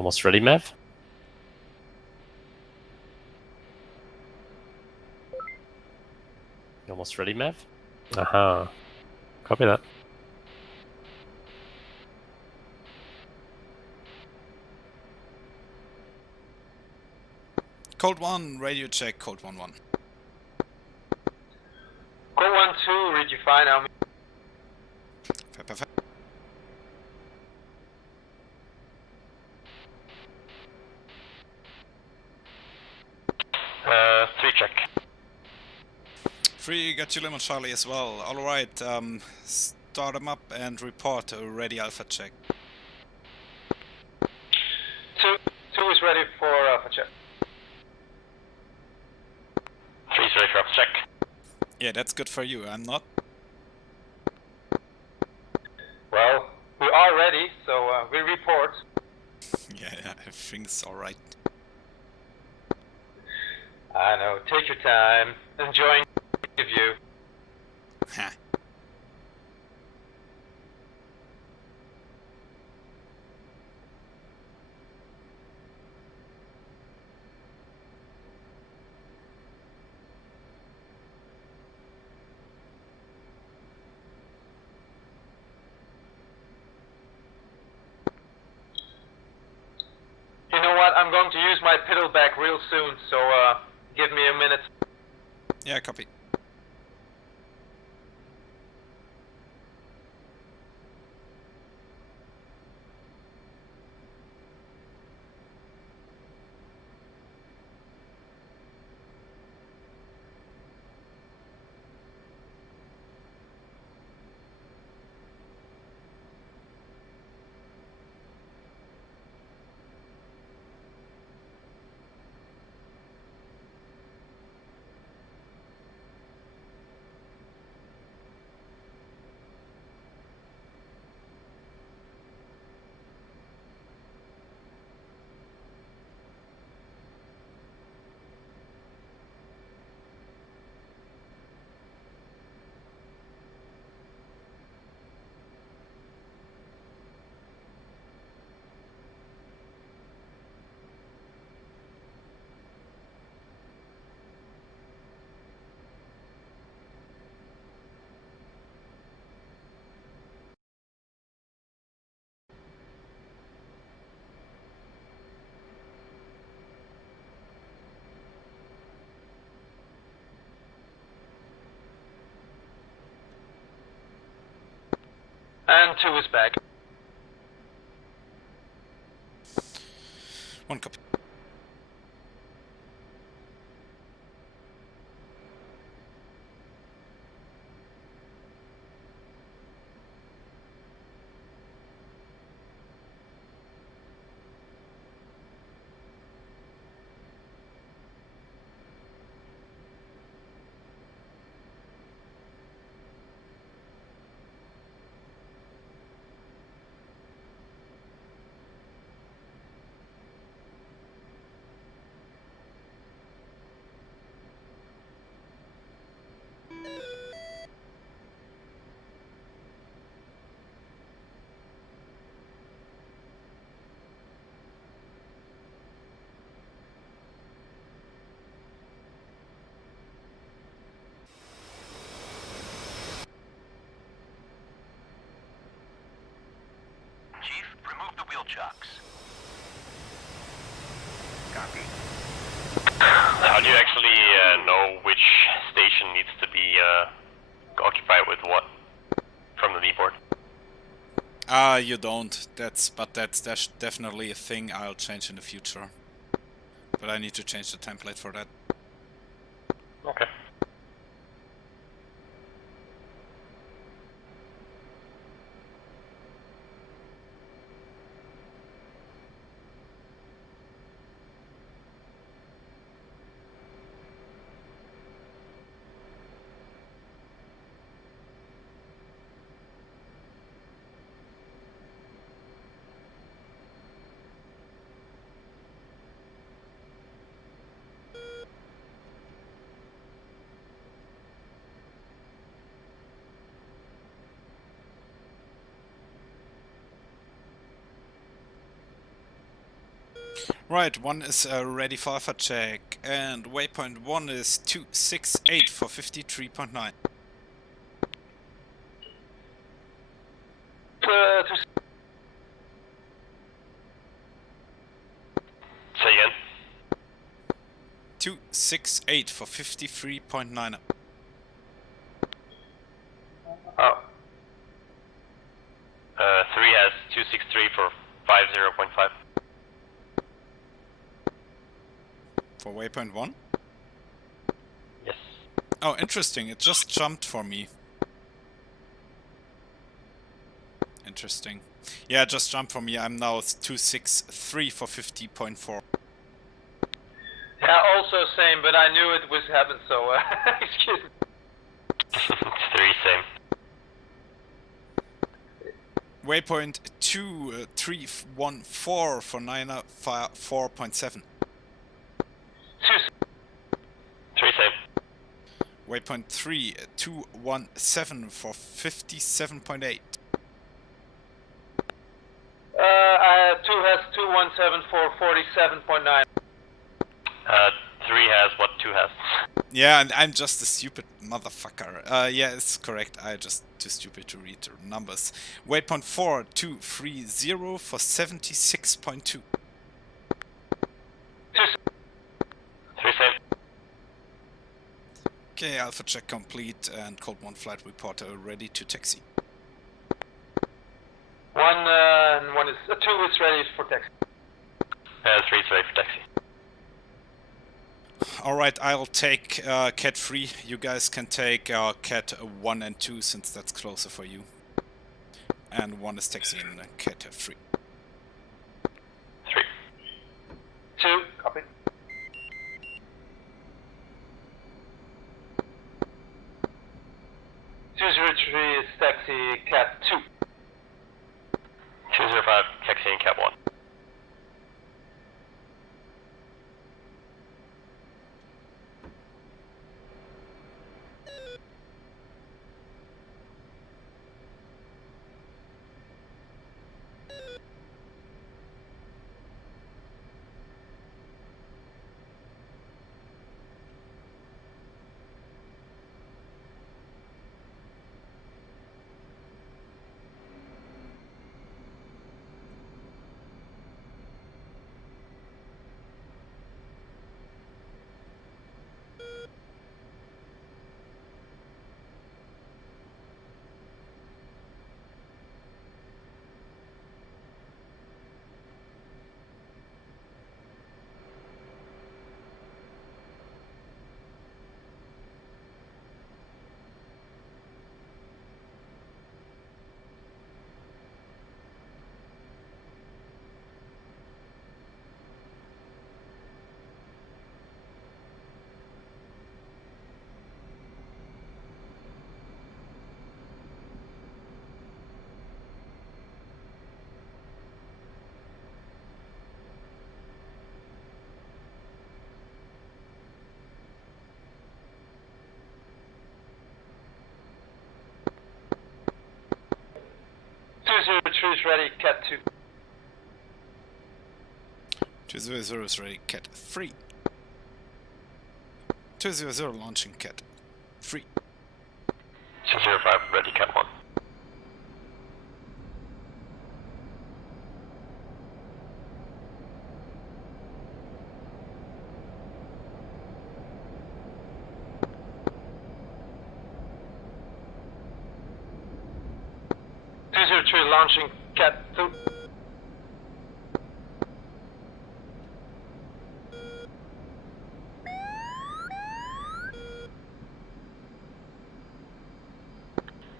You almost ready, Mav? You almost ready, Mav? Aha. Copy that. Code 1, radio check, code 1-1. Code 1-2, read you fine now. Perfect. Three check. 3, got you Lemon Charlie as well. Alright, start them up and report a ready alpha check. 2 is ready for alpha check. 3 is ready for alpha check. Yeah, that's good for you, I'm not. Well, we are ready, so we report. Yeah, everything's alright. I know, take your time, enjoying the view. Ha. You know what, I'm going to use my piddle back real soon, so give me a minute. Yeah, copy. And 2 is back. 1 copy. Chief, remove the wheel chocks. Copy. How do you actually know which station needs to be occupied with what from the kneeboard? You don't. That's definitely a thing I'll change in the future. But I need to change the template for that. Okay. Right, one is ready for alpha check, and waypoint 1 is 268 for 53.9. Say again. 268 for 53.9. Oh, 3 has 263 for 50.5. For waypoint 1? Yes. Oh, interesting, it just jumped for me. Interesting. Yeah, it just jumped for me. I'm now 263 for 50.4. yeah, also same, but I knew it was happening, so excuse me. It's 3, same. Waypoint 2, 314 for 4.7. 3, same. Waypoint 3, 217 for 57.8. 2 has 217 for 47.9. 3 has what 2 has. Yeah, and I'm just a stupid motherfucker. Yeah, it's correct. I'm just too stupid to read the numbers. Waypoint 4, 230 for 76.2. 3, same. Okay, alpha check complete and code 1 flight reporter ready to taxi. 1 and 1 is 2 is ready for taxi. 3 is ready for taxi. Alright, I'll take Cat 3. You guys can take Cat 1 and 2 since that's closer for you. And 1 is taxiing Cat 3. 3. 2, copy. is taxi Cat 2. 205, taxiing Cat 1. is ready, Cat 2. 200 is ready, Cat 3. 200 launching Cat 3. 205, ready Cat 1. Launching Cat 2.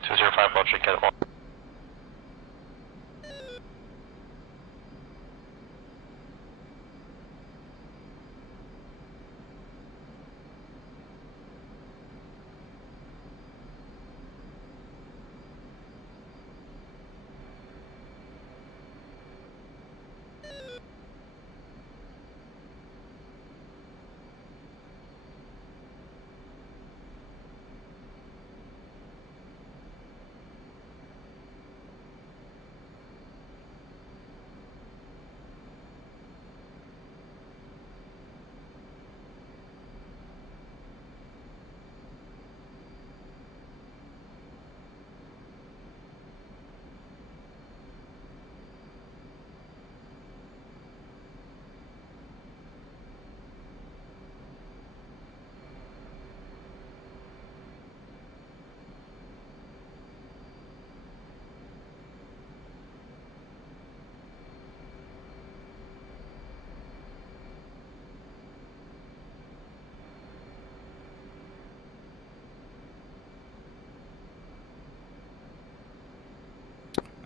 205, launching Cat 1.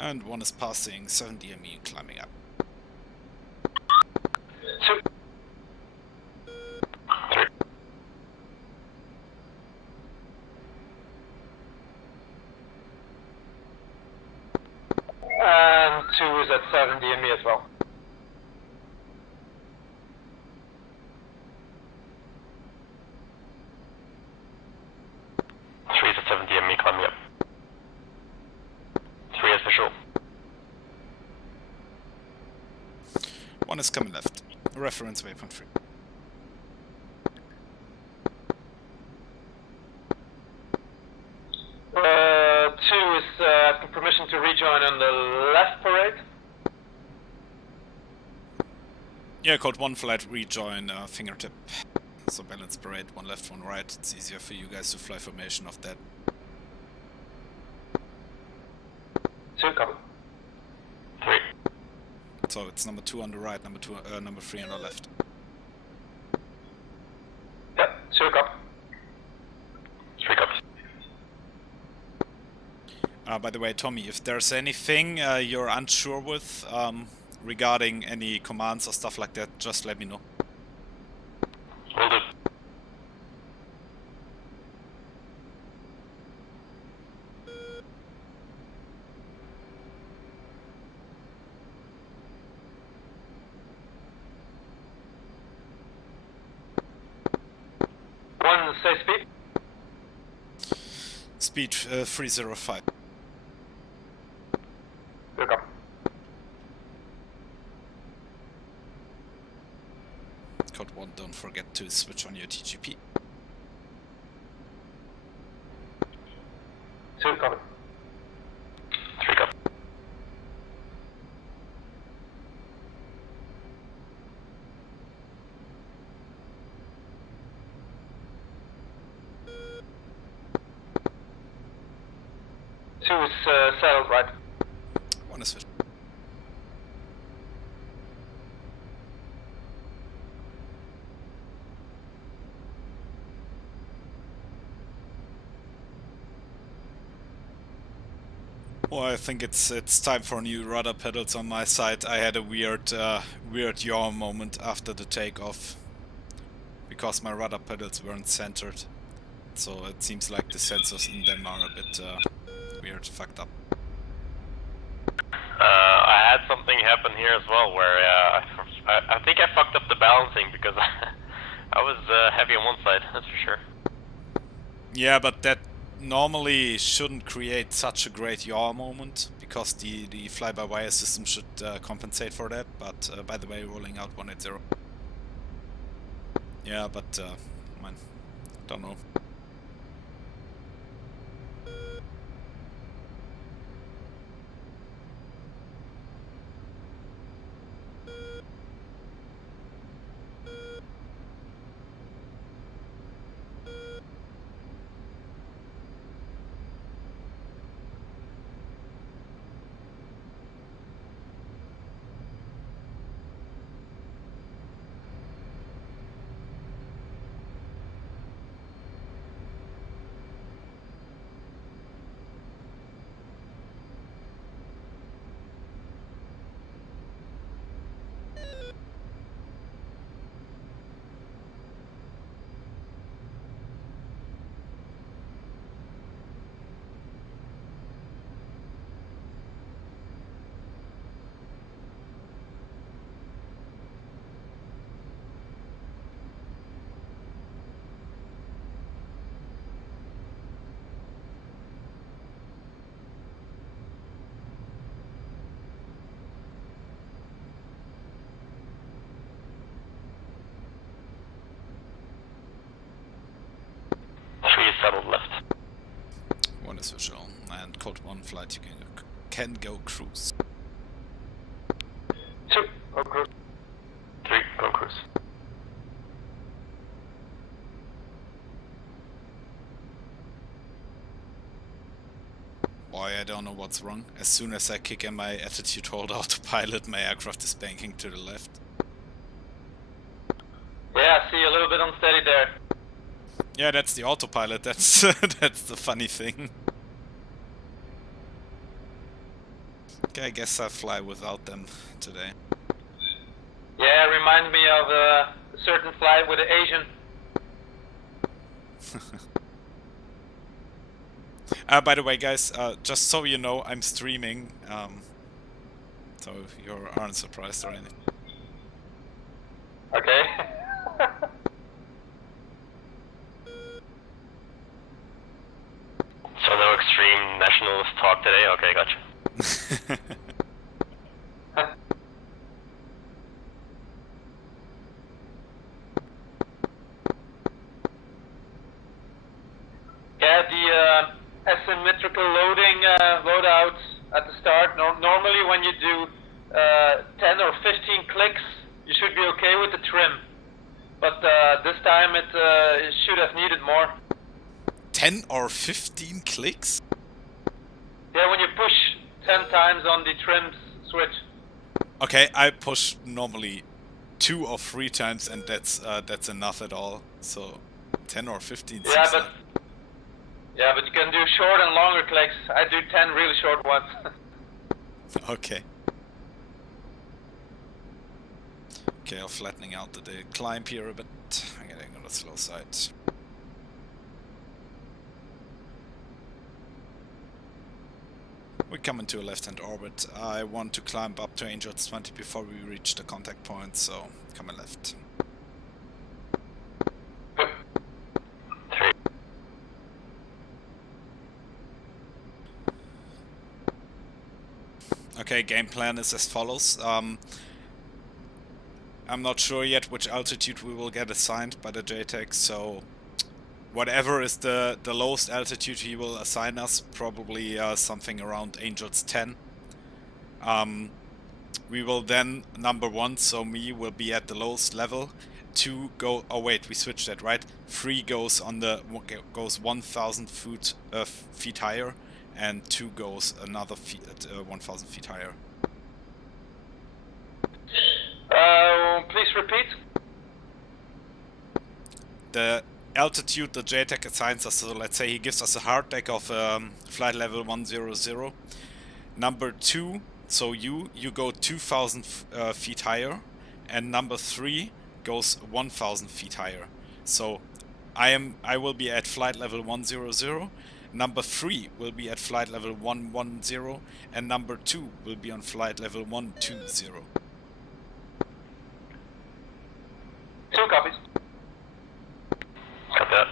And one is passing 70 ME and climbing up. 2. 3. And 2 is at 70 ME as well. 3 is at 70 ME climbing up. 3 is visual. One is coming left. Reference waypoint 3. Two is asking permission to rejoin on the left parade. Yeah, code 1 flight rejoin fingertip. So balance parade, one left, one right. It's easier for you guys to fly formation of that. 2, copy. 3. So it's number 2 on the right, number 3 on the left. Yep, 2, copy. 3 copies. By the way, Tommy, if there's anything you're unsure with regarding any commands or stuff like that, just let me know. Will do. One, say speed. Speed 305. 2, copy. Code 1, don't forget to switch on your TGP. 2, copy. 3 copies. Two is settled, right? One is switched. Well, I think it's time for new rudder pedals on my side. I had a weird yaw moment after the takeoff because my rudder pedals weren't centered. So it seems like the sensors in them are a bit weird, fucked up. I had something happen here as well where I think I fucked up the balancing because I was heavy on one side, that's for sure. Yeah, but that normally shouldn't create such a great yaw moment because the fly-by-wire system should compensate for that. But by the way, rolling out 180. Yeah, but man, don't know. Settled left. One is visual, and code 1 flight, you can go cruise. 2, go cruise. 3, go cruise. Boy, I don't know what's wrong. As soon as I kick in my attitude hold autopilot, my aircraft is banking to the left. Yeah, I see a little bit unsteady there. Yeah, that's the autopilot, that's that's the funny thing. Okay, I guess I fly without them today. Yeah, remind me of a certain flight with an Asian. By the way, guys, just so you know, I'm streaming, so you aren't surprised or anything. Okay. So no extreme nationalist talk today? Okay, gotcha. Yeah, the asymmetrical loading loadouts at the start. Normally, when you do 10 or 15 clicks, you should be okay with the trim. But this time it should have needed more. 10 or 15 clicks? Yeah, when you push 10 times on the trim switch. Okay, I push normally 2 or 3 times, and that's enough at all. So 10 or 15. Yeah, but you can do short and longer clicks. I do 10 really short ones. Okay. Okay, I'm flattening out the climb here a bit. I'm getting on the slow side. We come into a left-hand orbit. I want to climb up to Angels 20 before we reach the contact point, so coming left. 3. Okay, game plan is as follows. I'm not sure yet which altitude we will get assigned by the JTAC, so whatever is the lowest altitude he will assign us, probably something around Angels 10. We will then, number 1, so me, will be at the lowest level. 2 go, oh wait, we switched that, right? 3 goes on the, goes 1,000 feet higher, and 2 goes another 1,000 feet higher. Please repeat. The altitude the JTAC assigns us, so let's say he gives us a hard deck of flight level 100. Number 2, so you go 2,000 feet higher, and number 3 goes 1,000 feet higher. So I will be at flight level 100. Number 3 will be at flight level 110, and number 2 will be on flight level 120. 2 copies. Got that.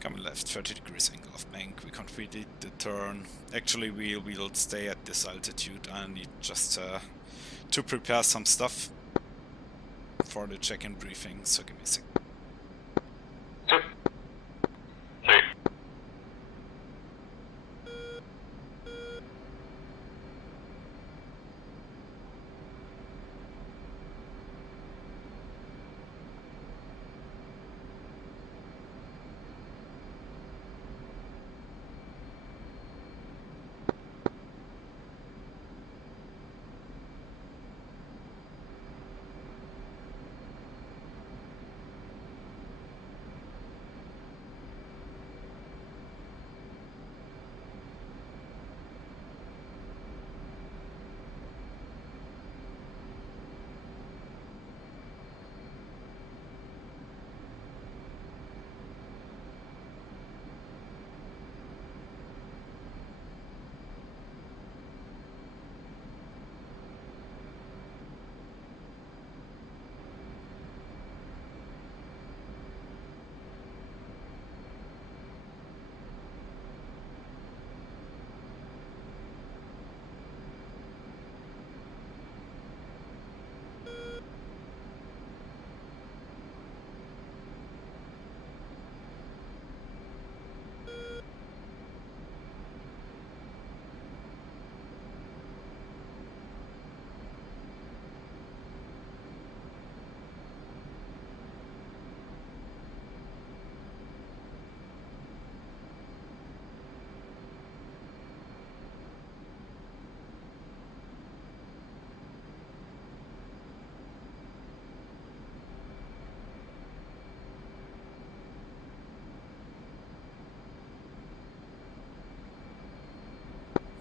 Coming left, 30 degrees angle of bank. We completed the turn. Actually, we'll stay at this altitude. I need just to prepare some stuff for the check-in briefing, so give me a sec. 2. 3.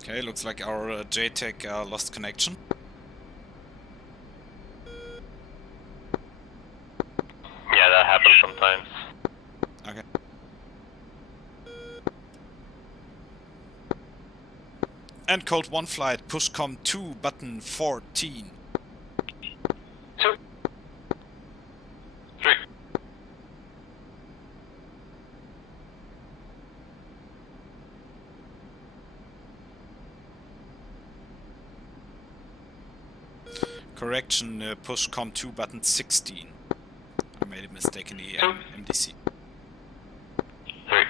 Okay, looks like our JTAC lost connection. Yeah, that happens sometimes. Okay. And code 1 flight, pushcom 2, button 14. 2. 3. Correction, pushcom 2, button 16. I made a mistake in the MDC. 3.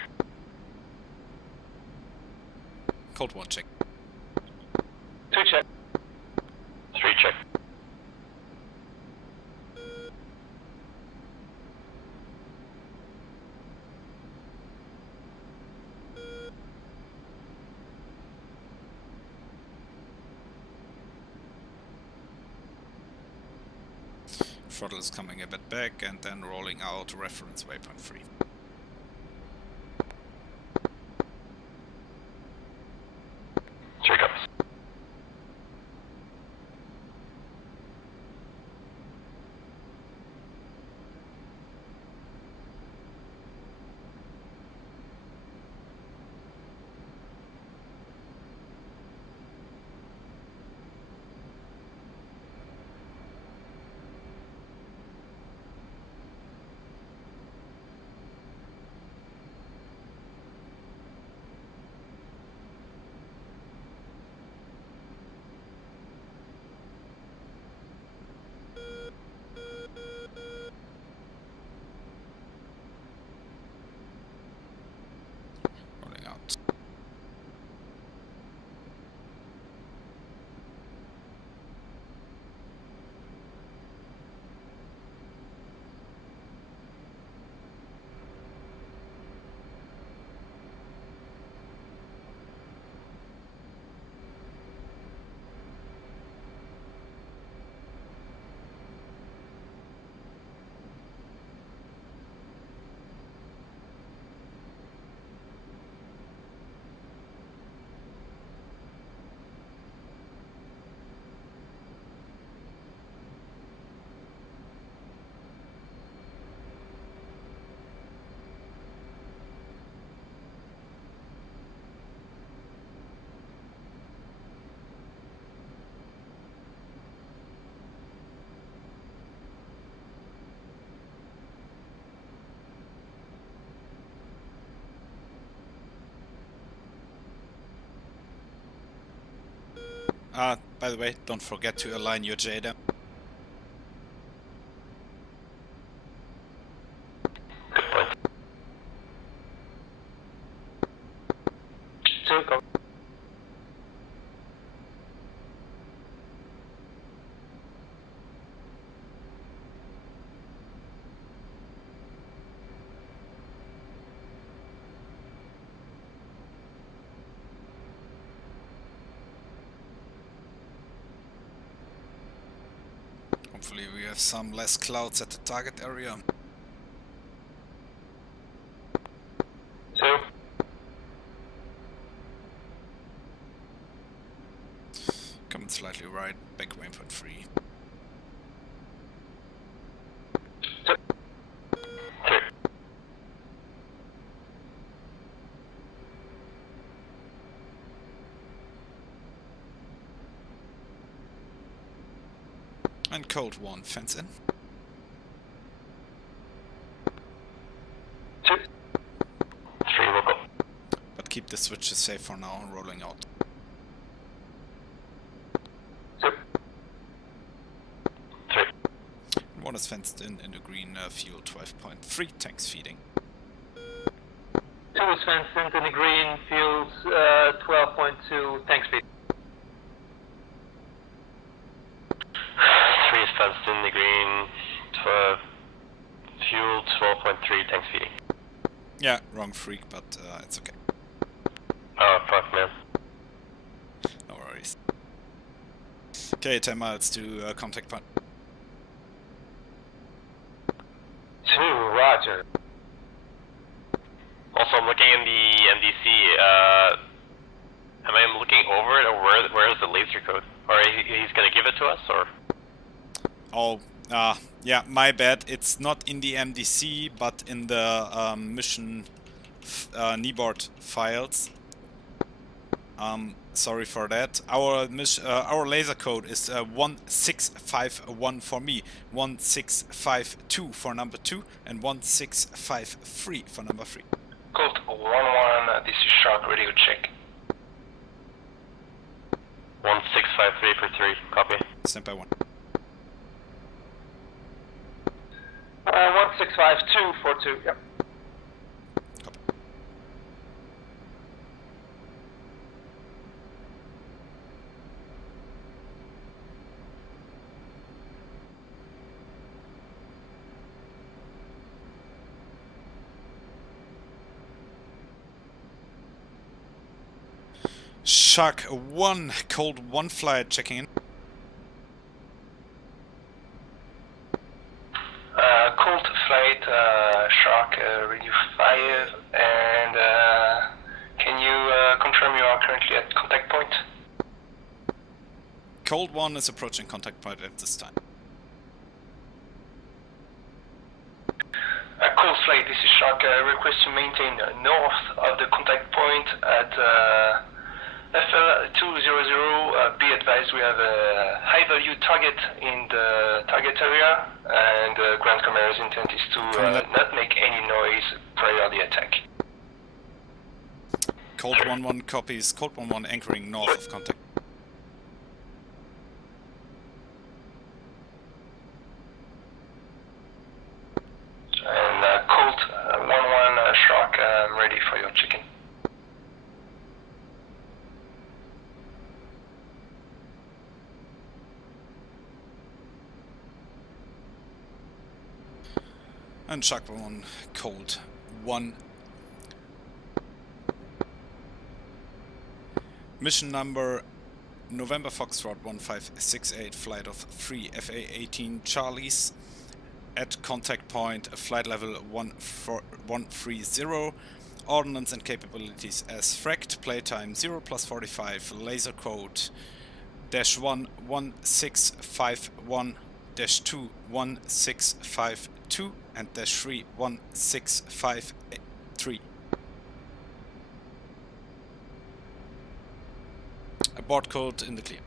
Code 1 check. 2 check. 3 check. Throttle is coming a bit back and then rolling out reference waypoint 3. Three copies. Rolling out. By the way, don't forget to align your JDAM. Good point. 2, go. Hopefully we have some less clouds at the target area. 2. Coming slightly right, back waypoint 3. 2. 3. And code 1, fence in. 2. 3 local. But keep the switches safe for now and rolling out. 2. 3. And 1 is fenced in the green, fuel 12.3, tanks feeding. 2 is fenced into the green, fuels 12.2, tank speed. 3 is fenced in the green. Fuel 12.3, tanks feeding. Yeah, wrong freak, but it's okay. Oh, fuck, man. No worries. Okay, 10 miles to contact point. 2, roger. Also, I'm looking in the MDC. Am I looking over it, or where is the laser code? Or he's gonna give it to us, or? Oh, yeah, my bad. It's not in the MDC, but in the mission keyboard files. Sorry for that. Our laser code is 1651 for me, 1652 for number 2, and 1653 for number 3. Colt 1-1, this is Shark, radio check. 1653 for 3, copy. Stand by 1. 1652 for 2, yep. Copy. Shark 1, Cold 1 flight checking in. Colt flight, Shark, radio 5, and can you confirm you are currently at contact point? Cold 1 is approaching contact point at this time. Colt flight, this is Shark, request to maintain north of the contact point at FL200. Be advised we have a high value target in the target area, and Grand Commander's intent is to not make any noise prior to the attack. Cold 1-1 copies. Cold 1-1 anchoring north of contact. And Colt 1-1 Shark, I'm ready for your check-in. And Shark 1, Cold 1. Mission number November Foxtrot 1568, flight of 3 FA-18 Charlies. At contact point, flight level 130. Ordnance and capabilities as fract. Playtime 0+45. Laser code -1 1651 -2 1652 and -3 1653. Abort code in the clear.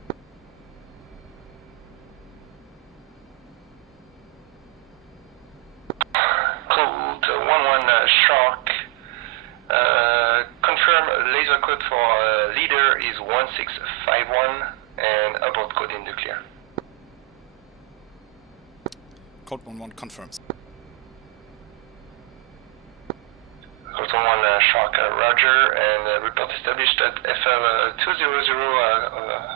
Colt 1-1 Shark, confirm laser code for leader is 1651 and abort code in the clear. Cold 1-1 confirms. Colt 1-1 Shark, Roger, and report established at FL200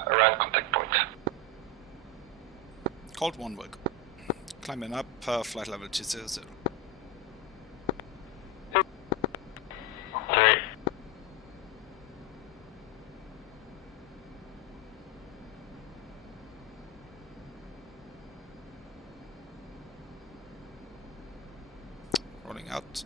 around contact point. Cold 1 will go. Climbing up, flight level 200. 3. Rolling out.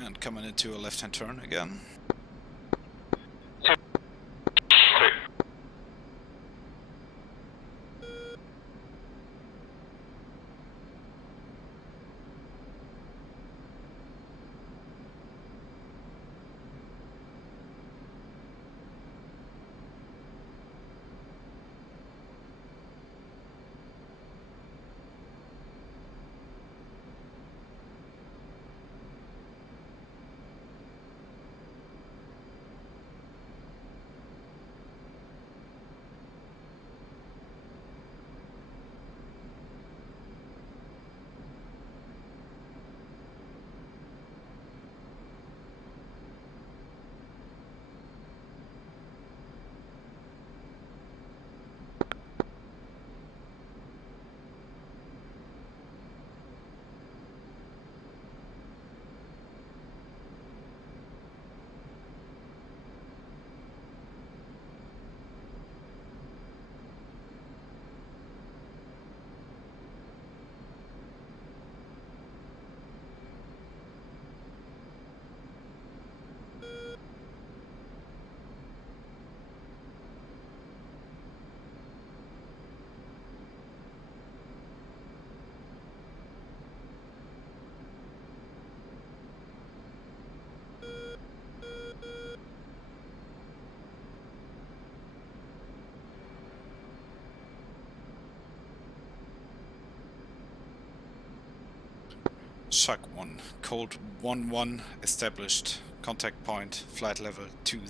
And coming into a left-hand turn again. 3. Shock 1, Cold 1-1 established. Contact point, flight level 200.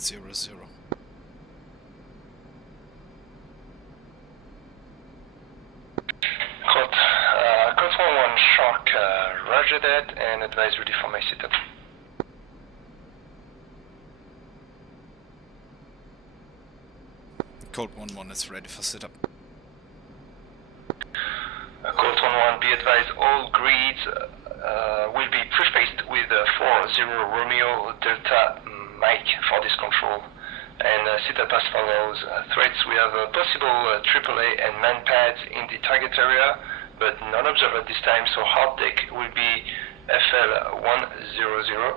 Cold 1-1 Shark, roger that, and advise ready for my setup. Cold 1-1 is ready for setup. Cold 1-1, be advised all grids will be prefaced with 40 Romeo Delta Mike for this control. And setup as follows. Threats, we have possible AAA and man pads in the target area, but none observed at this time, so hard deck will be FL 100.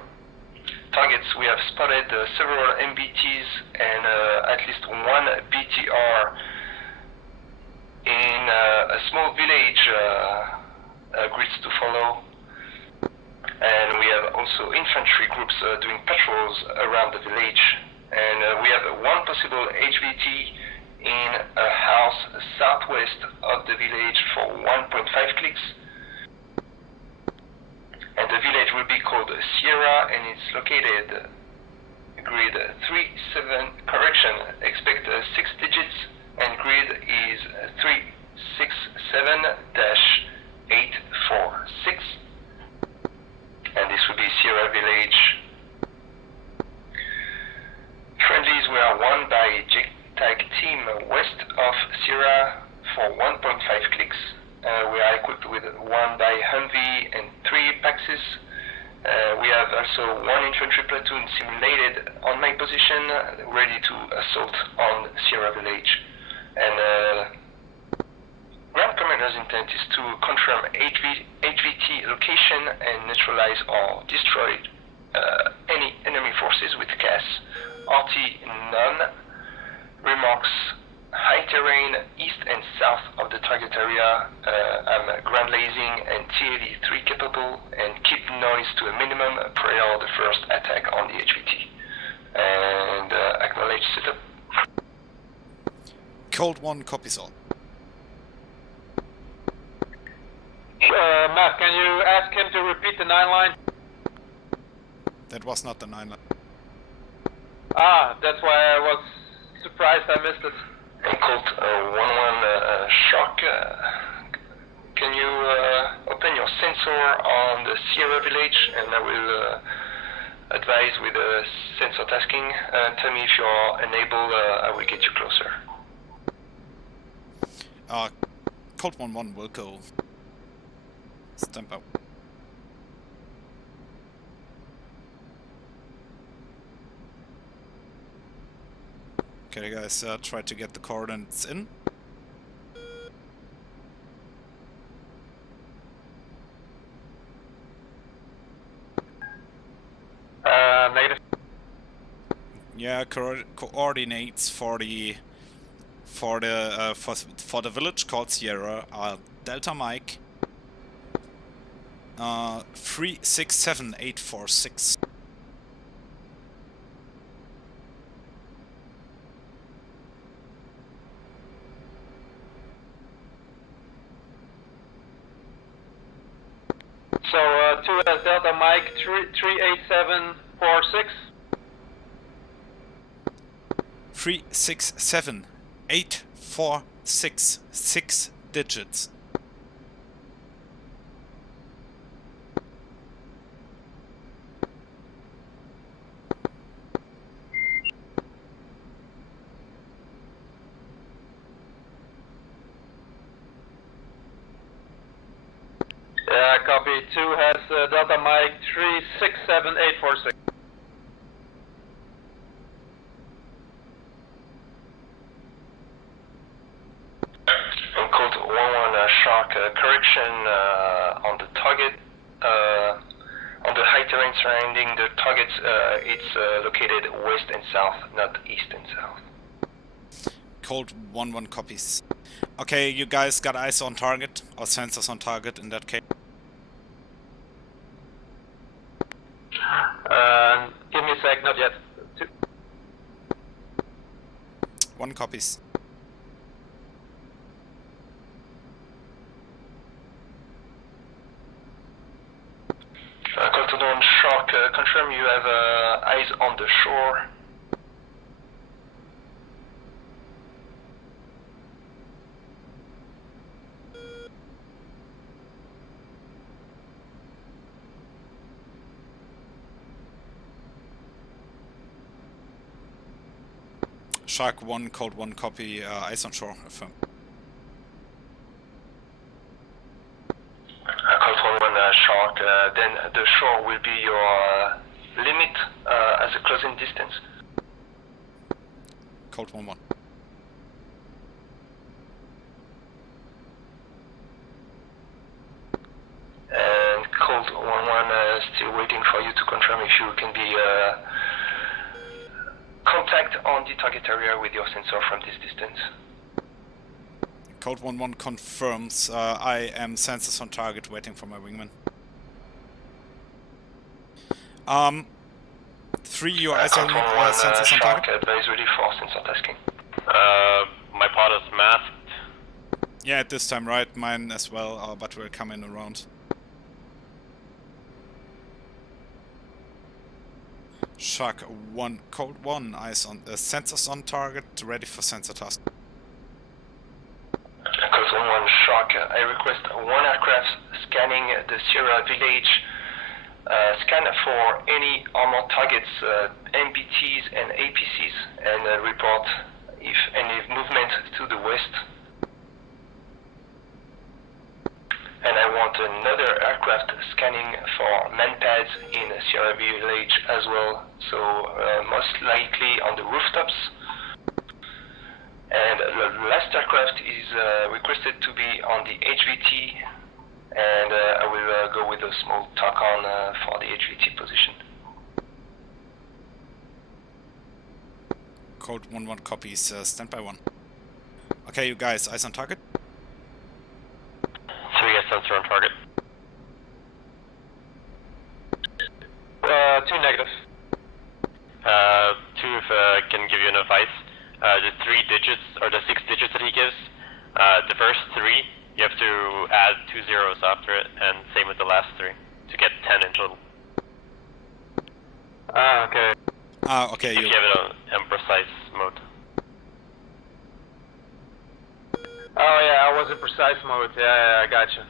Targets, we have spotted several MBTs and at least one BTR in a small village grids to follow. And we have also infantry groups doing patrols around the village. And we have one possible HVT in a house southwest of the village for 1.5 clicks. And the village will be called Sierra, and it's located grid 37, correction, expect 6 digits, and grid is 367-846. And this will be Sierra Village. Friendlies, we are 1 by JTAG team west of Sierra for 1.5 clicks. We are equipped with 1 by Humvee and 3 Paxis. We have also 1 infantry platoon simulated on my position, ready to assault on Sierra Village. And Ground Commander's intent is to confirm HVT location and neutralize or destroy any enemy forces with CAS. RT none. Remarks, high terrain east and south of the target area. I'm ground lasing and TAV3 capable, and keep noise to a minimum prior the first attack on the HVT. And acknowledge setup. Cold 1 copies all. Matt, can you ask him to repeat the 9 line? That was not the 9 line. Ah, that's why I was surprised I missed it. And Colt 1-1 Shock, can you open your sensor on the Sierra Village, and I will advise with sensor tasking. Tell me if you're enabled, I will get you closer. Cold 1-1 will go. Stamp out. Okay guys, try to get the coordinates in. Negative. Yeah, coordinates for the village called Sierra are Delta Mike 367846. So 2 as Delta Mike 38746. 367846, 6 digits. Yeah, copy. 2 has Delta Mike 367846. And Colt 1-1 Shark, correction on the target, on the high terrain surrounding the targets, it's located west and south, not east and south. Cold 1-1 copies. Okay, you guys got eyes on target, or sensors on target in that case? Give me a sec, not yet. 2. 1 copies. confirm you have eyes on the shore. Shark 1, Code 1, copy, eyes on shore, affirm. Code 1-1 Shark, then the shore will be your limit as a closing distance. Code 1-1. And Code 1-1 still waiting for you to confirm if you can be contact on the target area with your sensor from this distance. Code 1-1 confirms, I am sensors on target waiting for my wingman. 3, your eyes on sensors on target? Advisory for sensor tasking. My pod is masked. Yeah, at this time, right, mine as well, but we'll come in around. Shark 1, Code 1, eyes on sensors on target, ready for sensor task. Code 1-1 Shark, I request one aircraft scanning the Sierra village. Scan for any armored targets, MBTs and APCs, and report if any movement to the west. And I want another aircraft scanning for manpads in Sierra village as well, so most likely on the rooftops. And the last aircraft is requested to be on the HVT, and I will go with a small TACON for the HVT position. Code 1-1 copies, standby 1. Okay, you guys, eyes on target? 3 has sensor on target. 2 negative. 2 if can give you enough ice. The 3 digits, or the 6 digits that he gives, the first 3, you have to add 2 zeros after it, and same with the last 3, to get 10 in total. Okay. Okay, If you have it on precise mode. Oh yeah, I was in precise mode. Yeah, I gotcha.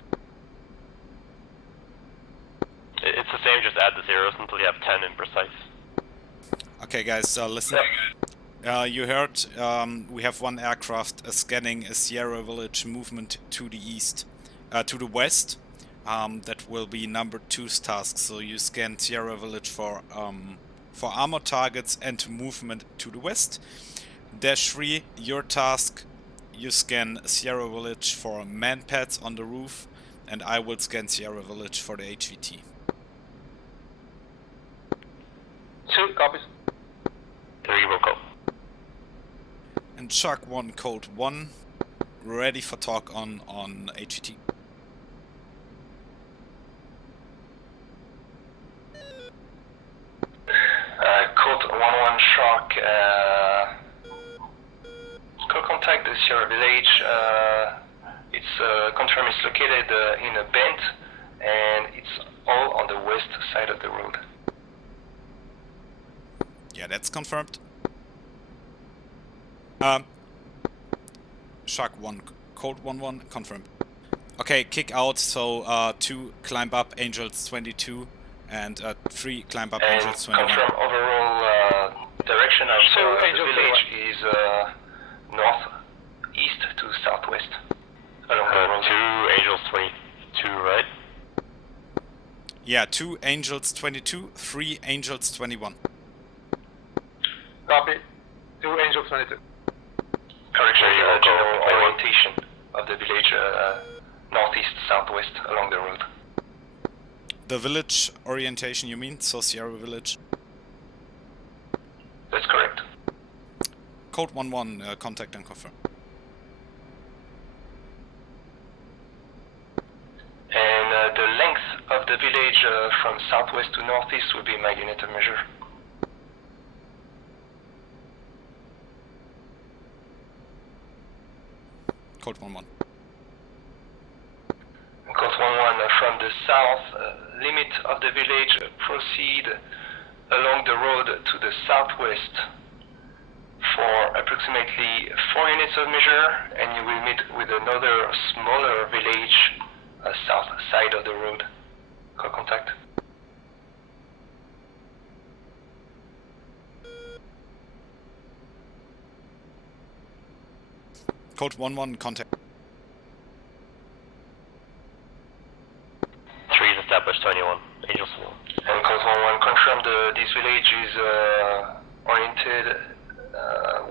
It's the same, just add the zeros until you have 10 in precise. Okay, guys, listen. You heard, we have one aircraft scanning a Sierra Village movement to the east, to the west. That will be number 2's task. So you scan Sierra Village for armor targets and movement to the west. -3, your task, you scan Sierra Village for manpads on the roof, and I will scan Sierra Village for the HVT. 2 copies. 3 will go. And Shark 1, Code 1, ready for talk on HVT. Code 1-1 Shark, go contact the Sierra village. It's confirmed it's located in a bend, and it's all on the west side of the road. Yeah, that's confirmed. Shark 1, Code 1-1, confirmed. Okay, kick out, so 2 climb up, Angels 22, and 3 climb up, And Angels 21. confirm overall direction of the village is northeast to southwest along the road. 2 Angels 22, right? Yeah, 2 Angels 22, 3 Angels 21. Copy. 2 Angel 22. Correction, There you go, general go. orientation of the village northeast southwest along the road. The village orientation, you mean? So Sierra Village. That's correct. Code 1-1, contact and confirm. And the length of the village from southwest to northeast will be my unit of measure. Code 1-1. Code 1-1 from the south, limit of the village, proceed along the road to the southwest for approximately 4 units of measure, and you will meet with another smaller village south side of the road. Call contact. Code 1-1, contact. 3 is established, 21. Angel 21. And code 1-1, confirm this village is oriented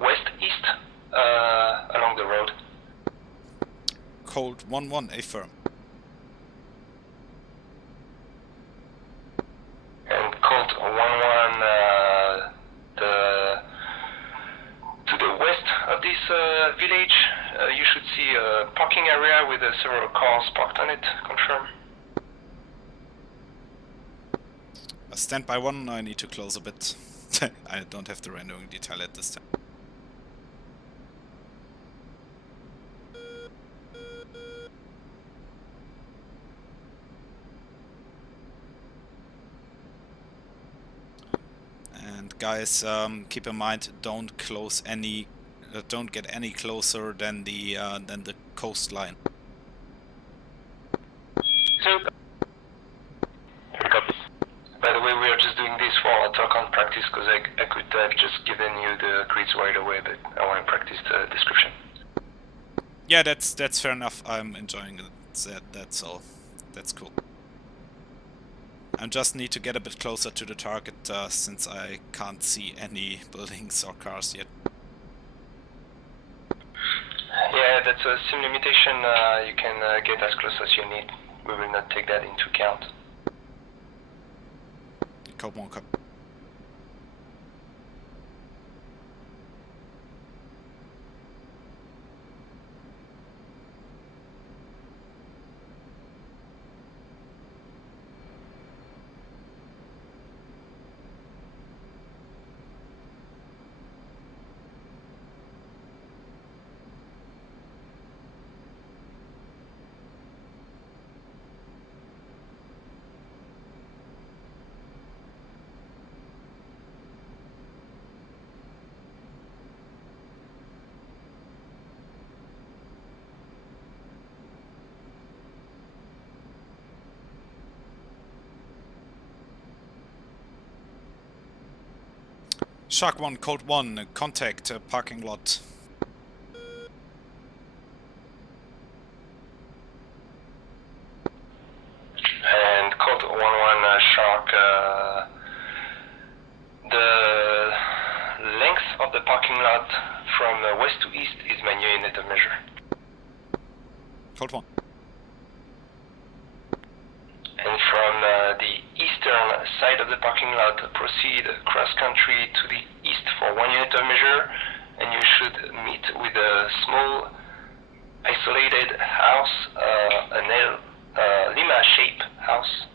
west-east along the road. Code 1-1, affirm. And code 1-1, to the west of this village, you should see a parking area with several cars parked on it. Confirm. Stand by 1, I need to close a bit. I don't have the rendering detail at this time. And guys, keep in mind, don't close any, don't get any closer than the coastline. Super. Copies. By the way, we are just doing this for talk on practice because I could have just given you the grids right away, but I want to practice the description. Yeah, that's fair enough. I'm enjoying it. That's all. That's cool. I just need to get a bit closer to the target since I can't see any buildings or cars yet. Yeah, that's a sim limitation. You can get as close as you need. We will not take that into account. Code 1, copy. Shark 1, Code 1, contact parking lot. And code 1-1 Shark, the length of the parking lot from west to east is my new unit of measure. Code 1. And from the eastern side of the parking lot, proceed cross-country to the east for 1 unit of measure, and you should meet with a small isolated house, Lima-shaped house.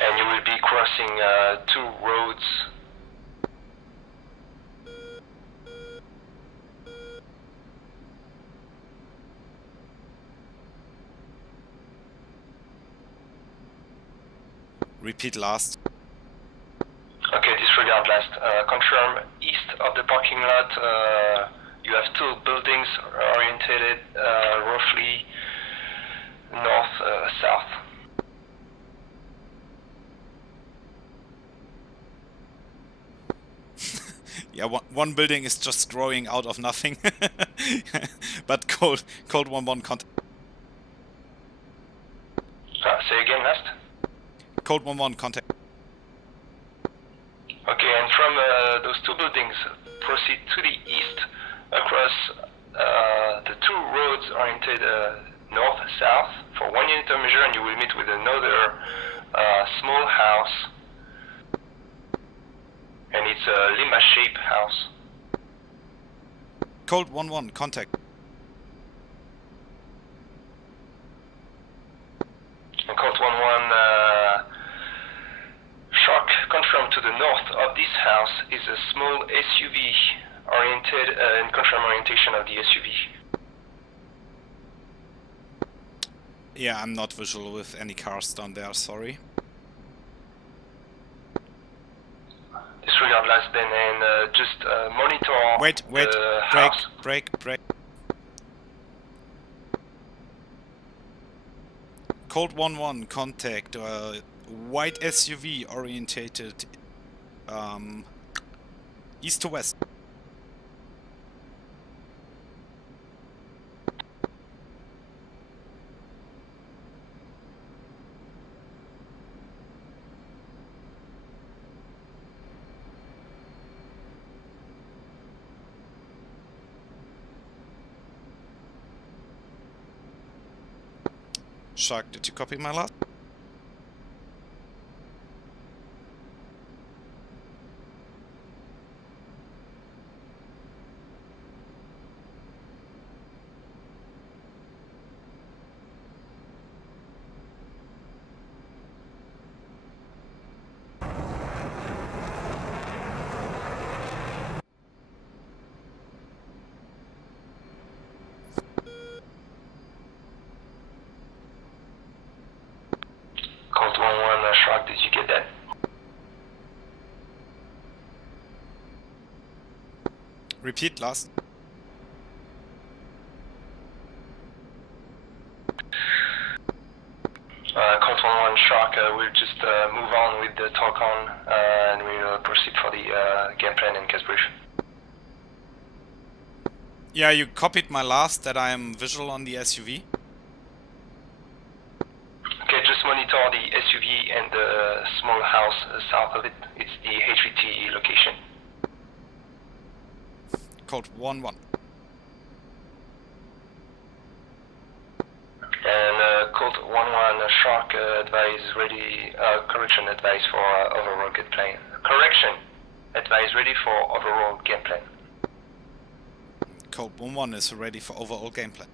And you will be crossing 2 roads. Repeat last. Okay, disregard last. Confirm east of the parking lot. You have 2 buildings oriented roughly north-south. Yeah, one building is just growing out of nothing. But code 1-1 contact. Say again last. Code 1-1 contact. Okay, and from those 2 buildings, proceed to the east across the 2 roads oriented north-south for 1 unit of measure, and you will meet with another small house, and it's a Lima-shaped house. Code 1-1 contact. And code is a small SUV oriented and confirm orientation of the SUV. Yeah, I'm not visual with any cars down there, sorry. Disregard last then and just monitor Wait, the brake, house. brake. Cold 1-1, contact, white SUV orientated east to west. Shark, did you copy my last? Colt 1-1, Shark, did you get that? Repeat last. Colt 1-1, Shark, we'll just move on with the talk on and we'll proceed for the game plan and CAS brief. Yeah, you copied my last that I am visual on the SUV. Okay, just monitor the SUV and the small house south of it. It's the HVT location. Cold 1-1. And Colt 1-1, Shark, advise ready, correction advice for overall game plan. Correction advice ready for overall game plan. Cold 1-1 is ready for overall gameplay.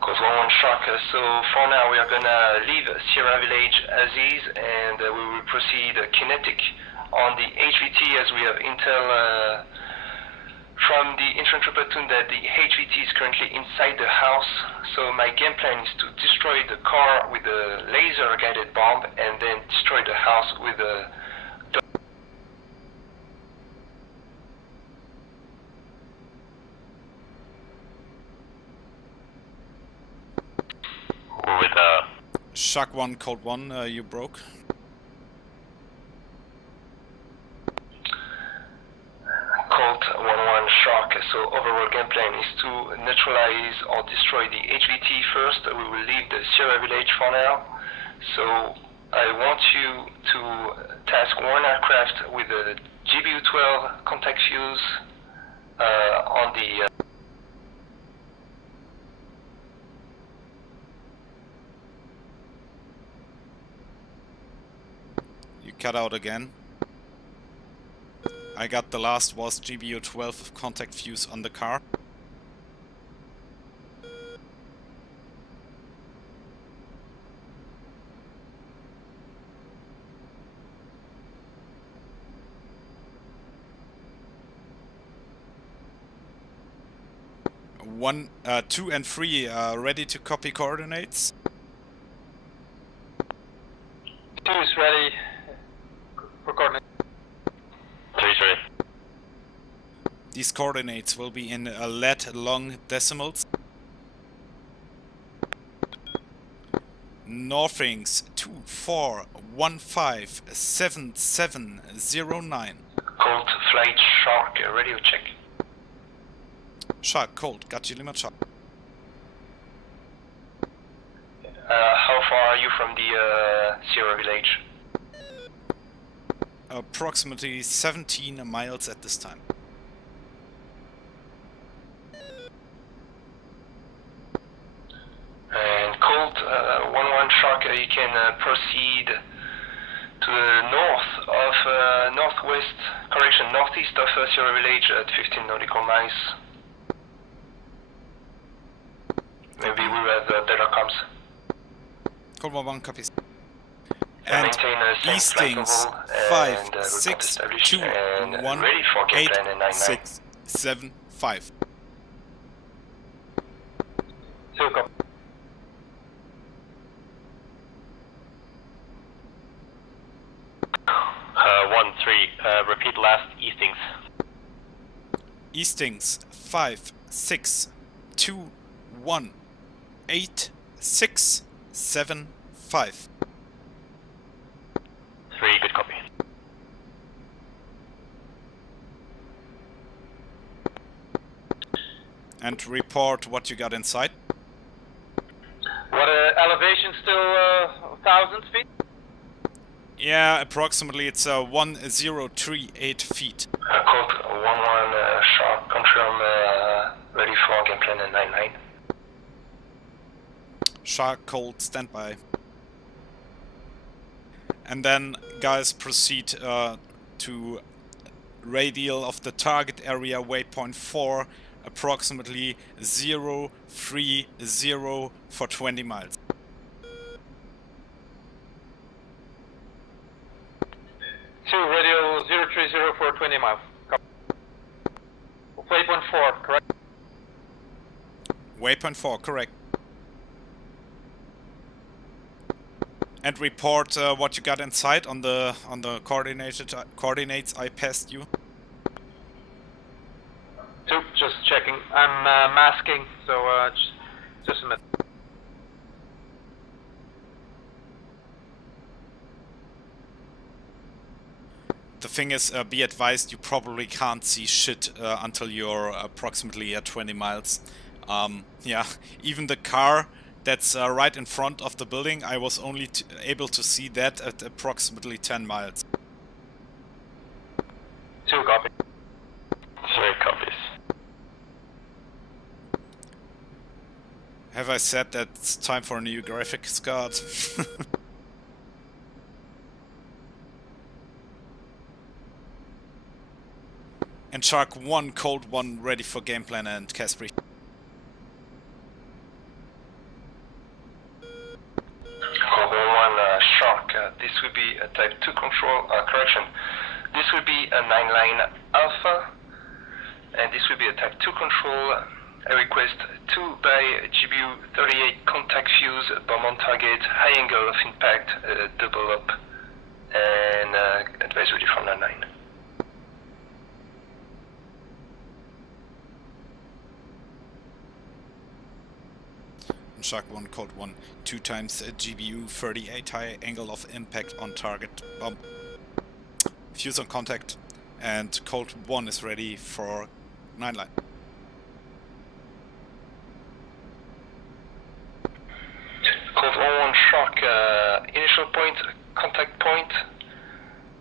Colt 1-1, Shark, so for now we are gonna leave Sierra Village as is and we will proceed kinetic on the HVT as we have intel from the infantry platoon that the HVT is currently inside the house. So my game plan is to destroy the car with a laser guided bomb and then destroy the house with a Shark 1, Cold 1, you broke. Colt 1-1, Shark, so overall game plan is to neutralize or destroy the HVT first. We will leave the Sierra Village for now. So I want you to task one aircraft with a GBU-12 contact fuse on the You cut out again. I got the last was GBU-12 of contact fuse on the car. One, 2 and 3 ready to copy coordinates. 2 is ready for coordinate. 3 is ready. These coordinates will be in lead long decimals. Northings 24157709. Colt Flight Shark radio check. Shark, Cold, got you Lima Shark. How far are you from the Sierra Village? Approximately 17 miles at this time. And Colt 1-1 Shark, you can proceed to the north of northeast of Sierra Village at 15 nautical miles. Maybe we will have better comms. Cold 1-1 copies. And maintain same flight Eastings level 5, and report 6, established 2, and 1, ready for game 8, plan in 99. 6, 7, 5. 2 copy. Uh, 1-3. Repeat last Eastings. Eastings 5, 6, 2, 1, 8, 6, 7, 5. 3. Good copy. And report what you got inside. What elevation still 1,000 feet? Yeah, approximately it's 1038 feet. Code 1-1 sharp, confirm ready for game plan in 99. Shark cold standby. And then guys proceed to radial of the target area waypoint 4, approximately 030 for 20 miles. 2 radio 030 for 20 miles. Copy. Waypoint 4, correct? Waypoint 4, correct. And report what you got inside on the coordinates I passed you. 2, just checking. I'm masking, so just a minute. The thing is, be advised, you probably can't see shit until you're approximately at 20 miles. Yeah, even the car that's right in front of the building, I was only able to see that at approximately 10 miles. 2 copy. 3 copies. Have I said that it's time for a new graphics card? And Shark 1, Cold 1, ready for game plan and CAS brief. Code 1-1 shark, this would be a type 2 control, correction. This would be a 9-line alpha, and this would be a type 2 control. I request 2 by GBU 38 contact fuse, bomb on target, high angle of impact, double up, and advisory from 9. Shark 1, Cold 1, 2 times GBU 38 high angle of impact on target bomb. Fuse on contact, and Cold 1 is ready for 9 line. Code 1-1 shark, initial point, contact point,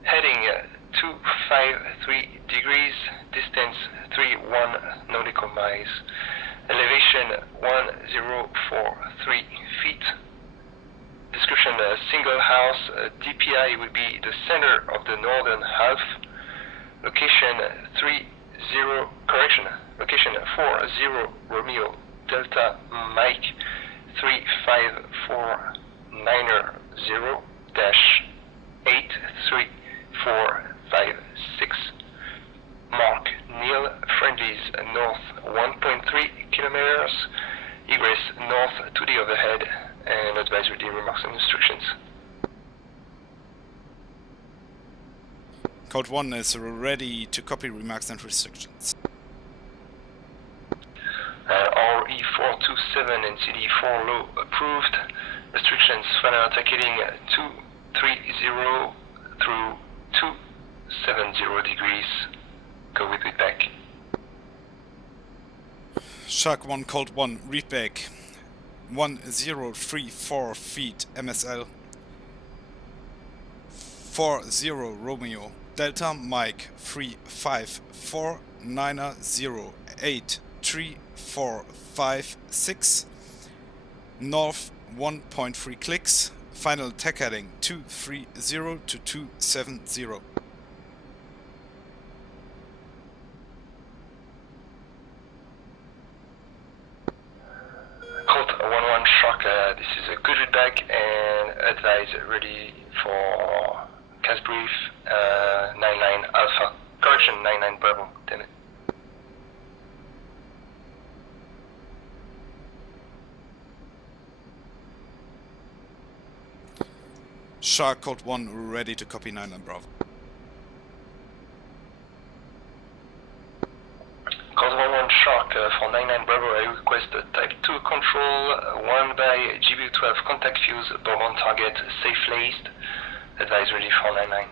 heading 253 degrees, distance 31 nautical miles, elevation 1043 feet. Description, single house, DPI will be the center of the northern half. Location 40 Romeo Delta Mike 35490-83456. Mark Neil, friendlies north 1.3 kilometers, egress north to the overhead, and advisory remarks and instructions. Code 1 is ready to copy remarks and restrictions. RE427 and CD4 low approved. Restrictions final attack heading 230 through 270 degrees. Go with it back. Shark 1, Cold 1, read back. 1034 feet MSL. 40 Romeo Delta Mike 35490-83456. North 1.3 clicks. Final attack heading 230 to 270. Colt 1-1 Shark, this is a good readback and advise ready for CAS brief 99 Alpha. Correction, 99 Bravo, damn it. Shark code 1 ready to copy 99 Bravo. Code 1-1 Shark for 99 Bravo, I request type 2 control 1 by GBU12 contact fuse bomb on target safe laced. Advise ready for 99.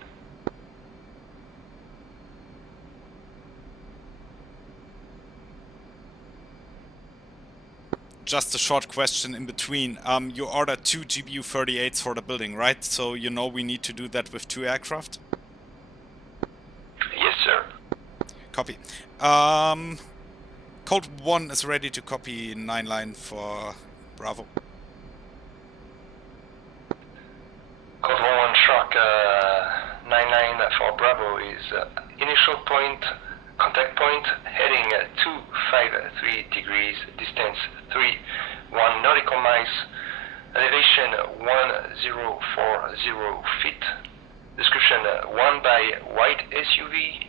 Just a short question in between. You ordered 2 GBU-38s for the building, right? So you know we need to do that with 2 aircraft? Yes, sir. Copy. Code 1 is ready to copy 9 line for Bravo. Code 1-1 Shark 99 for Bravo is initial point, contact point, heading 253 degrees, distance 3-1 nautical miles, elevation 1040 feet, description 1 by white SUV,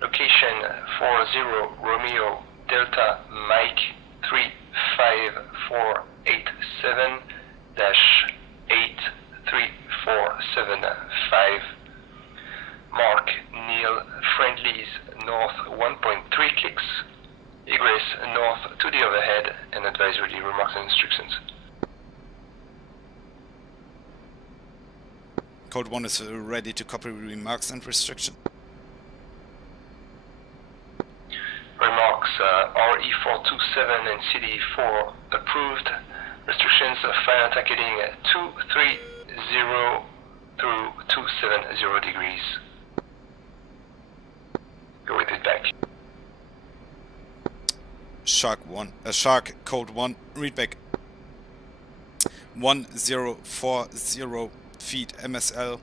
location 40 Romeo Delta Mike 35487 83475. Mark Neil friendlies north 1.3 clicks. Egress north to the overhead and advisory remarks and instructions. Code 1 is ready to copy remarks and restriction. Remarks RE427 and CD4 approved. Restrictions final targeting 230 through 270 degrees. Go with it back. Shark code 1, read back. 1040 feet MSL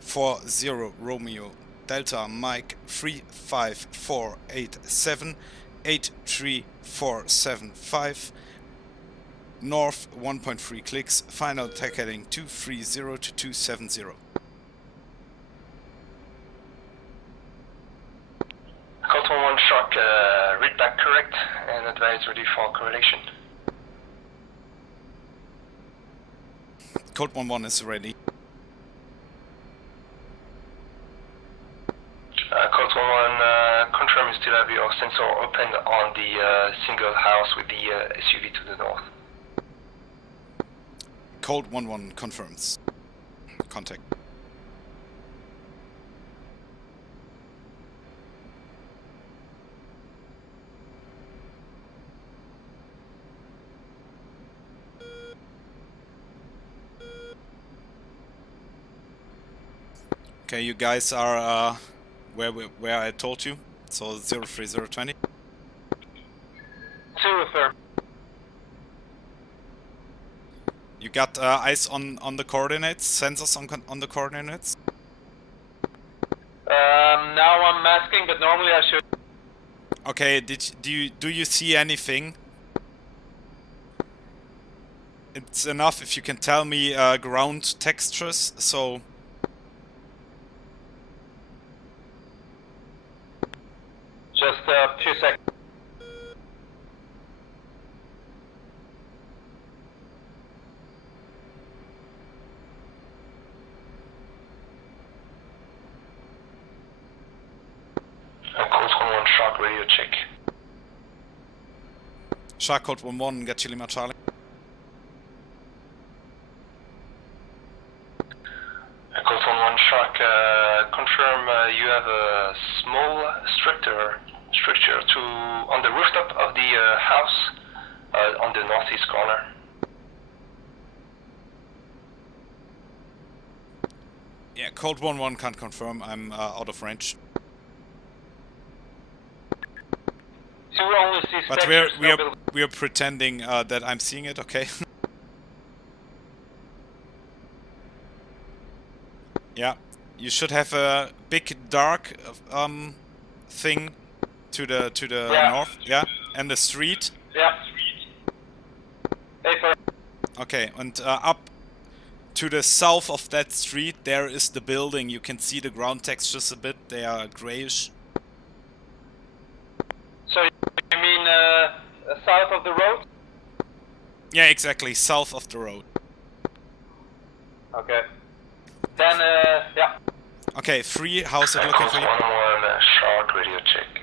40 Romeo Delta Mike 35487 83475 north 1.3 clicks, final tag heading 230 to 270. Code 1 Shark, read back correct and advise ready for correlation. Code 1-1 is ready. Code 1-1, confirm you still have your sensor open on the single house with the SUV to the north. Code 1-1 confirms. Contact. Okay, you guys are where I told you, so 03020. Zero, sir. You got eyes on the coordinates, sensors on the coordinates? Now I'm masking, but normally I should. Okay, do you see anything? It's enough if you can tell me ground textures, so... Just a few seconds. Code 1-1 Shark, radio check. Shark code 1-1, get Chile Lima Charlie. Code 1-1 Shark, confirm you have a small structure on the rooftop of the house on the northeast corner. Yeah, code 1-1 can't confirm, I'm out of range. So we only see But specters, we are pretending that I'm seeing it, okay? Yeah, you should have a big dark thing to the Yeah. north, yeah, and the street. Yeah. Hey, sir. Okay, and up To the south of that street, there is the building. You can see the ground textures a bit. They are grayish. So you mean south of the road? Yeah, exactly. South of the road. Okay. Then, yeah. Okay, 3. How's it looking Coast for you? 1-1, Shark radio check.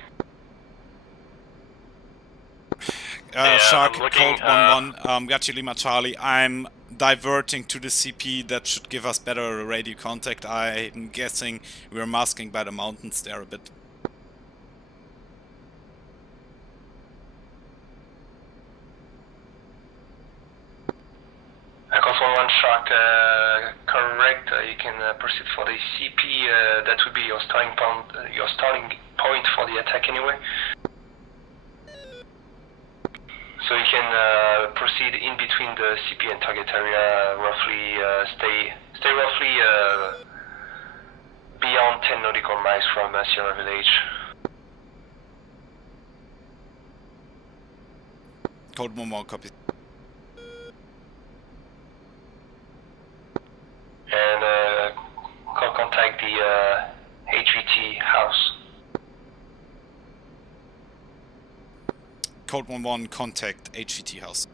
Yeah, Shark, I'm looking, Cold 1-1, Gachi Lima Charlie. I'm diverting to the CP. That should give us better radio contact. I'm guessing we're masking by the mountains there a bit. Coast 1-1, Shark, correct. You can proceed for the CP. That would be your starting point for the attack anyway. So you can proceed in between the CP and target area, roughly stay roughly beyond 10 nautical miles from Sierra Village. Code 1-1, copy. And contact the HVT house. Code 1-1, contact HVT house.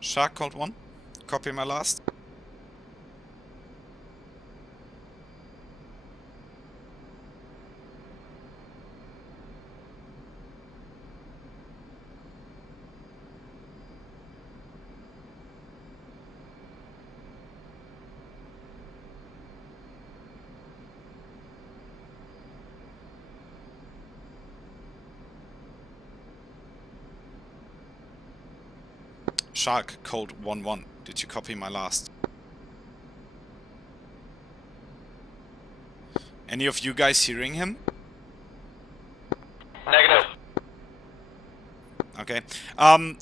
Shark, Cold 1, copy my last. Shark, Cold 1-1. Did you copy my last? Any of you guys hearing him? Negative. Okay.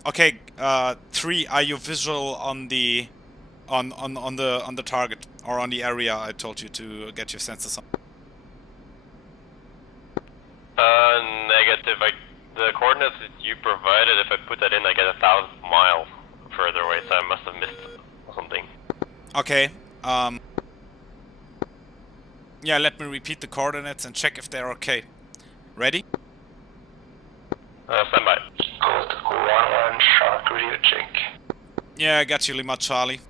Okay. 3. Are you visual on the on the target or on the area I told you to get your sensors on? Negative. The coordinates that you provided, if I put that in, I get 1,000 miles further away, so I must have missed something. Okay. Yeah, let me repeat the coordinates and check if they're okay. Ready? Stand by. Code 1-1, Shark radio check. Yeah, I got you, Lima Charlie.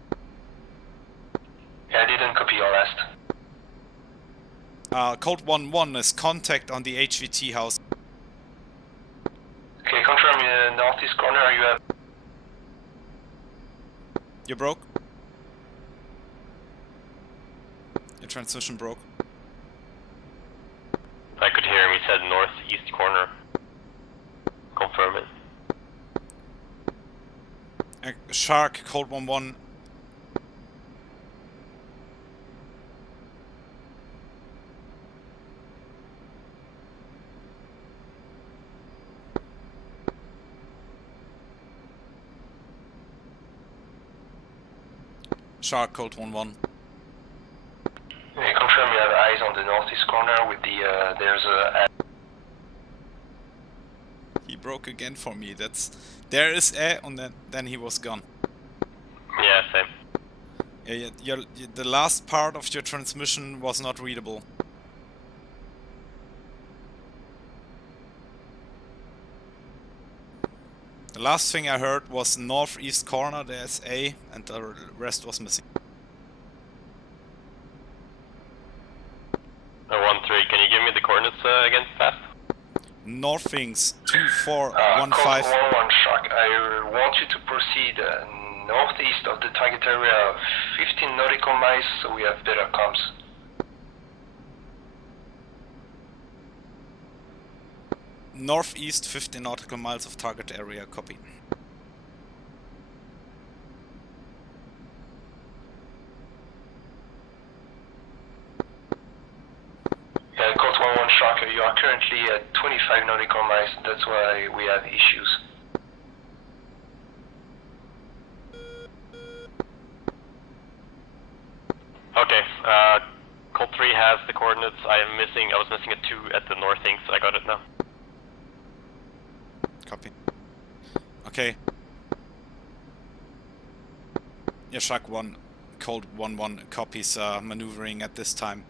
Yeah, I didn't copy your last. Code 1-1 is contact on the HVT house. Okay, confirm in the northeast corner you have... You broke? Your transmission broke. I could hear him, he said northeast corner. Confirm it. Shark, Cold 1-1. Shark, Cold 1-1. Yeah, confirm you have eyes on the northeast corner with the, there's a... He broke again for me. There is a, and then he was gone. Yeah, same. Yeah, the last part of your transmission was not readable. The last thing I heard was northeast corner, there's A, and the rest was missing. 1-3, can you give me the coordinates again, fast? Northings 2415. Code 1-1, Shark, I want you to proceed northeast of the target area, 15 nautical miles, so we have better comms. Northeast 15 nautical miles of target area, copy. Yeah, Code 1-1, Shark, you are currently at 25 nautical miles, that's why we have issues. Okay, Colt 3 has the coordinates. I was missing a 2 at the north inks. I got it now. Copy. Okay. Yeah, Shark 1, Colt 1-1 copies maneuvering at this time.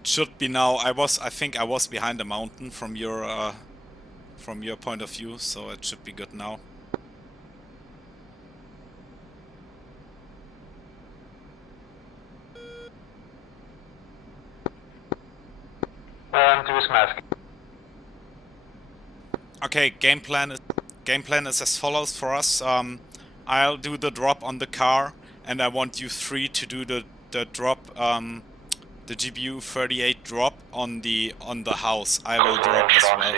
It should be now. I think I was behind the mountain from your point of view, so it should be good now. To his mask. Okay, game plan is as follows for us. I'll do the drop on the car, and I want you 3 to do the drop, the GBU 38 drop on the house. I will drop as well.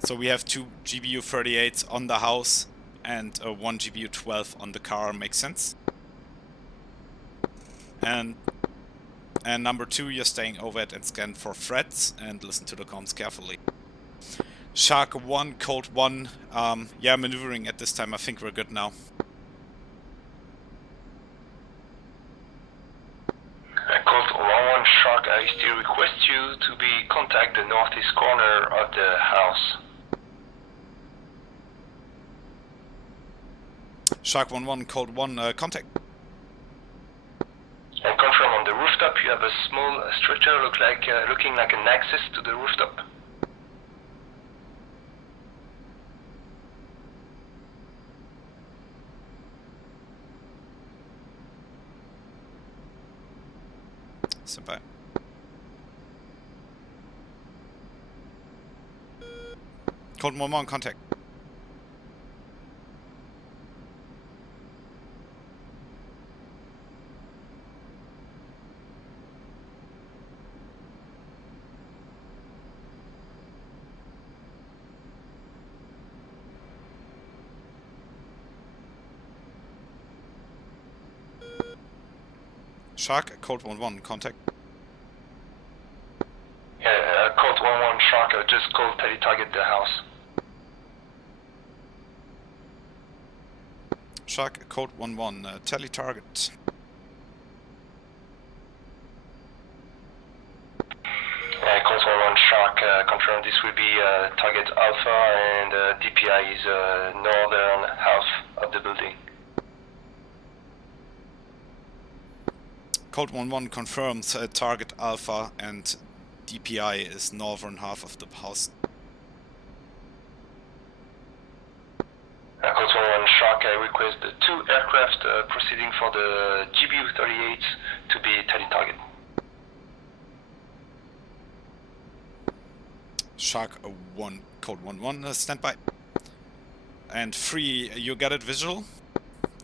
So we have 2 GBU 38s on the house and 1 GBU 12 on the car. Makes sense. And number 2, you're staying overhead and scan for threats and listen to the comms carefully. Shark 1, Colt 1, yeah, maneuvering at this time. I think we're good now. Colt 1-1 Shark, I still request you to be contact the northeast corner of the house. Shark 1-1, Colt 1, contact. And confirm on the rooftop you have a small structure looking like an access to the rooftop. Standby. Colt 1-1, contact. Shark, Colt 1-1, contact. Yeah, Colt 1-1 Shark, just call tele target the house. Shark, Colt 1-1, tele target. Colt 1-1 Shark, confirm this will be target Alpha and DPI is northern half of the building. Colt 1-1 confirms target Alpha and DPI is northern half of the house. Colt 1-1 Shark, I request the 2 aircraft proceeding for the GBU-38 to be tele target. Shark 1, Colt 1-1, standby. And 3, you got it visual?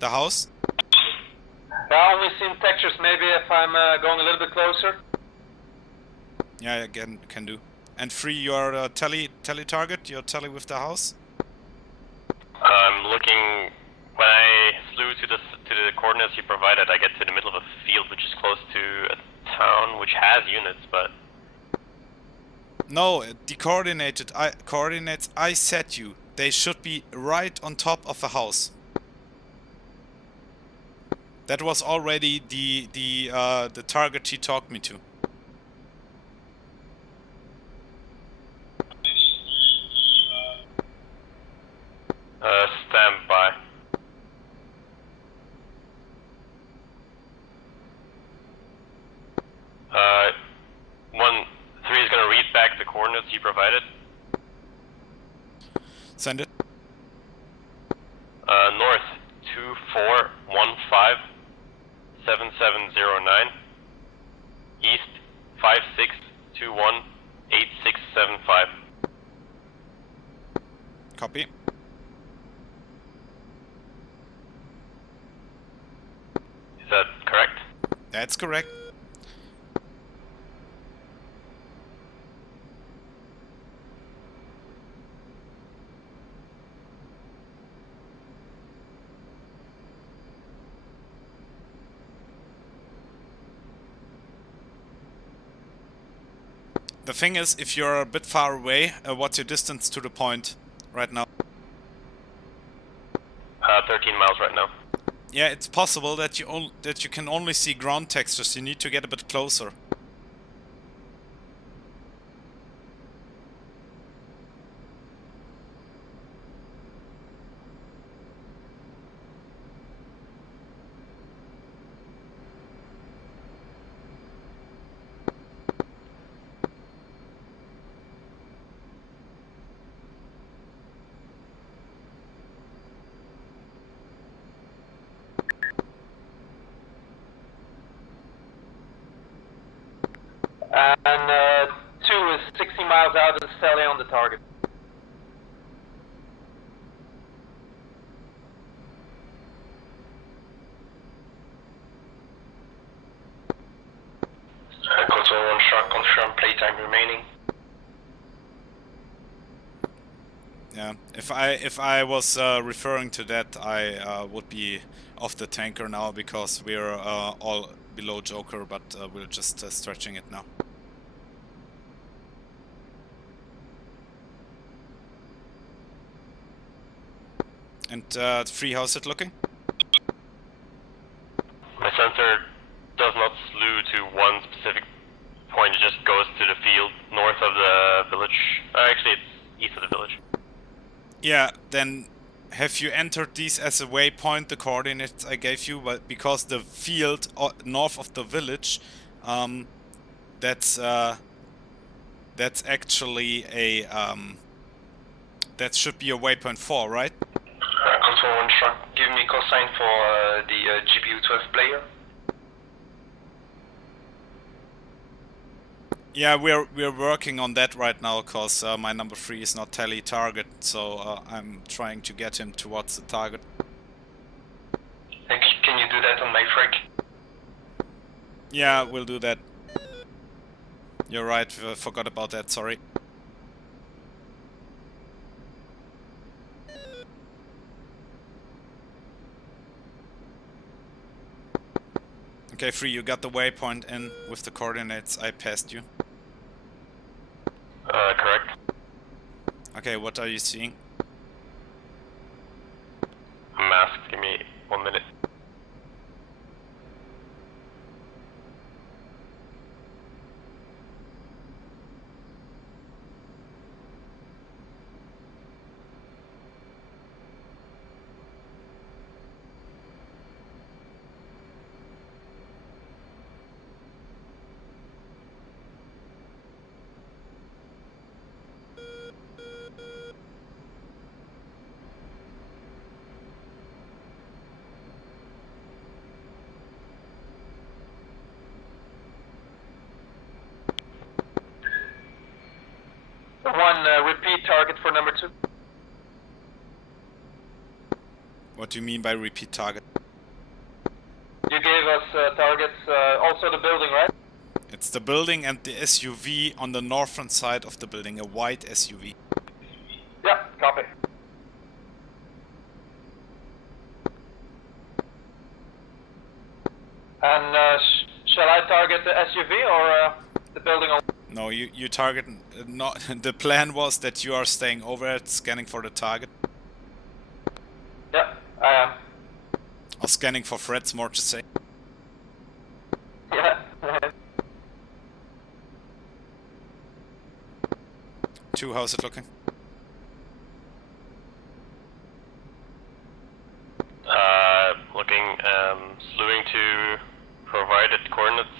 The house? I only seen textures, maybe if I'm going a little bit closer. Yeah, again, can do. And 3, your tele target, your tele with the house? I'm looking. When I flew to the coordinates you provided, I get to the middle of a field which is close to a town which has units, but... No, the coordinates I set you, they should be right on top of the house. That was already the target he talked me to. Stand by. One 3 is gonna read back the coordinates you provided. Send it. North 2415 7709. East 5621 8675. Copy. Is that correct? That's correct. The thing is, if you're a bit far away, what's your distance to the point right now? 13 miles right now. Yeah, it's possible that you can only see ground textures. You need to get a bit closer. And 2 is 60 miles out and steadily on the target. Control 1 shark, confirm playtime remaining. Yeah, if I was referring to that, I would be off the tanker now because we're all below Joker, but we're just stretching it now. And Free, how's it looking? My sensor does not slew to one specific point, it just goes to the field north of the village. Actually, it's east of the village. Yeah, then have you entered these as a waypoint, the coordinates I gave you? But because the field north of the village, that's actually a that should be a waypoint 4, right? Control 1 shark, give me cosine for the GPU 12 player. Yeah, we're working on that right now, cause my number 3 is not tally target, so I'm trying to get him towards the target. Can you do that on my frag? Yeah, we'll do that. You're right, forgot about that, sorry. Okay, Free, you got the waypoint in with the coordinates I passed you. Correct. Okay, what are you seeing? I'm masked, give me 1 minute. One repeat target for number 2. What do you mean by repeat target? You gave us targets, also the building, right? It's the building and the SUV on the northern side of the building, a white SUV. Yeah, copy. And shall I target the SUV or the building? No, you target not. The plan was that you are staying overhead, scanning for the target. Yeah, I am. Or scanning for threats, more to say. Yeah. 2, how's it looking? Looking, slewing to provided coordinates.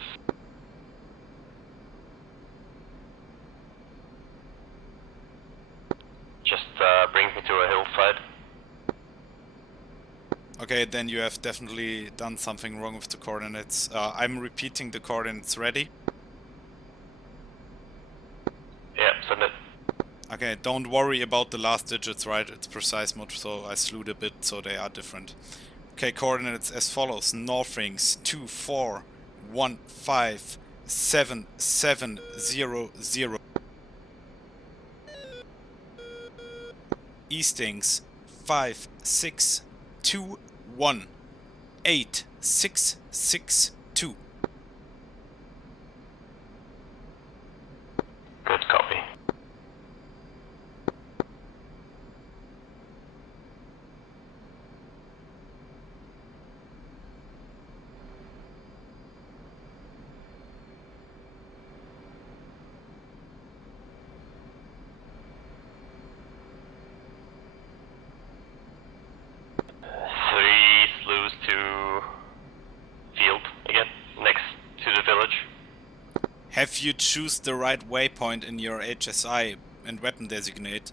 Just brings me to a hillside. Okay, then you have definitely done something wrong with the coordinates. I'm repeating the coordinates, ready? Yeah, send it. Okay, don't worry about the last digits, right? It's precise mode, so I slewed a bit, so they are different. Okay, coordinates as follows. Northings 24157700. Eastings 56218662. Good copy. if you choose the right waypoint in your HSI and weapon designate,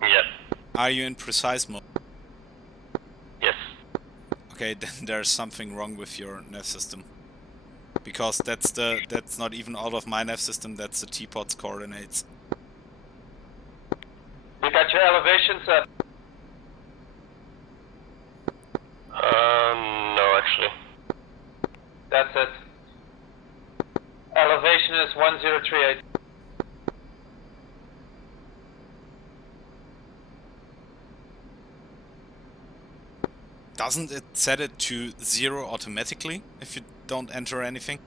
Yes. are you in precise mode? Yes. Okay, then there's something wrong with your nav system. Because that's not even out of my nav system, that's the T-Pod's coordinates. You got your elevation set. No, actually. That's it. Elevation is 1038. Doesn't it set it to 0 automatically if you don't enter anything?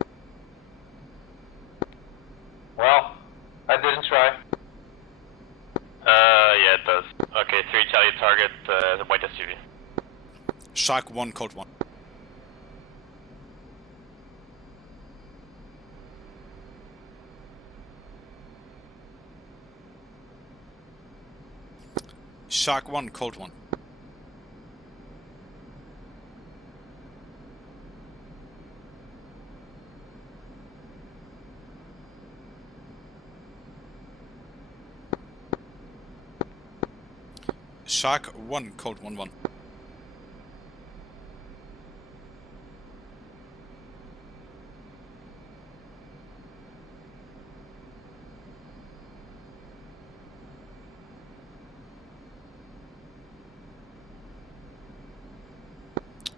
Well, I didn't try. Yeah, it does. Okay, 3 Charlie target, the white SUV. Shark 1, code 1. Shark 1, code 1. Shark 1, code 1-1.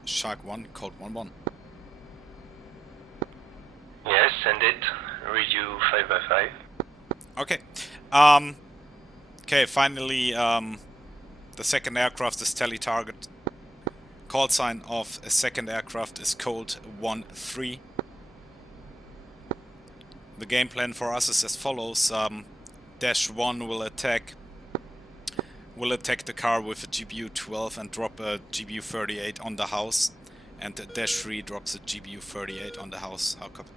Shark 1, code 1-1. Yes, send it. Read you 5x5. Okay. Okay, finally, the second aircraft is tele target. Call sign of a second aircraft is code 1-3. The game plan for us is as follows. Dash 1 will attack the car with a GBU-12 and drop a GBU-38 on the house, and Dash 3 drops a GBU-38 on the house. How copy?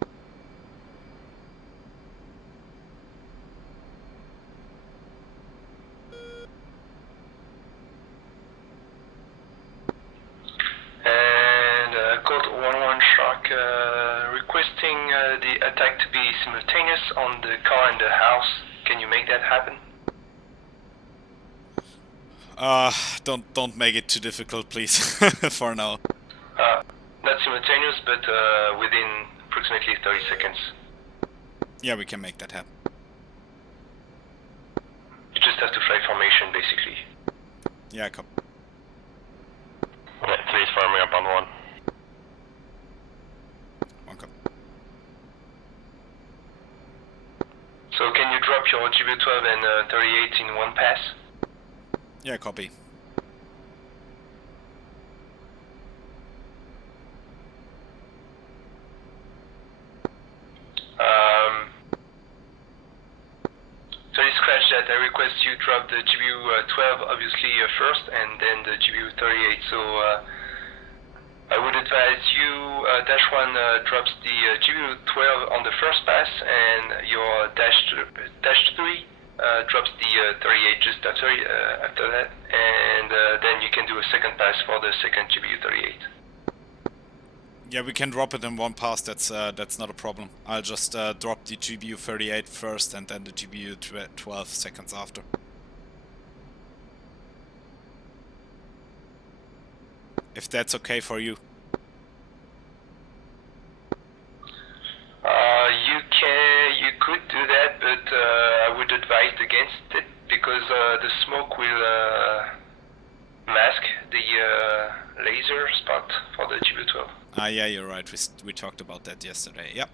And code 1-1 Shark requesting the attack to be simultaneous on the car and the house. Can you make that happen? Don't make it too difficult, please. For now. Not simultaneous, but within approximately 30 seconds. Yeah, we can make that happen. You just have to fly formation, basically. Yeah, copy. Yeah, 3 is farming up on 1. One copy. So can you drop your GBU-12 and 38 in one pass? Yeah, copy. So you scratch that. I request you drop the GBU-12 obviously first, and then the GBU-38. So I would advise you, Dash 1 drops the GBU-12 on the first pass, and your Dash 3 drops the 38 just after that, and then you can do a second pass for the second GBU-38. Yeah, we can drop it in one pass, that's not a problem. I'll just drop the GBU-38 first and then the GBU-12 seconds after. If that's okay for you. You could do that, but I would advise against it because the smoke will mask the laser spot for the GBU-12. Ah, yeah, you're right. We talked about that yesterday. Yep.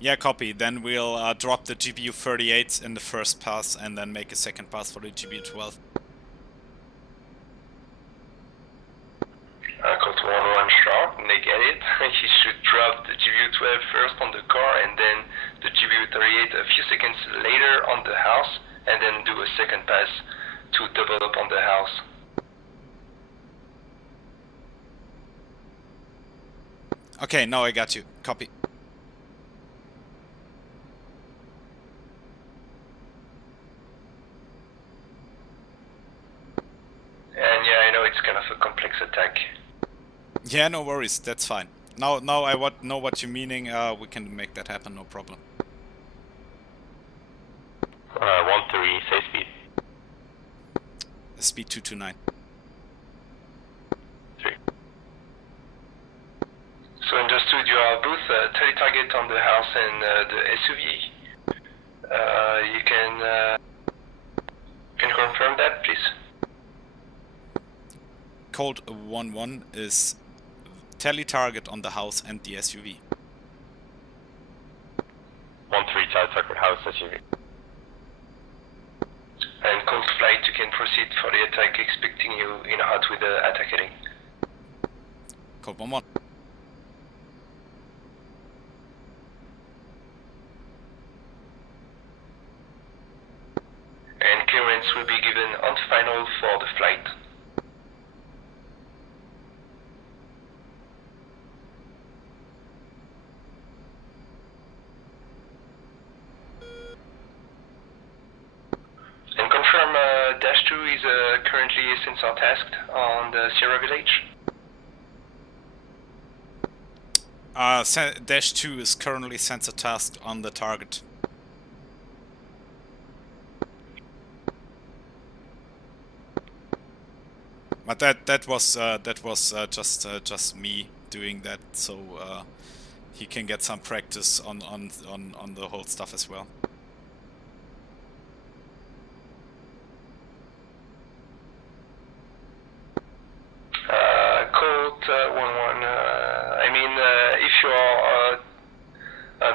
Yeah, copy. Then we'll drop the GBU-38 in the first pass and then make a second pass for the GBU-12. Code 1-1 Shark, negate it. You should drop the GBU-12 first on the car and then the GBU-38 a few seconds later on the house, and then do a second pass to double up on the house. Okay, now I got you. Copy. And yeah, I know it's kind of a complex attack. Yeah, no worries. That's fine. Now I know what you're meaning. We can make that happen, no problem. 13, say speed. Speed 229. 3. So understood, you are both tele-target on the house and the SUV. You can confirm that, please? Cold 1-1 is tele-target on the house and the SUV. 1-3, target house SUV. And Cold Flight, you can proceed for the attack, expecting you in a hut with the attack heading. Cold 1-1. And clearance will be given on final for the flight. And confirm Dash 2 is currently sensor tasked on the Sierra Village. Dash 2 is currently sensor tasked on the target. But that was just me doing that, so he can get some practice on the whole stuff as well. Cold 1-1. I mean, if you are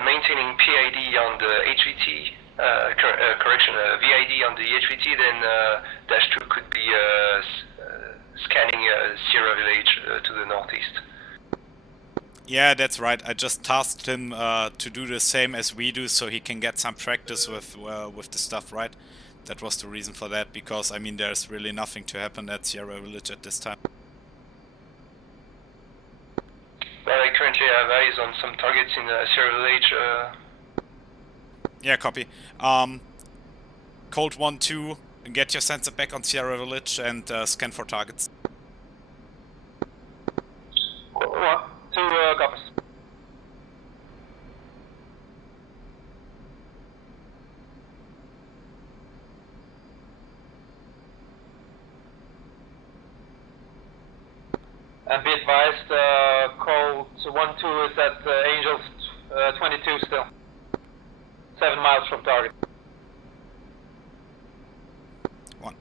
maintaining PID on the HVT, correction, VID on the HVT, then Dash 2 could be scanning Sierra Village to the northeast. Yeah, that's right. I just tasked him to do the same as we do, so he can get some practice with the stuff, right? That was the reason for that, because I mean, there's really nothing to happen at Sierra Village at this time. Well, I currently have eyes on some targets in Sierra Village. Yeah, copy. Cold 1-2, get your sensor back on Sierra Village and scan for targets. 1, 2 copies. And be advised, Cold 1-2 is at Angels 22 still. 7 miles from target. 1.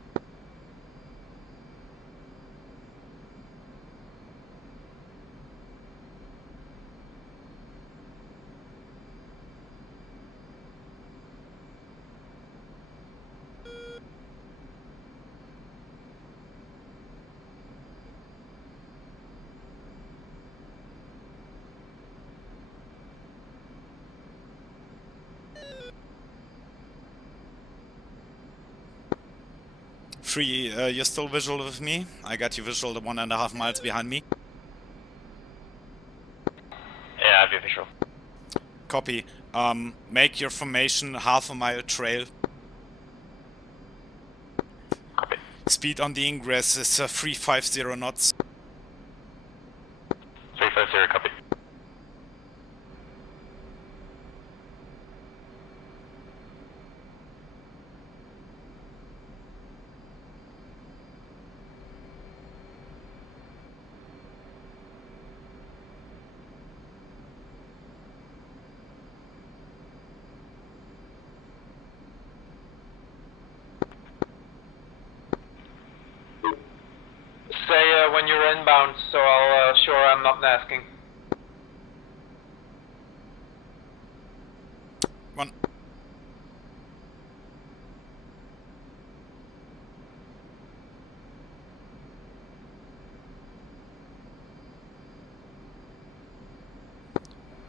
Free, you're still visual with me? I got you visual 1.5 miles behind me. Yeah, I have your visual. Copy. Make your formation half a mile trail. Copy. Speed on the ingress is 350 knots. 350, copy. Say when you're inbound, so I'll sure I'm not asking. 1.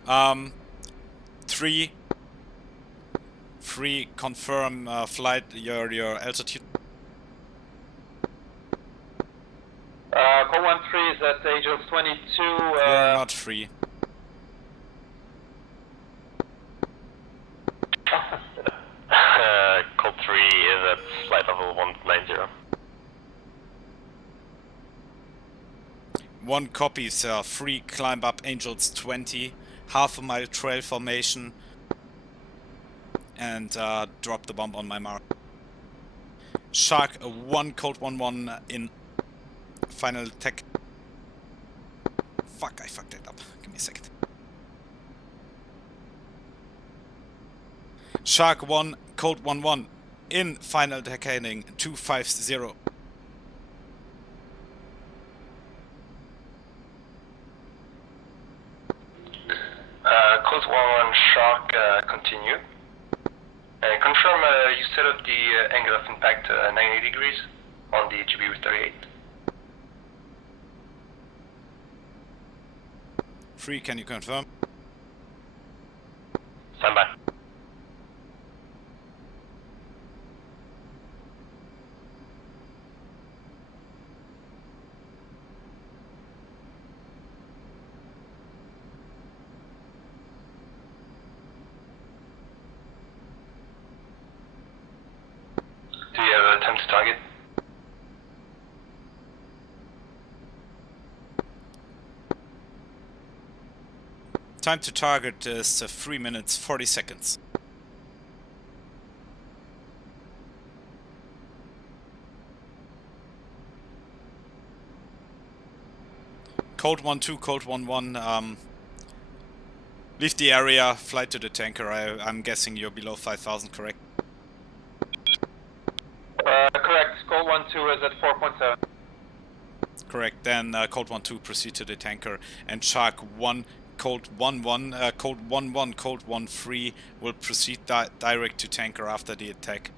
Um, 3. Confirm flight your altitude. Call 1-3 is at Angels 22. You're not free. Cold 3 is at flight level 190. 1 copies, free climb up Angels 20, half a mile trail formation, and drop the bomb on my mark. Shark 1 code 1-1 in final attack. Fuck, I fucked that up. Give me a second. Shark 1 code 1-1 in final attack heading 250. Code 1-1 Shark, continue. Confirm you set up the angle of impact 90 degrees on the GB38. 3, can you confirm? Stand by. Do you have a time to target? Time to target is 3 minutes 40 seconds. Code 1-2, code 1-1, leave the area, fly to the tanker. I'm guessing you're below 5,000, correct? Correct. Code 1-2 is at 4.7. Correct, then code 1-2 proceed to the tanker, and Shark 1 code 1-1, code 1-1, code 1-3 will proceed direct to tanker after the attack.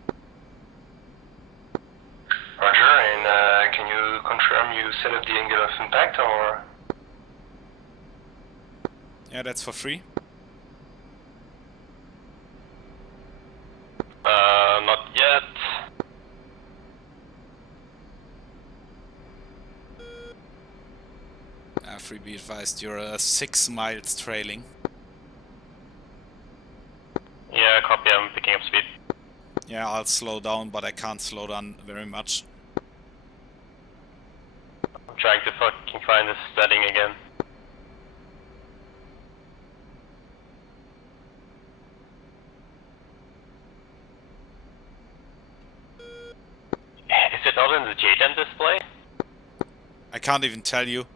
Roger, and can you confirm you set up the angle of impact, or? Yeah, that's for free. Not yet. Free, be advised, you're 6 miles trailing. Yeah, copy, I'm picking up speed. Yeah, I'll slow down, but I can't slow down very much. I'm trying to fucking find this setting again. Is it not in the JDEM display? I can't even tell you.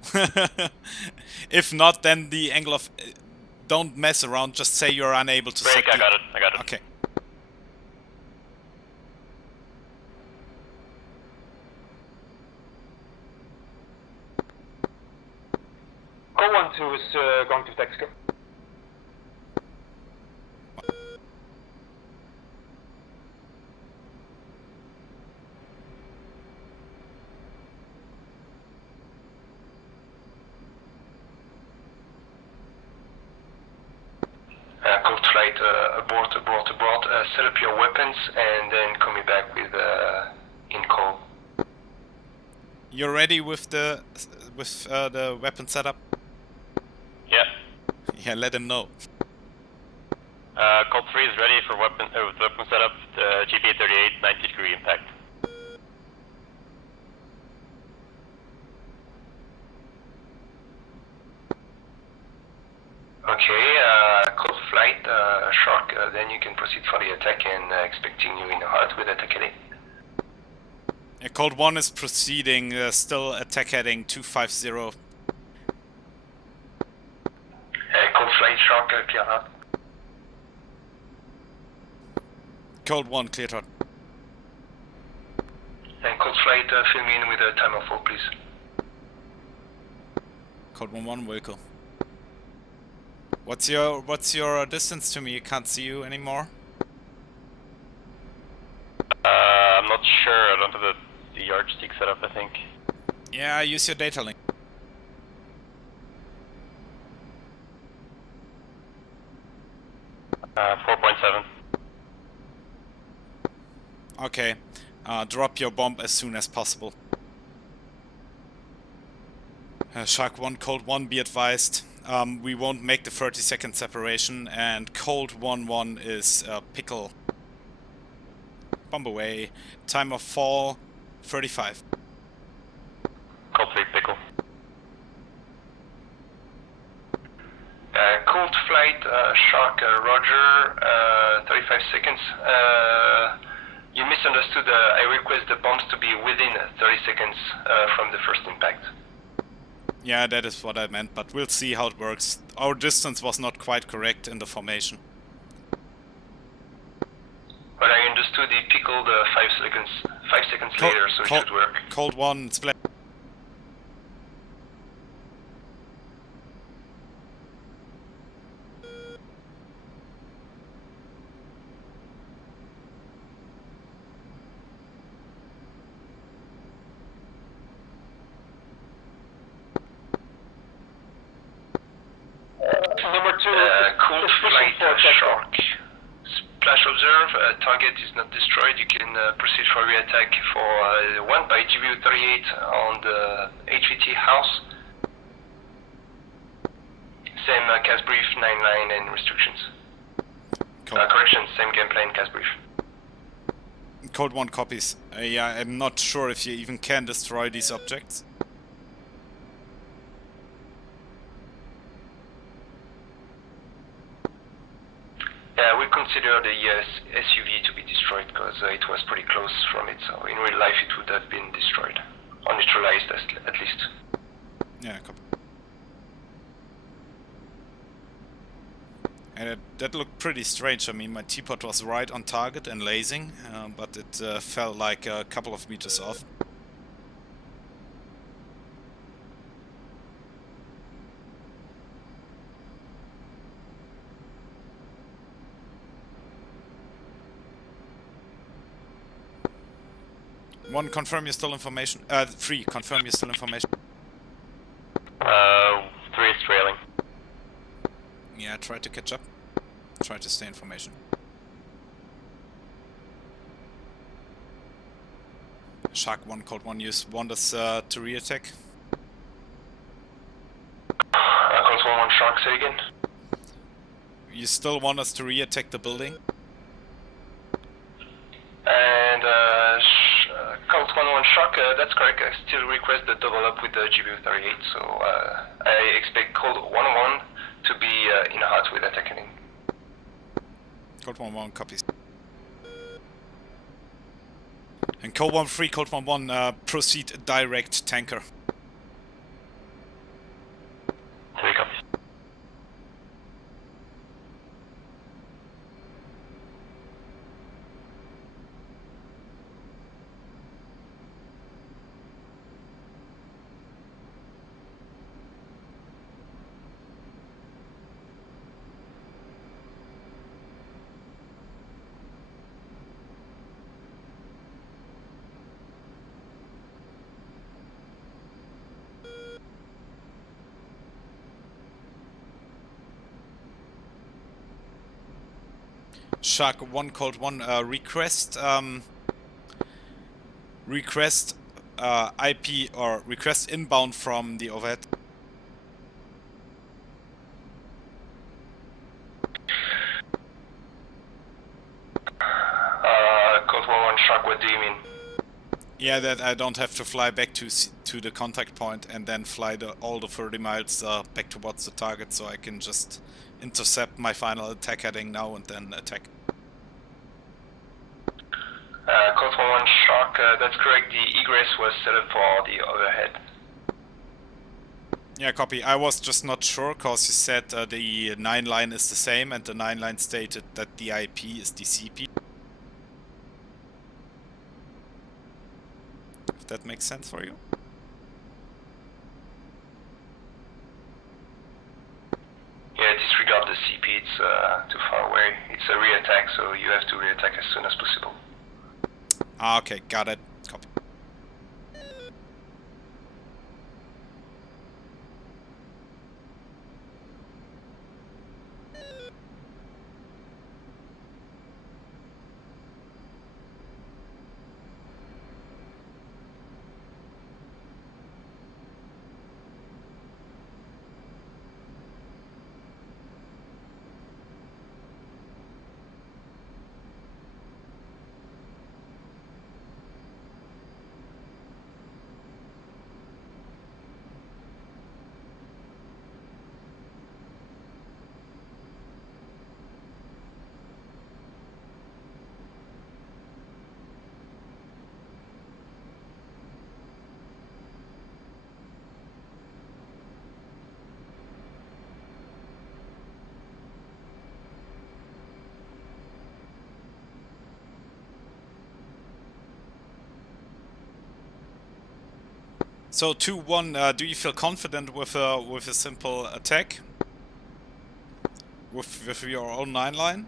If not, then the angle of... don't mess around, just say you're unable to set Break, I got it. Okay. Code 1-2 is going to Texco. Code flight, abort, set up your weapons and then call me back with in call. You're ready with the weapon setup? Yeah. Yeah, let him know. Code 3 is ready for weapon setup, GP38, 90 degree impact. Okay, code flight, Shark, then you can proceed for the attack and expecting you in the heart with attack heading. Yeah, code 1 is proceeding, still attack heading 250. Code flight, Shark, clear out. Code 1 cleared out. And code flight, fill me in with a timer 4, please. Code 1-1, Wilco. What's your distance to me? I can't see you anymore. I'm not sure. I don't have the yardstick set up, I think. Yeah, use your data link. Uh, 4.7. Okay, drop your bomb as soon as possible. Shark 1, Cold 1, be advised. We won't make the 30-second separation, and Cold 1-1 is Pickle. Bomb away. Time of fall, 35. Cold 3, Pickle. right, Shark, Roger, 35 seconds. You misunderstood. I request the bombs to be within 30 seconds from the first impact. Yeah, that is what I meant, but we'll see how it works. Our distance was not quite correct in the formation. But I understood he pickled 5 seconds later, so it should work. Cold one, split. Number 2, cool flight, Shark. Splash observe, target is not destroyed. You can proceed for re-attack for 1 by GBU-38 on the HVT house. Same CAS brief, 9 line and restrictions. Correction, same game plan, CAS brief. Code 1 copies. Yeah, I'm not sure if you even can destroy these objects. Yeah, we consider the SUV to be destroyed because it was pretty close from it, so in real life it would have been destroyed. Or neutralized at least. Yeah, copy. And that looked pretty strange. I mean, my teapot was right on target and lasing, but it fell like a couple of meters off. One, confirm your still information. 3, confirm your still information. 3 is trailing. Yeah, try to catch up. Try to stay in formation. Shark 1, Cold 1, you want us to re-attack? Control 1 Shark, say again. You still want us to re-attack the building? And Cult 1-1 Shark, that's correct. I still request the double up with the GBU-38, so I expect Cold 1-1 to be in a hut with attacking. Code 1-1 copies. And Code 1-3, Code 1-1, proceed direct tanker. 3 copies. Shark 1, Cold 1, request IP or request inbound from the overhead. Code 1-1 Shark, what do you mean? Yeah, that I don't have to fly back to the contact point and then fly all the 30 miles back towards the target, so I can just intercept my final attack heading now and then attack. Code 1-1 Shark, that's correct. The egress was set up for the overhead. Yeah, copy. I was just not sure because you said the 9 line is the same and the 9 line stated that the IP is the CP. If that makes sense for you. Yeah, disregard the CP, it's too far away. It's a re-attack, so you have to re-attack as soon as possible. Ah, okay, got it. Copy. So 2-1. Do you feel confident with a simple attack? With your own 9 line?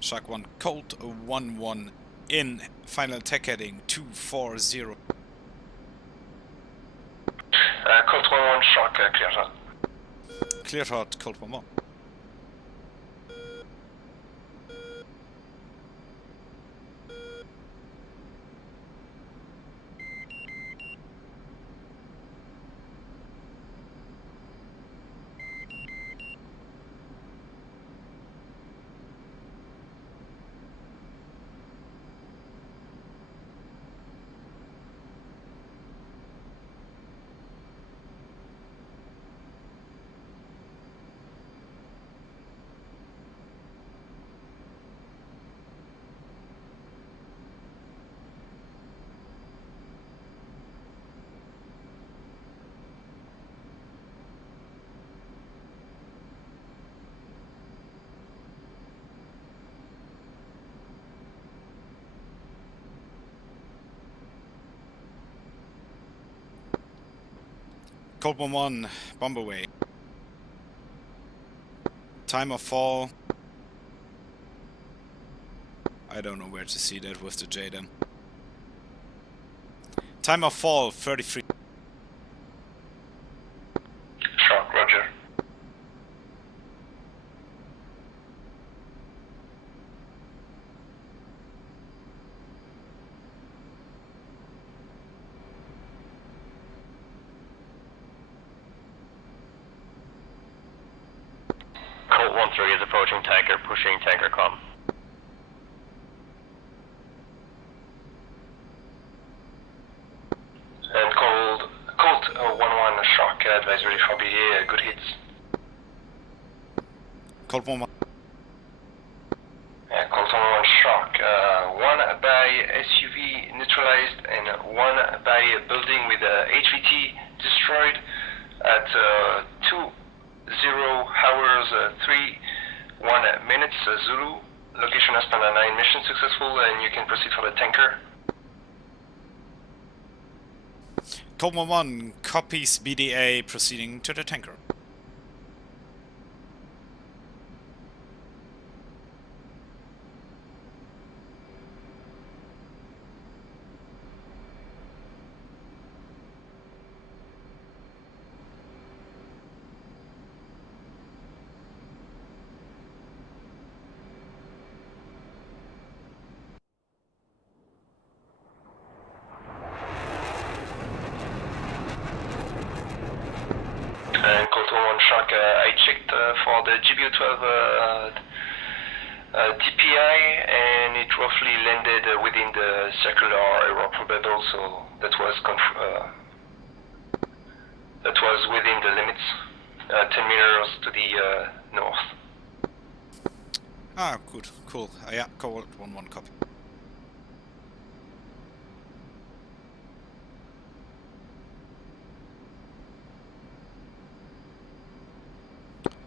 Shark 1 Colt 1-1 in final attack heading 240. Colt 1-1 Shark, clear shot. Clear hot Colt 1-1. Colt 1-1 bomb away. Time of fall. I don't know where to see that with the JDAM. Time of fall 33. Shark, roger. Colt 1-3 is approaching tanker, pushing tanker comm. And Colt 1-1 Shark, advisory for BA, good hits. Colt 1-1. Colt 1-1 Shark, 1 by SUV neutralized and 1 by a building with HVT destroyed at 2:0 hours 3:1 minutes Zulu. Location as Panda 9, mission successful, and you can proceed for the tanker. Colt 1-1 copies BDA proceeding to the tanker. And Colt 1-1 Shark, I checked for the GBO-12 DPI, and it roughly landed within the circular error probable, so that was within the limits, 10 meters to the north. Ah, good, cool. Yeah, Colt 1-1 copy.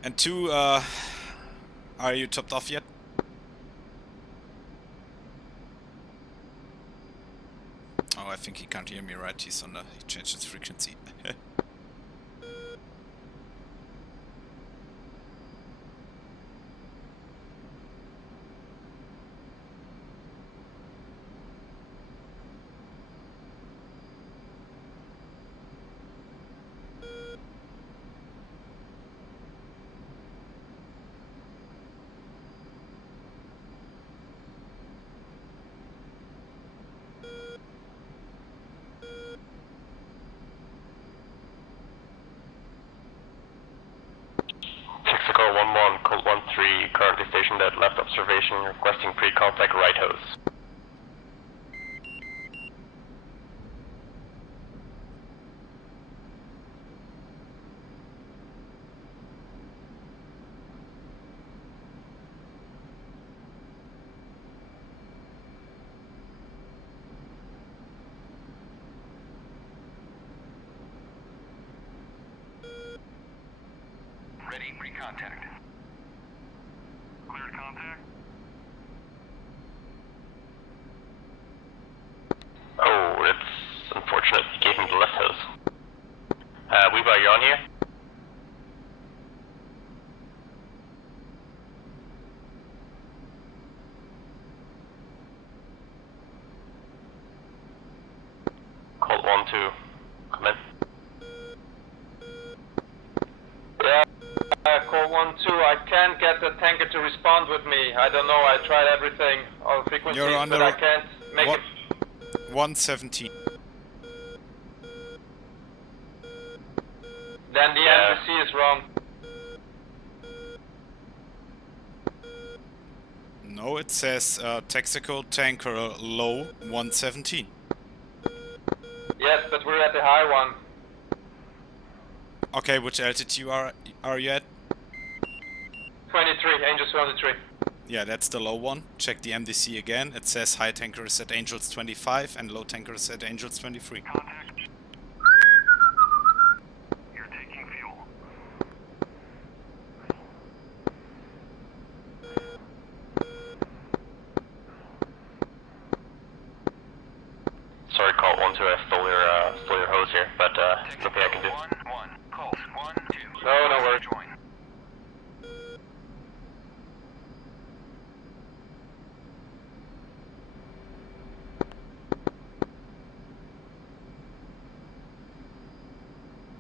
And 2, are you topped off yet? Oh, I think he can't hear me, right? He changed his frequency. Texaco 1-1, Colt 1-3, currently stationed at left observation, requesting pre-contact right hose. contact. Cleared contact. Oh, that's unfortunate. He gave me the left hose. Weeba, you're on here? Colt 1-2, come in. Yeah, Colt 1-2, I can't get the tanker to respond with me. I don't know, I tried everything, all frequencies, You're on but the I can't make what? it. 117. Then the Yeah. MPC is wrong. No, it says Texaco tanker low 117. Yes, but we're at the high one. Okay, which altitude are you at? 23, Angels 23. Yeah, that's the low one. Check the MDC again. It says high tanker is at Angels 25 and low tanker is at Angels 23. Contact. You're taking fuel. Sorry, Colt 1-2, I stole your hose here, but nothing I can do. 1-1. Colt 1-2. No, no worries. Join.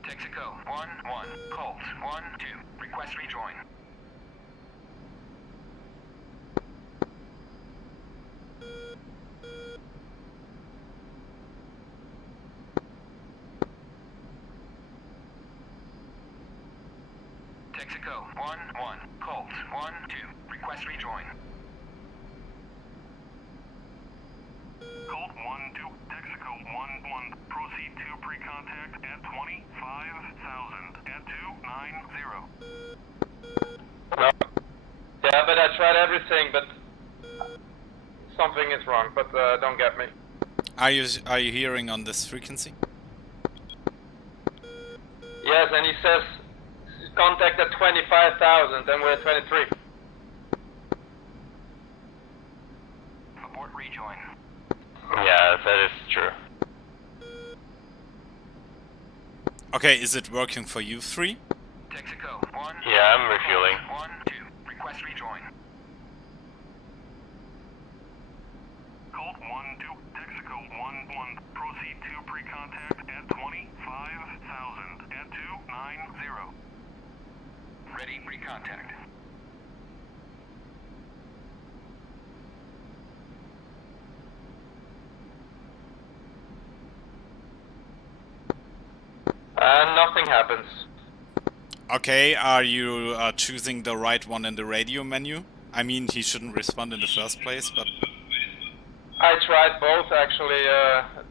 Texaco 1-1. Colt 1-2. Request rejoin. Texaco 1-1. Colt 1-2. Request rejoin. Colt 1-2. Texaco 1-1. Proceed to pre-contact at 25,000 at 290. No. Yeah, but I tried everything, but something is wrong, but don't get me. Are you hearing on this frequency? Yes, and he says contact at 25,000, and we're at 23. Abort rejoin. Yeah, that is true. Okay, is it working for you three? Texaco 1. Yeah, I'm refueling. 1-2. Request rejoin. Colt 1-2. Texaco 1-1. Proceed to pre-contact at 25,000 at 290. Ready pre-contact. And nothing happens. Okay, are you choosing the right one in the radio menu? I mean, he shouldn't respond in the first place, but... I tried both actually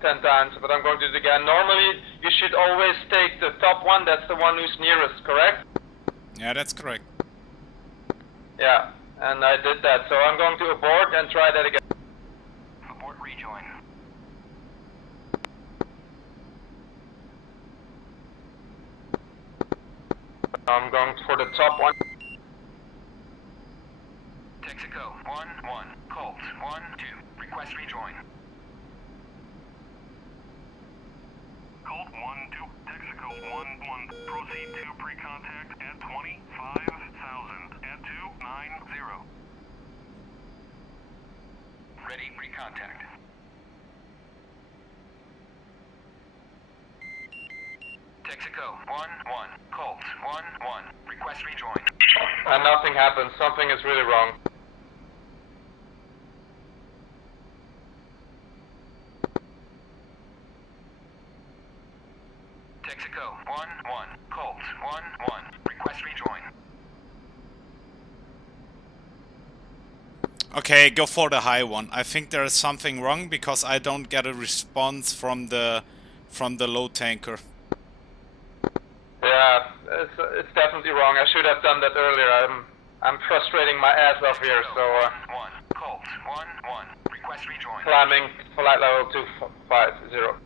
10 times, but I'm going to do it again. Normally, you should always take the top one, that's the one who's nearest, correct? Yeah, that's correct. Yeah, and I did that, so I'm going to abort and try that again. Abort rejoin. I'm going for the top one. Texaco 1-1. Colt 1-2. Request rejoin. Colt 1-2. Texaco 1-1. Proceed to pre-contact at 25,000 at 290. Ready pre-contact. Texaco 1-1. Colt 1-1. Request rejoin. And nothing happens, something is really wrong. Texaco 1-1. Colt 1-1. Request rejoin. Okay, go for the high one. I think there is something wrong because I don't get a response from the low tanker. Yeah, it's definitely wrong. I should have done that earlier. I'm frustrating my ass off here, so 1-1. Colt 1-1. Request rejoin. climbing flight level 250.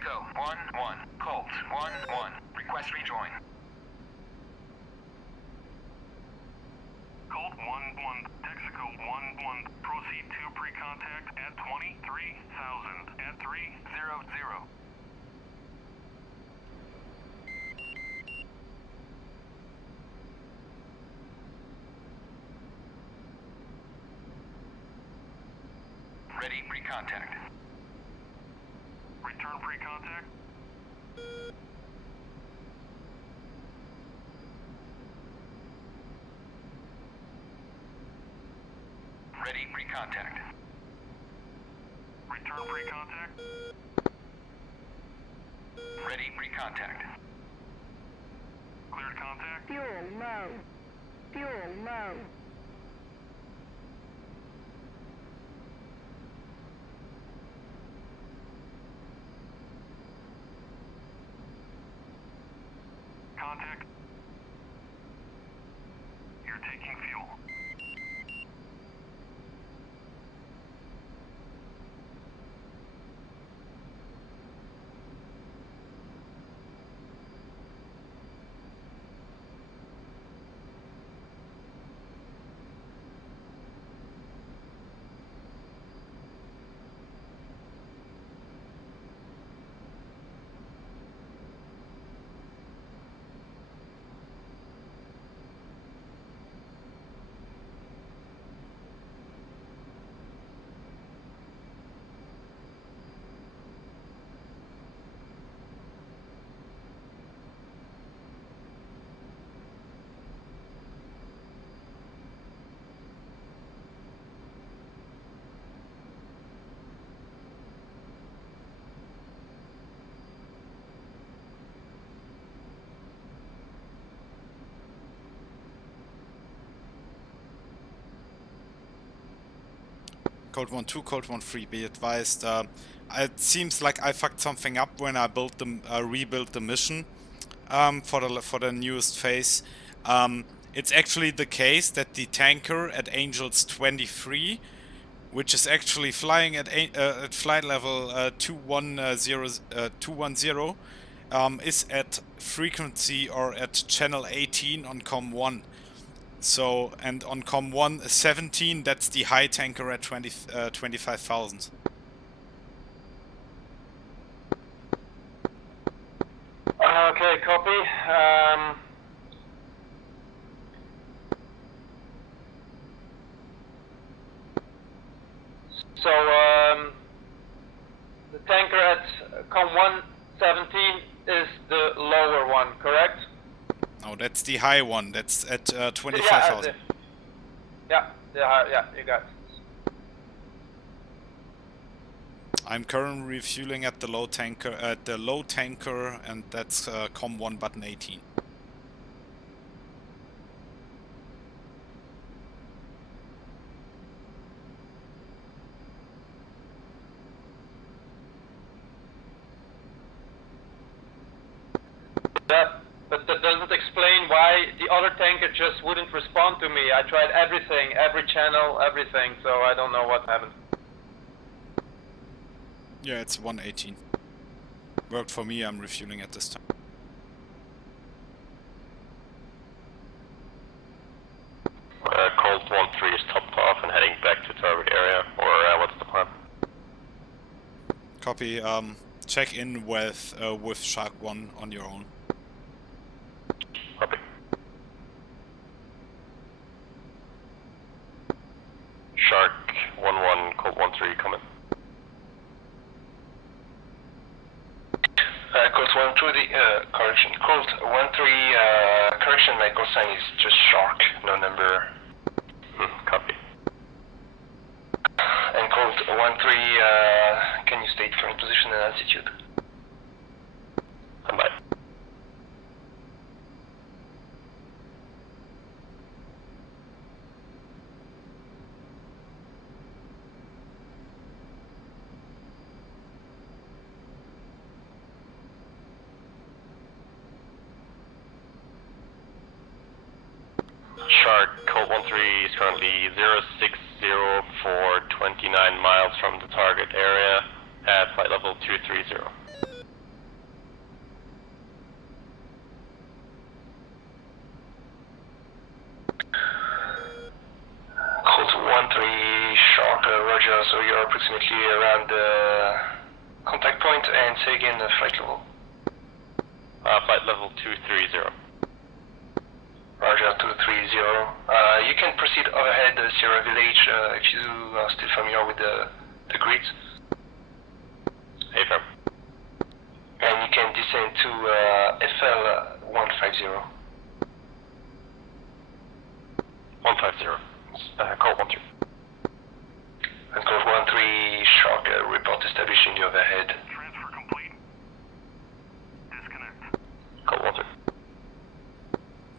Texaco 1-1, Colt 1-1, request rejoin. Colt 1-1, Texaco 1-1, proceed to pre-contact at 23,000 at 300. Ready pre-contact. Return pre-contact. Ready pre-contact. Return pre-contact. Ready pre-contact. Cleared contact. Fuel low. Fuel low. Contact. You're taking fuel. Code 1-2, Code 1-3, be advised. It seems like I fucked something up when I built the rebuilt the mission for the newest phase. It's actually the case that the tanker at Angels 23, which is actually flying at flight level 210, is at frequency or at channel 18 on COM 1. So, and on COM 1 17, that's the high tanker at 25,000. Okay, copy. The tanker at COM 117 is the lower one, correct? No, that's the high one. That's at 25,000. Yeah, you got it. I'm currently refueling at the low tanker, and that's COM 1 button 18. But that doesn't explain why the other tanker just wouldn't respond to me. I tried everything, every channel, everything, so I don't know what happened. Yeah, it's 118. Worked for me, I'm refueling at this time. Colt 1-3 is topped off and heading back to target area, or what's the plan? Copy, check in with Shark 1 on your own. Copy. Shark 1-1, Colt 1-3 coming. Colt 1-2, correction. Colt 1-3, correction, my call sign is just Shark, no number. Copy. And Colt 1-3, can you state current position and altitude? Stand by. Shark, Colt 1-3 is currently 060 for 29 miles from the target area at flight level 230. Roger, so you're approximately around the contact point, and say again the flight level. Flight level 230. Roger, 230. You can proceed overhead Sierra Village if you are still familiar with the grids. Affirm. And you can descend to FL 150. 150. Call 13. And code 13 Shark, report establishing the overhead. Transfer complete. Disconnect. Call 13.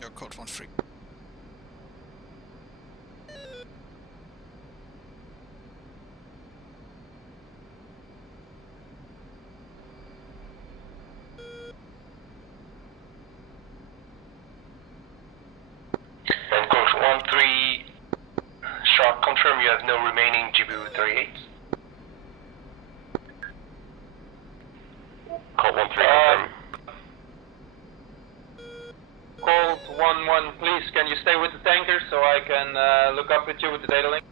Your code 13. And code 13 Shark, confirm you have no remaining GBU 38. Call 13. Confirm. Colt 1-1, please, can you stay with the tanker so I can look up with you with the data link?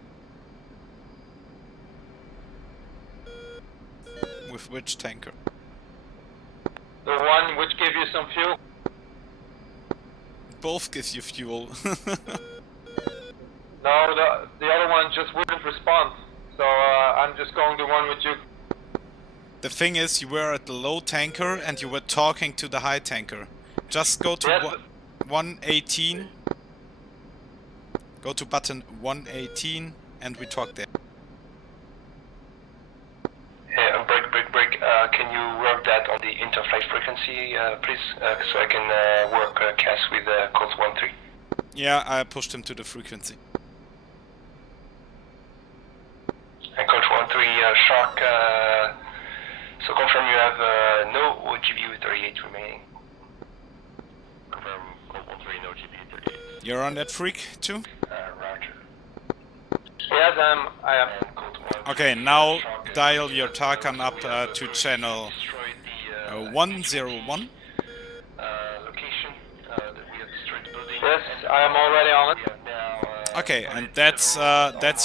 With which tanker? The one which gives you some fuel? Both gives you fuel. No, the other one just wouldn't respond. So I'm just going to one with you. The thing is, you were at the low tanker and you were talking to the high tanker. Just go to Yes, 118. Go to button 118 and we talk there. Yeah, break. Can you work that on the interflight frequency, please, so I can work CAS with code 13. Yeah, I pushed him to the frequency. And code 13 Shark, so confirm you have no GBU 38 remaining. Confirm call 13, no GP 38. You're on that freak too? Roger. yes, I am. And code 13 Okay, now Shark, dial your Tarkan up to channel destroyed the 101. location that we have destroyed the building. Yes, I am already on it. We have now, Okay, and that's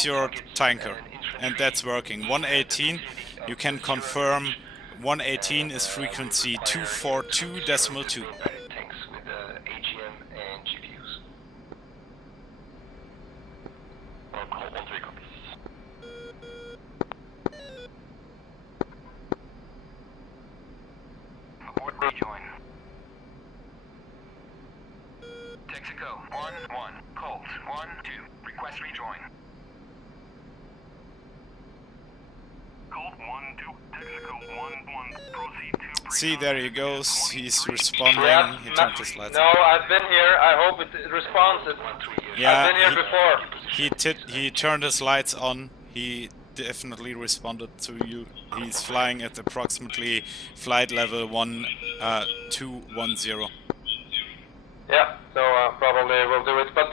your tanker, and that's working. 118, you can confirm 118 is frequency 242.2. tanks with AGM and GPUs. Call 13 copies. Abort rejoin. Texaco 1-1. Colt 1-2. Request rejoin. Colt 1-2. Texaco 1-1. Proceed to. See, there he goes. He's responding. Yeah, He turned his lights no, on. I've been here. I hope it responds. Yeah, I've been here before. he turned his lights on. He definitely responded to you. He's flying at approximately flight level 1210. Yeah, so probably we'll do it. But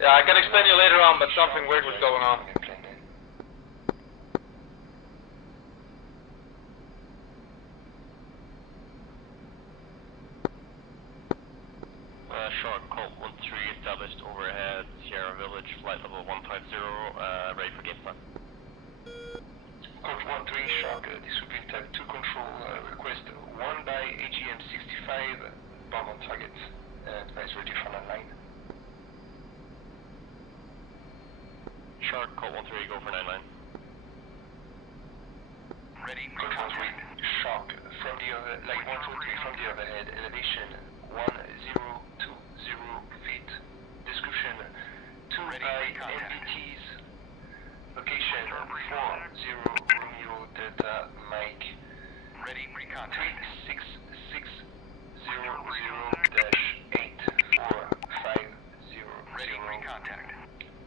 yeah, I can explain you later on. But something weird was going on. Shark, Colt 13 established overhead Sierra Village, flight level 150, ready for game plan. Code 13 Shark, this will be type 2 control, request 1 by AGM 65, bomb on target, advise ready for online. Shark, Colt 13, go for 99. Ready. Code 13 Shark, from the other, like 123 from the overhead, elevation 1020 feet, description 2 by MBTs, location 40 Romeo Delta Mike. Ready. Recontact. 3600-8450. Ready. Recontact.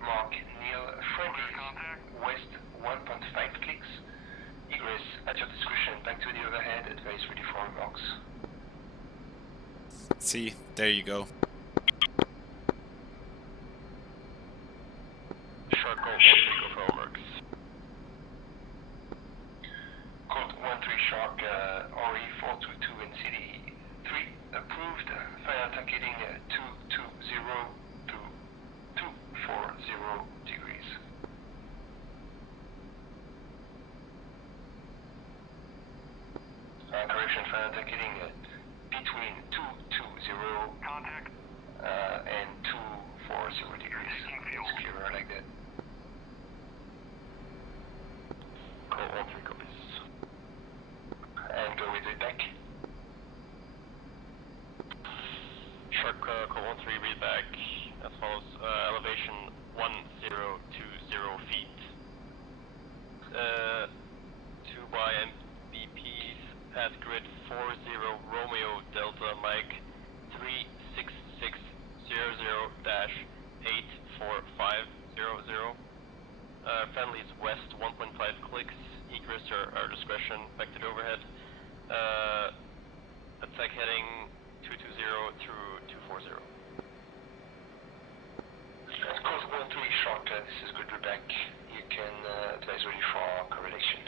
Mark Neil Friendly, west 1.5 clicks. Egress at your discretion. Back to the overhead. Advice ready for remarks. See, there you go. Shark, Colt 13, go for homeworks. Code 13 Shark, RE 422 in City 3 approved. Fire targeting 220 to 240 degrees. instruction for targeting between 220 Contact. and 240 degrees. taking fuel. It's clearer like that. Call 13 copies. And go with it back. Shark, call 13, read back as follows. Elevation 1020 feet. 2 by MBPs at grid 40 Romeo Delta Mike 36600-84500. Friendlies west 1.5 clicks. Egress or our discretion. Vectored overhead. Attack heading 220 through 240. Code 13 Shark, this is good back. You can advise ready for correlation.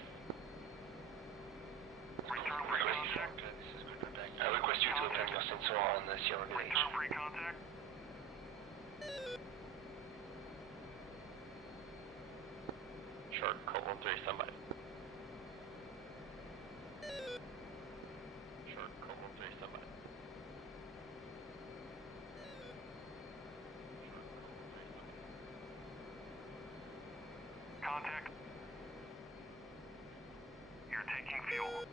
Return free contact. This is good back. I request you to open your sensor on the Sierra Village. Return free contact. Shark, call 13, standby. Shark, call 13, standby. Contact. You're taking fuel.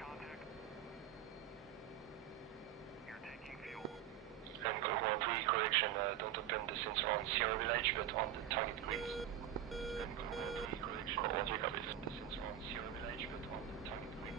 Contact. You're taking fuel. And code 13 correction, don't open the sensor on Sierra Village but on the target grid. And code 13 correction, Call 13 don't copies. open the sensor on Sierra Village but on the target grid.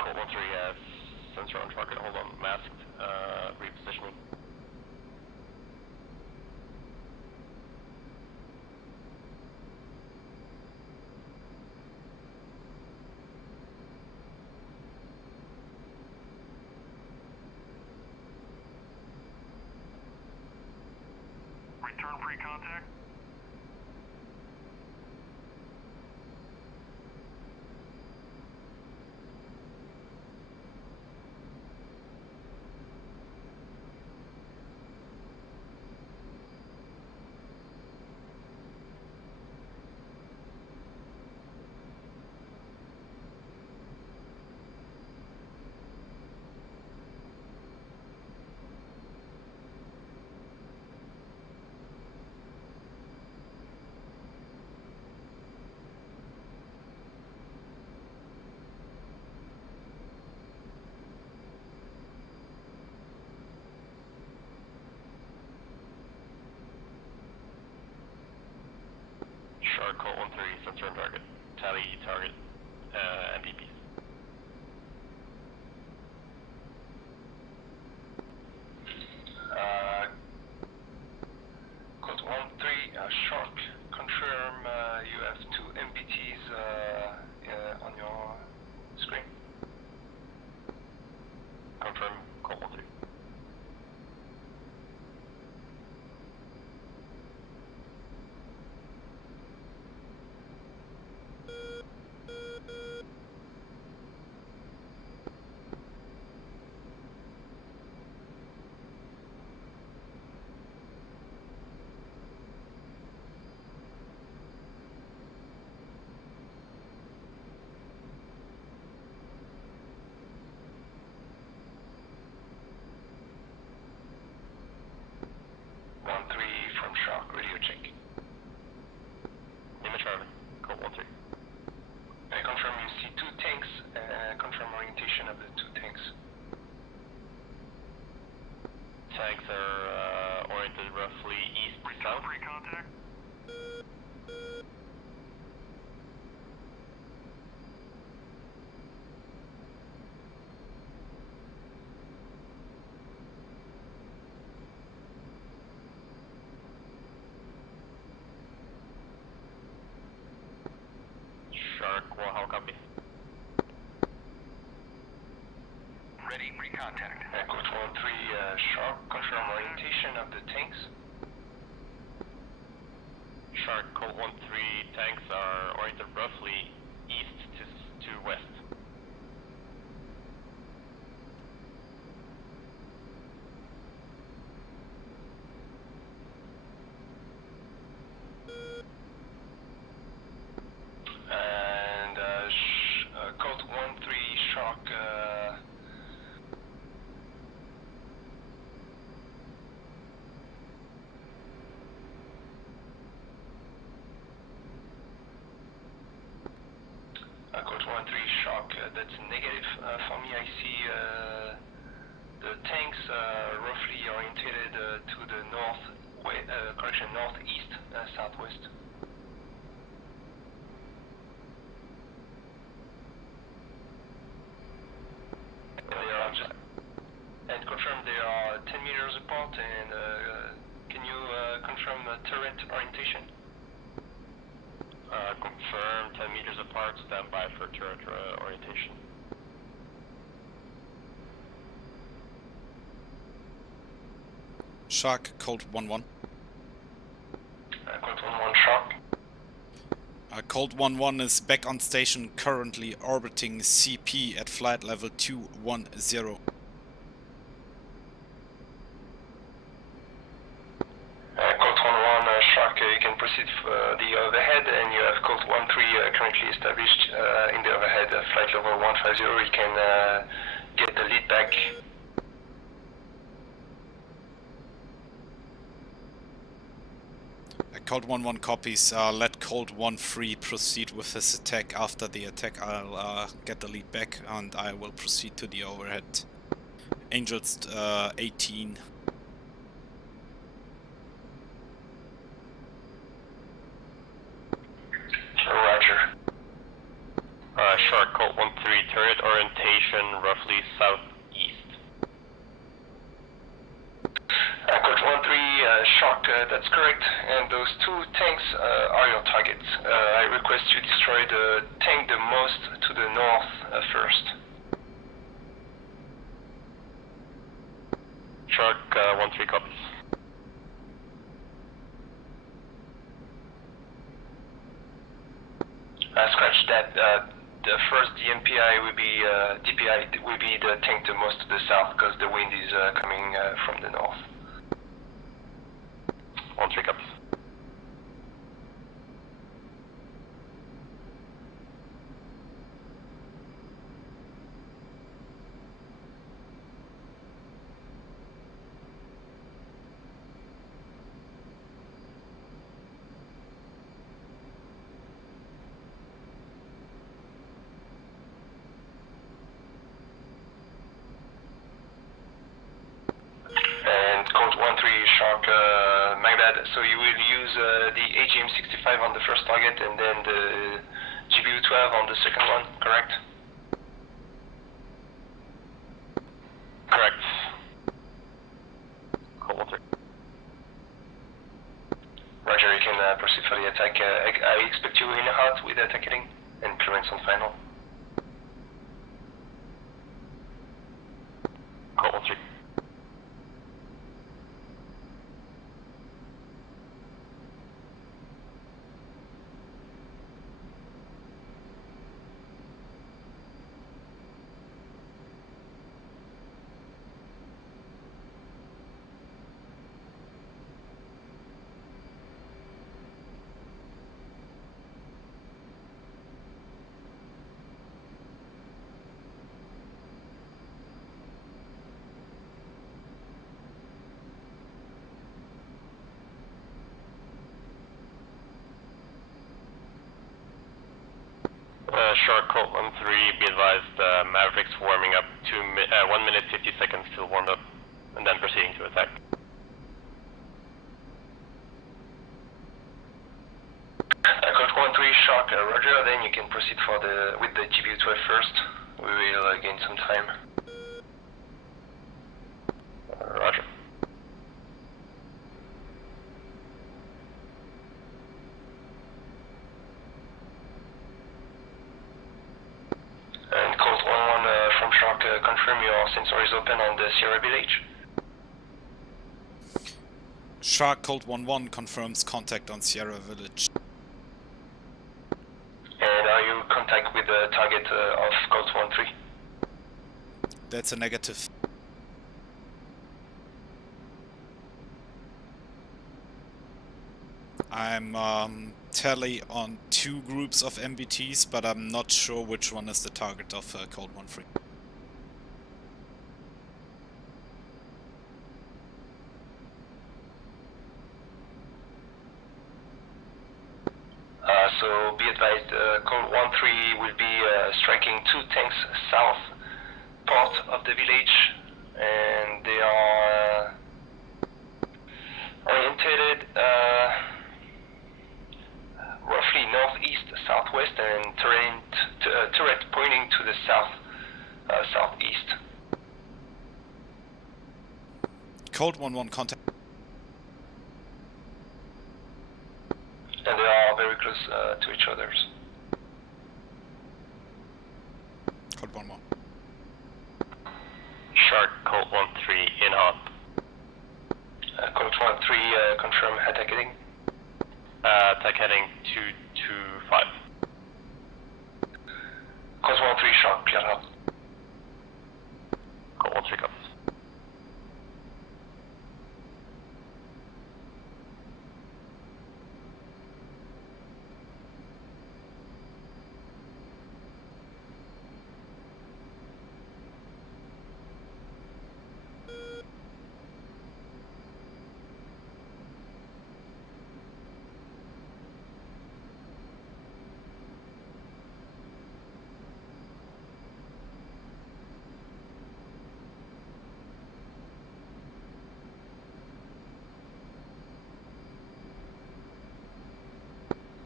Call 13 has sensor on target, hold on, masked, repositioning. Return free contact. Shark, call 13, sensor on target. Tally target, MPPs. Code 13 Shark, confirm you have 2 MBTs on your screen. Confirm, call 13. From Shark, radio check. Lima Charlie, call 13. Confirm you see 2 tanks, confirm orientation of the 2 tanks. Tanks are oriented roughly east to Return south. free contact. Shark, well, how copy? Ready, recon. contact. Coach 1-3 Shark, confirm orientation of the tanks. Shark, Colt 1-3 tanks are oriented roughly east to west. And Colt 1-3 Shark. Coach 1-3 Shark, that's negative for me. I see the tanks roughly oriented to the northeast, southwest. And confirm they are 10 meters apart, and can you confirm turret orientation? Confirm 10 meters apart, stand by for turret orientation. Shark, Colt 1-1. Colt 1-1 Shark. Colt 1-1 is back on station, currently orbiting CP at flight level 210. Colt 1-1 Shark, you can proceed for the overhead, and you have Colt 1-3 currently established in the overhead, flight level 150. You can get the lead back. Colt 1-1 copies. Let Colt 1-3 proceed with his attack. After the attack, I'll get the lead back, and I will proceed to the overhead. Angels 18. Roger. Shark, Colt 1-3, turret orientation roughly southeast. Coach 1-3 Shark, that's correct. And those two tanks are your targets. I request you destroy the tank the most to the north first. Shark, 1-3 copies. Scratch that. The first DMPI will be DPI will be the tank the most to the south because the wind is coming from the north. 1-3 copies. And Colt 1-3 Shark, my bad. So you will use the AGM-65 on the first target and then the GBU-12 on the second one, correct? Correct. Colt 1-3. Roger, you can proceed for the attack. I expect you in hot with attack heading and clearance on final. Colt 1-3. Shark, Colt 1-3, be advised, Mavericks warming up 1 minute 50 seconds till warmed up, and then proceeding to attack. Coach 1-3 Shark, Roger, then you can proceed for with the GBU-12 first. We will gain some time. Roger. And Colt 1-1 from Shark, confirm your sensor is open on the Sierra Village. Shark Cold 1-1 confirms contact on Sierra Village. And are you in contact with the target of Cold 1-3? That's a negative. I'm tally on 2 groups of MBTs, but I'm not sure which one is the target of Cold 1-3. So be advised, Cold 1-3 will be striking 2 tanks south part of the village, and they are orientated roughly northeast, southwest, and turret pointing to the southeast. Cold 1-1 contact. And they are very close to each other. Cold 1-1. Shark, Colt 1-3 in hop. Colt 1-3 confirm attack heading. Attack heading 225. Colt 1-3 Shark, clear out. Colt 1-3 copies.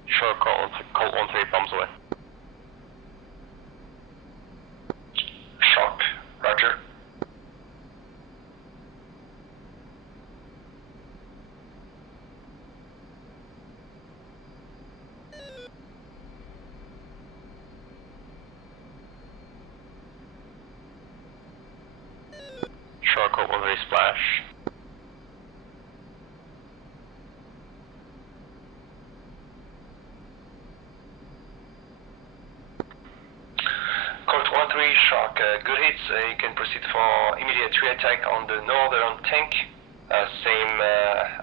Sure, Colt 1-3 bombs away. Shark, roger. Sure, Colt 1-3 splash. Colt 1-3 Shark, good hits. You can proceed for immediate re-attack on the northern tank. Same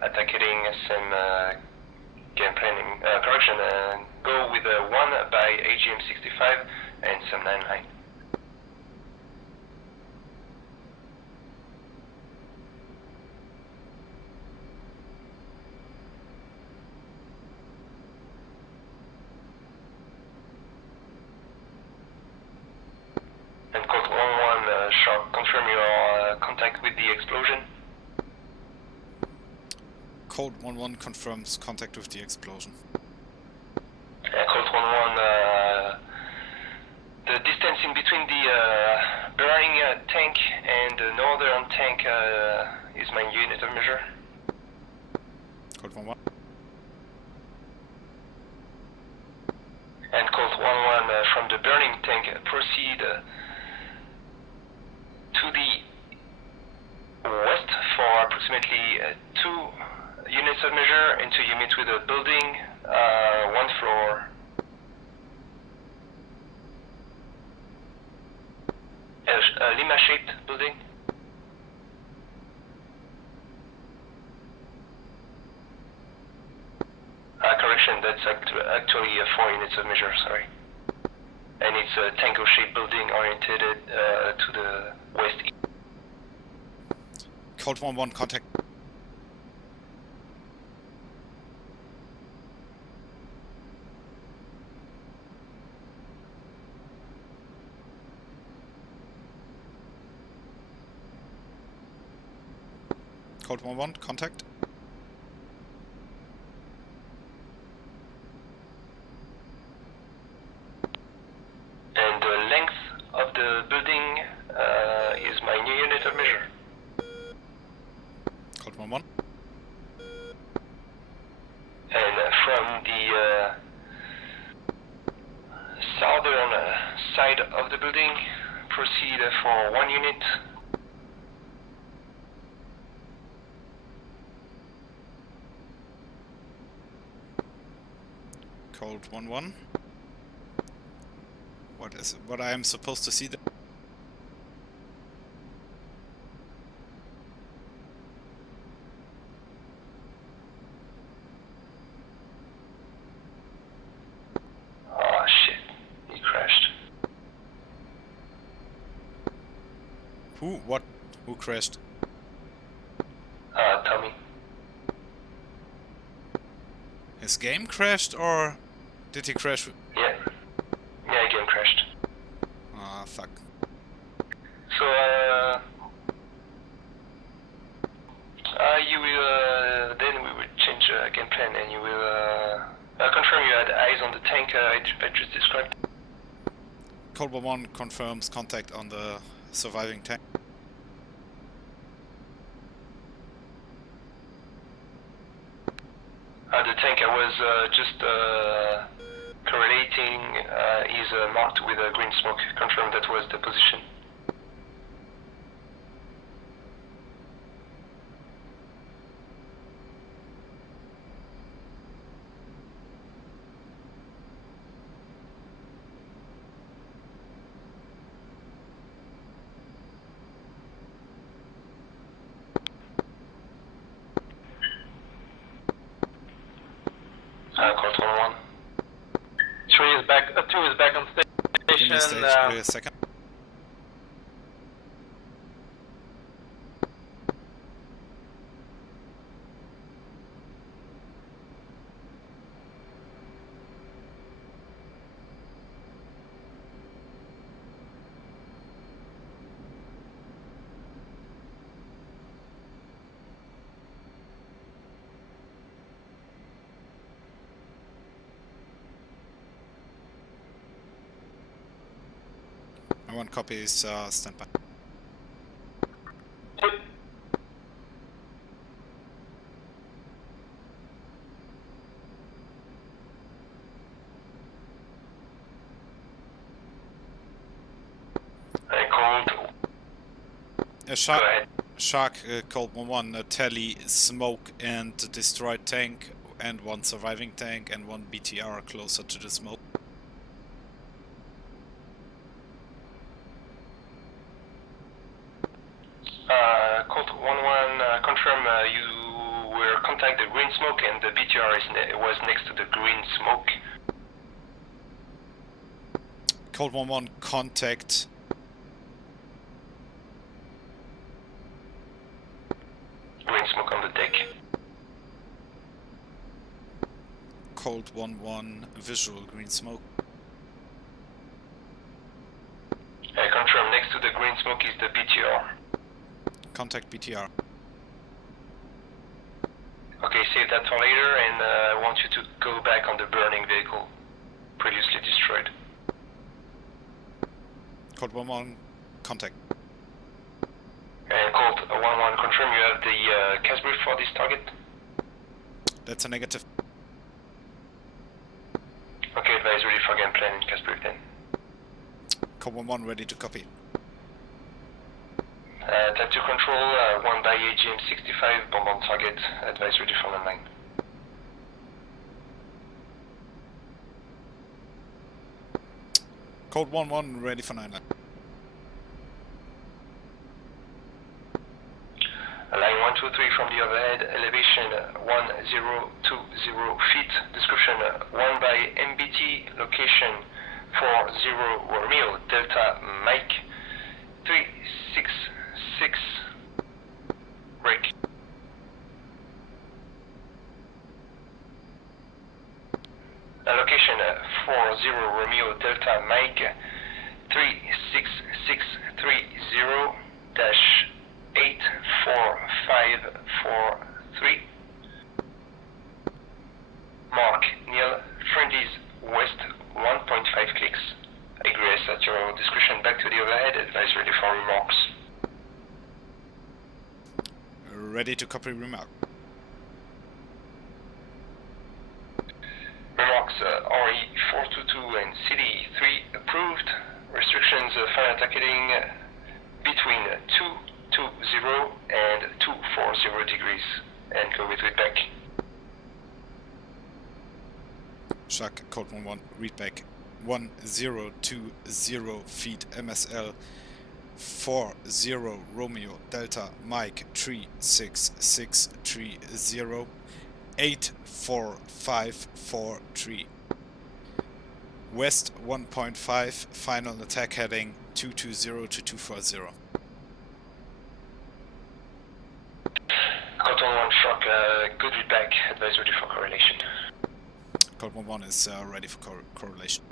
attack heading, same game planning. Correction, go with 1 by AGM 65 and some 99. And Colt 1-1 Shark, confirm your contact with the explosion. Cold 1-1 confirms contact with the explosion. Colt 1-1, the distance in between the burning tank and the northern tank is my unit of measure. Cold 1-1. And Colt 1-1 from the burning tank proceed to the west for approximately 2 units of measure until you meet with a building, 1 floor. A Lima-shaped building. Correction, that's actually 4 units of measure, sorry. And it's a tango-shaped building oriented to the west. Cold 1-1 contact. Cold 1-1 contact. And the length of the building is my new unit of measure. Cold 1-1. And from the southern side of the building, proceed for 1 unit. Cold 1-1. What I am supposed to see there? Oh shit, he crashed. Who? What? Who crashed? Tommy. His game crashed, or did he crash? Yeah. Yeah, game crashed. Ah, fuck. So, you will, then we will change game plan and you will, confirm you had eyes on the tank I just described. Cold 1-1 confirms contact on the surviving tank. The tank I was just correlating is marked with a green smoke. Confirm that was the position. Court 1-1. 2 is back on Give me a station. stage, wait a second. I want copies, stand by. Go ahead. Shark, Cold 1-1, tally smoke and destroyed tank, and 1 surviving tank, and 1 BTR closer to the smoke. Colt 1-1, confirm you were contact the green smoke and the BTR was next to the green smoke. Cold 1-1, contact. Green smoke on the deck. Cold 1-1, visual green smoke. Confirm next to the green smoke is the BTR. Contact BTR. Okay, save that for later, and I want you to go back on the burning vehicle previously destroyed. Cold 1-1, contact. And Colt 1-1, confirm you have the CAS brief for this target? That's a negative. Okay, advisory for game plan and CAS brief then. Cold 1-1, ready to copy. Type 2 control, 1 by AGM 65, bomb on target, advisory from online. Cold 1-1, ready for 9-line. Line 123 from the overhead, elevation 1020 feet, description 1 by MBT, location 40 Romeo, Delta Mike 366, break. Location 40 Romeo, Delta Mike 36630 84543. Mark Neil, friendlies west 1.5 clicks. Agrees at your discretion. Back to the overhead. Advice ready for remarks. Ready to copy remark. Remarks RE 422 and CD 3 approved. Restrictions fire attack heading between 220 and 240 degrees, and go with feedback. Shark, code 1-1, read back. 1020 feet MSL 40 Romeo Delta Mike 36630 84543. West 1.5, final attack heading 220 to 240. Code 1-1 Shark, good feedback, advise ready for correlation. Code 1-1 is ready for correlation.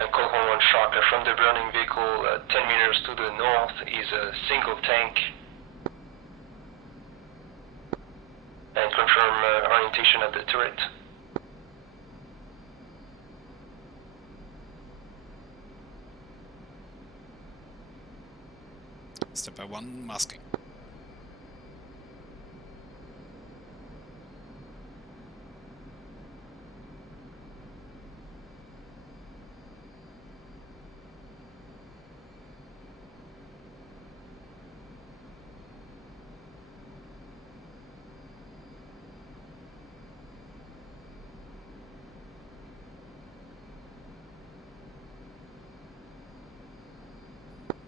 And Code 1-1 Shark, from the burning vehicle 10 meters to the north is a single tank. And confirm orientation of the turret. Step by 1, masking.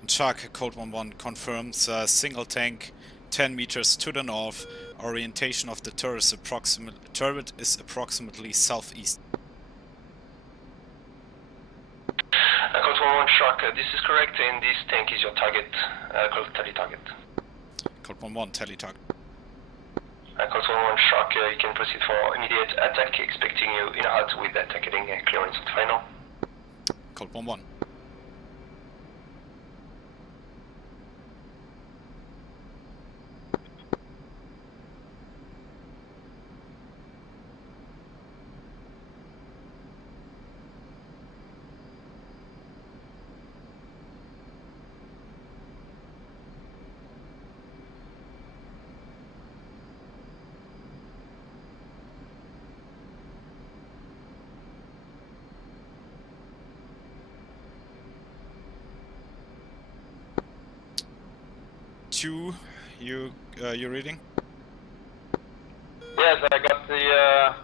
Shark, code 1-1 confirms single tank 10 meters to the north. Orientation of the turret is approximately southeast. Code 1-1 Shark, this is correct, and this tank is your target. Code tally target. Code 1-1 tally target. Code 1-1 Shark, you can proceed for immediate attack, expecting you in a hut with attack heading clearance on final. Code 1-1. You reading? Yes, I got the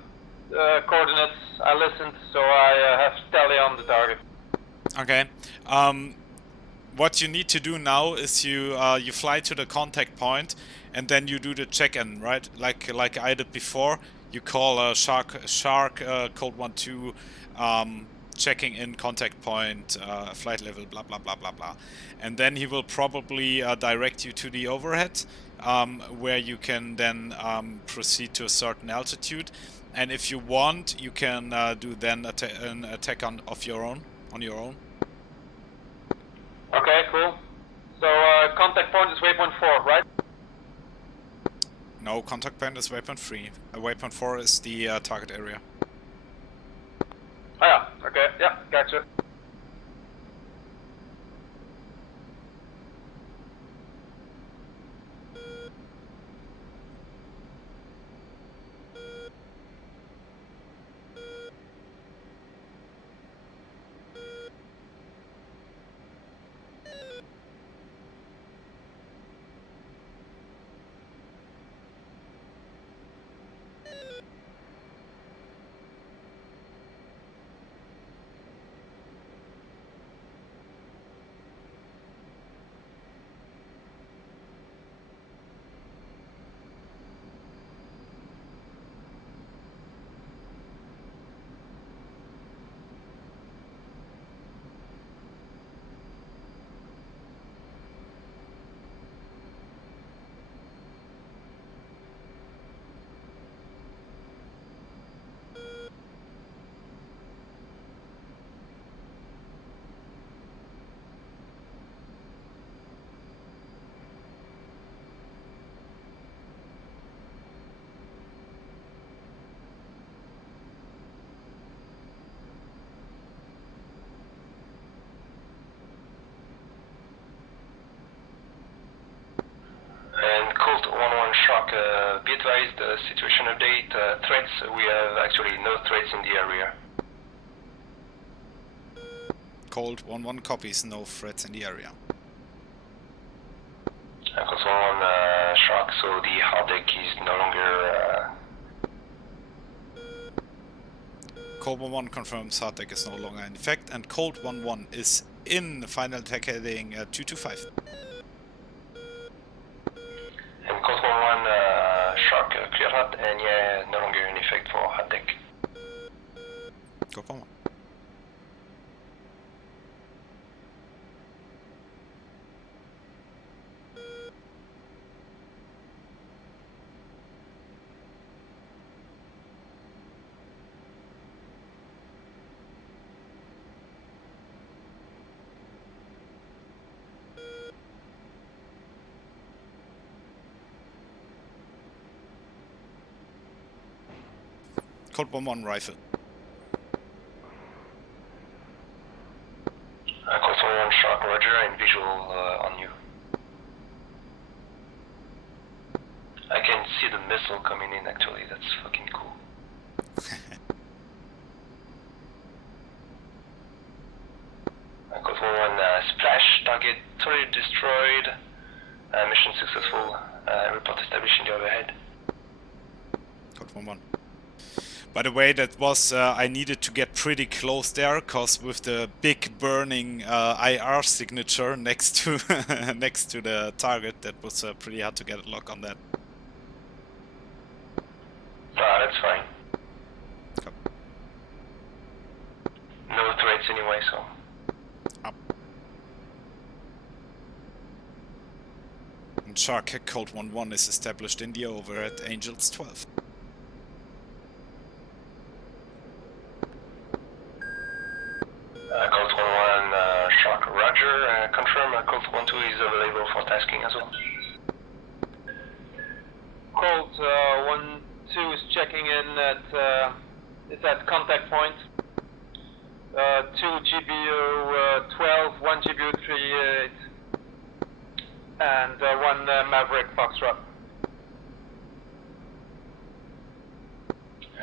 coordinates. I listened, so I have tally on the target. Okay. What you need to do now is you fly to the contact point, and then you do the check-in, right? Like I did before. You call Shark code 1-2, checking in contact point, flight level, blah blah blah blah blah, and then he will probably direct you to the overhead, where you can then proceed to a certain altitude, and if you want, you can do then an attack on your own. Okay, cool. So contact point is waypoint 4, right? No, contact point is waypoint 3. Waypoint 4 is the target area. Oh yeah, okay, yeah, gotcha. Shark, be advised, situation update, threats, we have actually no threats in the area. Cold 1-1 copies, no threats in the area. Cold 1-1 Shark, so the hard deck is no longer... Cold 1-1 confirms hard deck is no longer in effect, and Cold 1-1 is in the final attack heading 225. And Cold 1-1 Shark clear hard, and yeah, no longer in effect for hard deck. Cold 1-1. Cold 1-1 rifle. Cold 1-1 Shark, roger, and visual on you. I can see the missile coming in actually, that's fucking cool. Cold 1-1 splash, target totally destroyed, mission successful, report established in the overhead. Cold 1-1. By the way, that was I needed to get pretty close there, cause with the big burning IR signature next to next to the target, that was pretty hard to get a lock on that. Ah, that's fine. Come. No threats anyway, so. Up. And Shark Cold 1-1 is established in the over at Angels 12. Cold 1-1 Shark, roger. Confirm Cold 1-2 is available for tasking as well. Cold 1-2 is checking in at it's at contact point. 2 GBO 12, 1 GBO 38, and 1 Maverick Foxtrot.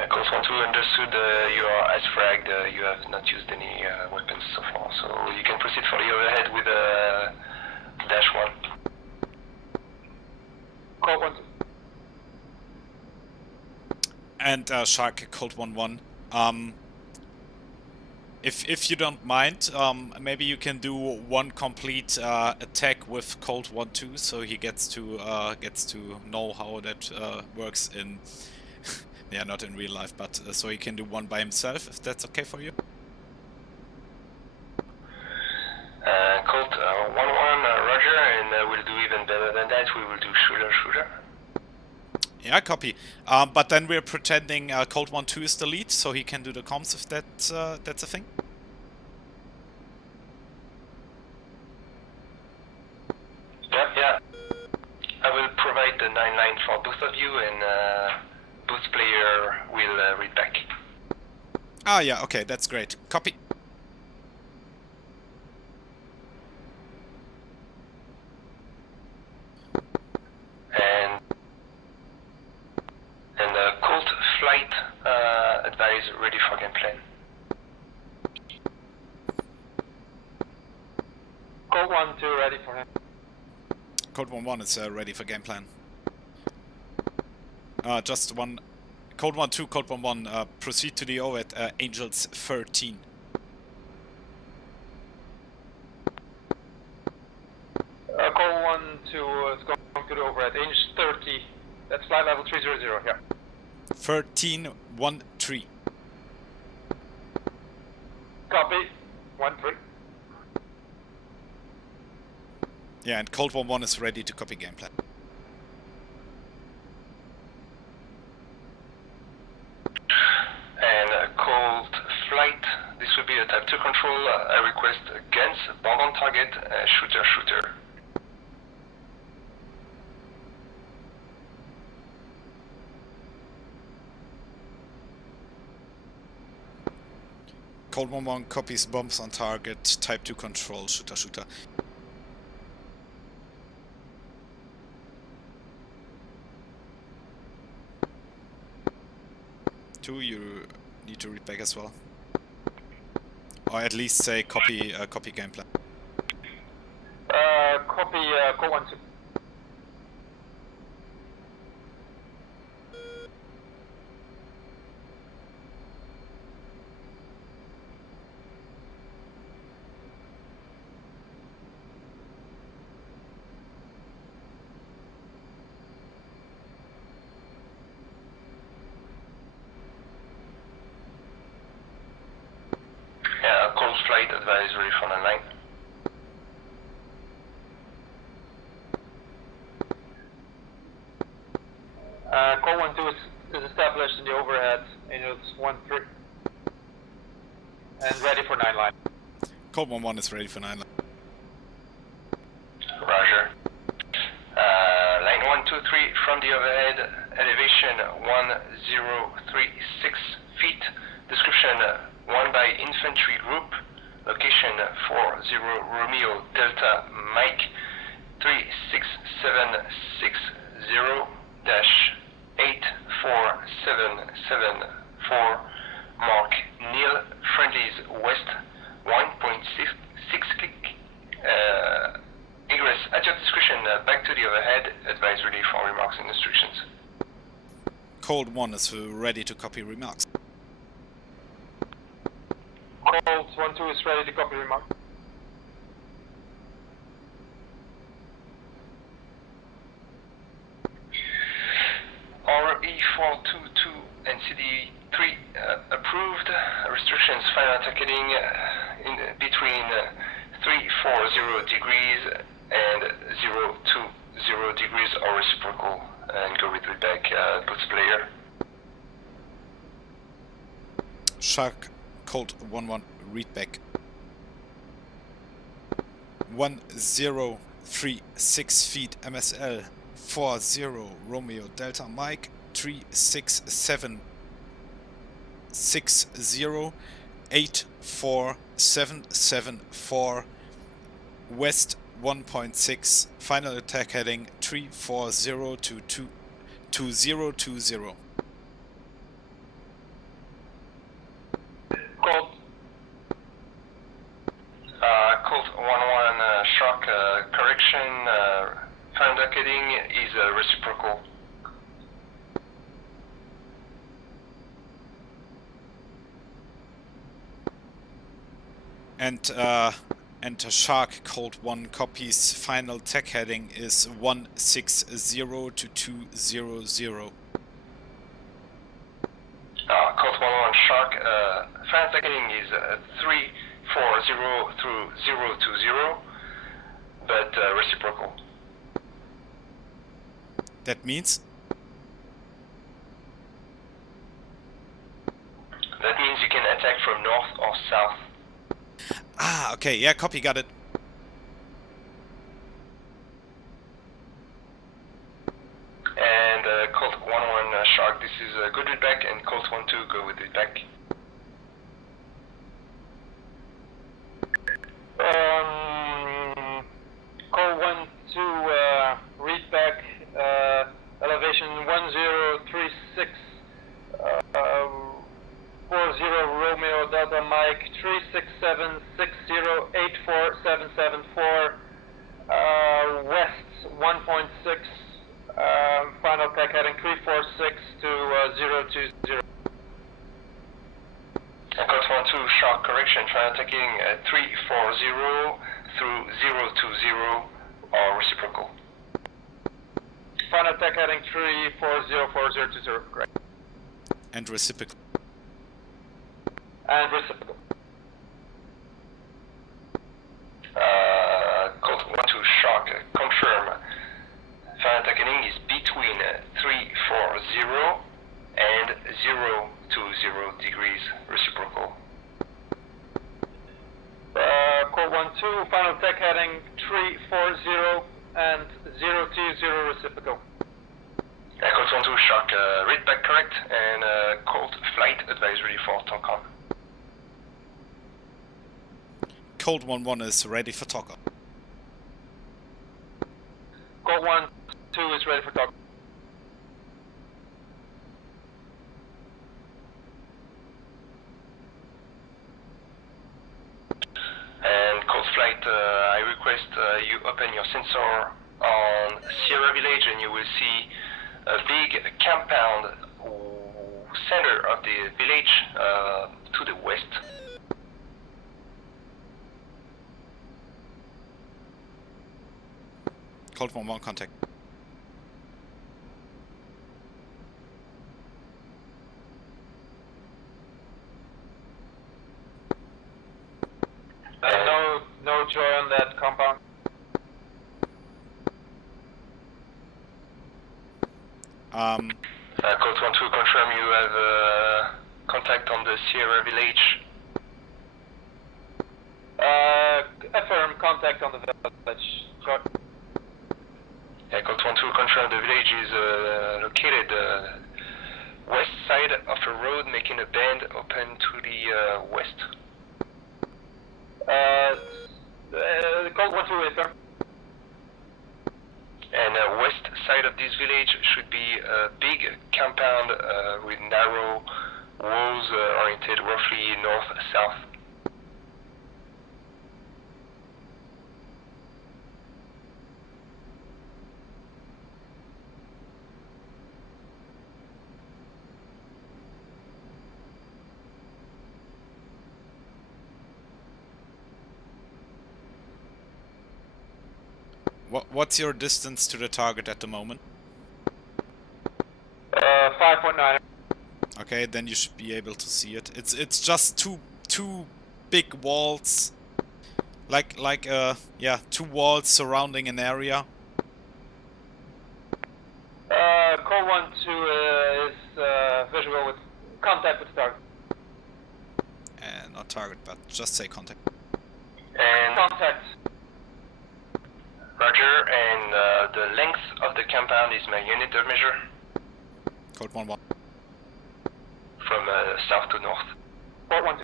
Cold 1-2 understood. You are as fragged. You have not used any weapons so far, so you can proceed for the overhead with dash 1. Cold 1-2. And Shark Cold 1-1. If you don't mind, maybe you can do one complete attack with Cold 1-2, so he gets to know how that works in yeah, not in real life, but so he can do one by himself, if that's okay for you. Colt 1-1 roger, and we'll do even better than that. We will do shooter. Yeah, copy. But then we're pretending Cold 1-2 is the lead, so he can do the comms if that's a thing. Yeah. I will provide the 9-line for both of you, and both player will read back. Ah, yeah, okay, that's great. Copy. And Colt flight advise ready for game plan. Cold 1-2 ready for him. Cold 1-1 is ready for game plan. Just one. Cold 1-2, Cold 1-1, proceed to the O at Angels 13. Cold 1-2 is going to the over at Angels 30. That's flight level 300, yeah. 13-1-3. Copy. 1-3. Yeah, and Cold 1-1 is ready to copy game plan. And Cold flight, this will be a type 2 control. I request guns, bomb on target, shooter. Cold 1-1 copies bombs on target, type 2 control, shooter. 2, you need to read back as well. Or at least say copy game plan. Copy, Code 1, 2. Yeah, cold flight advisory for 9. Code 1, 2 is established in the overhead, and it's 1, 3. And ready for 9 line. Code 1-1 is ready for 9 line. Roger. Line 1, 2, 3 from the overhead, elevation 1036 feet, description 1 by infantry group, location 40 Romeo Delta Mike 36760-84774, Mark Neil, friendlies west 1.6 click. Egress at your discretion, back to the overhead, advise ready for remarks and instructions. Cold 1 is ready to copy remarks. Cold 1, 2 is ready to copy remark. RE422 and CD3 approved. Restrictions final targeting in between 340 degrees and 020 degrees or reciprocal, and go with the back boots player. Shark Cold 1-1 read back. 1036 feet MSL 40 Romeo Delta Mike 36760-84774 West 1.6, final attack heading 340 to 2020. Cold. Colt 1-1 shock correction, final attack heading is reciprocal. And Shark Cold 1 copies final tech heading is 160 to 200. Colt 1-1 Shark, final tech heading is 340 through 020, but reciprocal. That means? That means you can attack from north or south. Ah, okay, yeah, copy, got it. And Colt 1-1 Shark, this is good with back, and Colt 1-2 go with it back. Colt 1-2 read back, elevation 1036 40 Romeo Delta Mike 36760-84774 West 1.6, final attack heading 346 to 020. And Colt 1-2 Shark correction, final attacking 340 through 020 or reciprocal. Final attack heading 3404020, correct. And reciprocal. And reciprocal. Colt 1-2 Shark, confirm. Final attack heading is between 340 and 020 degrees reciprocal. Colt 1-2, final attack heading 340 and 020 reciprocal. Colt 1-2 Shark, read back correct, and Colt flight advisory for TOCON. Cold 1-1 is ready for talk. Colt 1-2 is ready for talk. Flight, I request you open your sensor on Sierra Village and you will see a big compound center of the village to the west. Cold 1-1 contact. No joy on that compound. Code 1 to confirm you have contact on the Sierra Village. Affirm contact on the village. Sure. Yeah, Code 1 to confirm the village is located west side of a road making a bend open to the west. Code 1 to affirm. And west side of this village should be a big compound with narrow walls oriented roughly north-south. What's your distance to the target at the moment? 5.9. Okay, then you should be able to see it. It's just two big walls, like yeah, two walls surrounding an area. Call 1 to is visual with contact with target. Not target, but just say contact. And Contact. Roger, and the length of the compound is my unit of measure Code 1-1. from south to north. Call 1 to.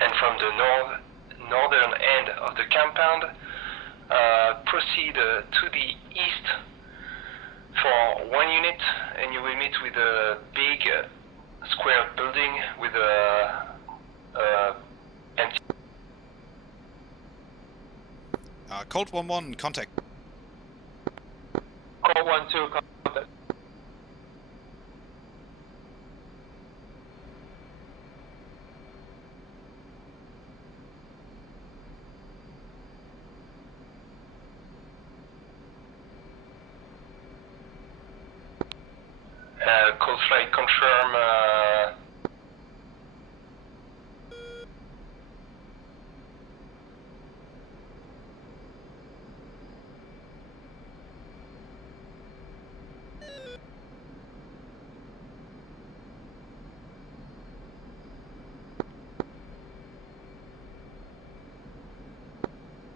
And from the northern end of the compound, proceed to the east for 1 unit, and you will meet with a big square building with a empty. Code 1-1 contact. Call 1 to contact. Cold Flight confirm.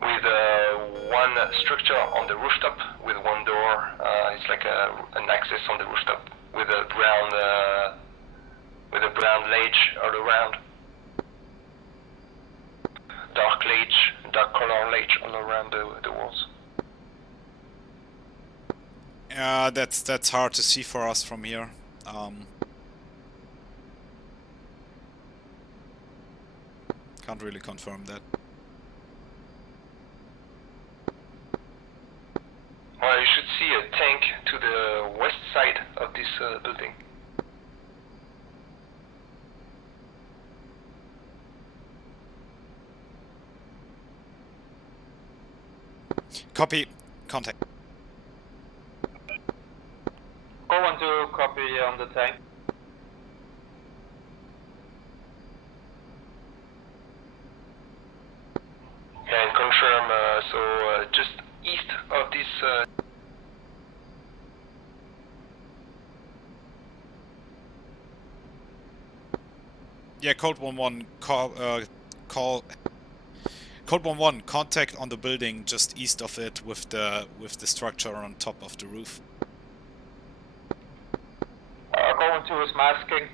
With one structure on the rooftop with one door. It's like an access on the rooftop with a brown ledge all around. Dark color ledge all around the walls. That's hard to see for us from here. Can't really confirm that. Well, you should see a tank to the west side of this building. Copy. Contact. Call 1 to copy on the tank. And confirm, just east of this Yeah, Code 1-1 call. Code 1-1 contact on the building just east of it with the structure on top of the roof. Call 1 to is masking.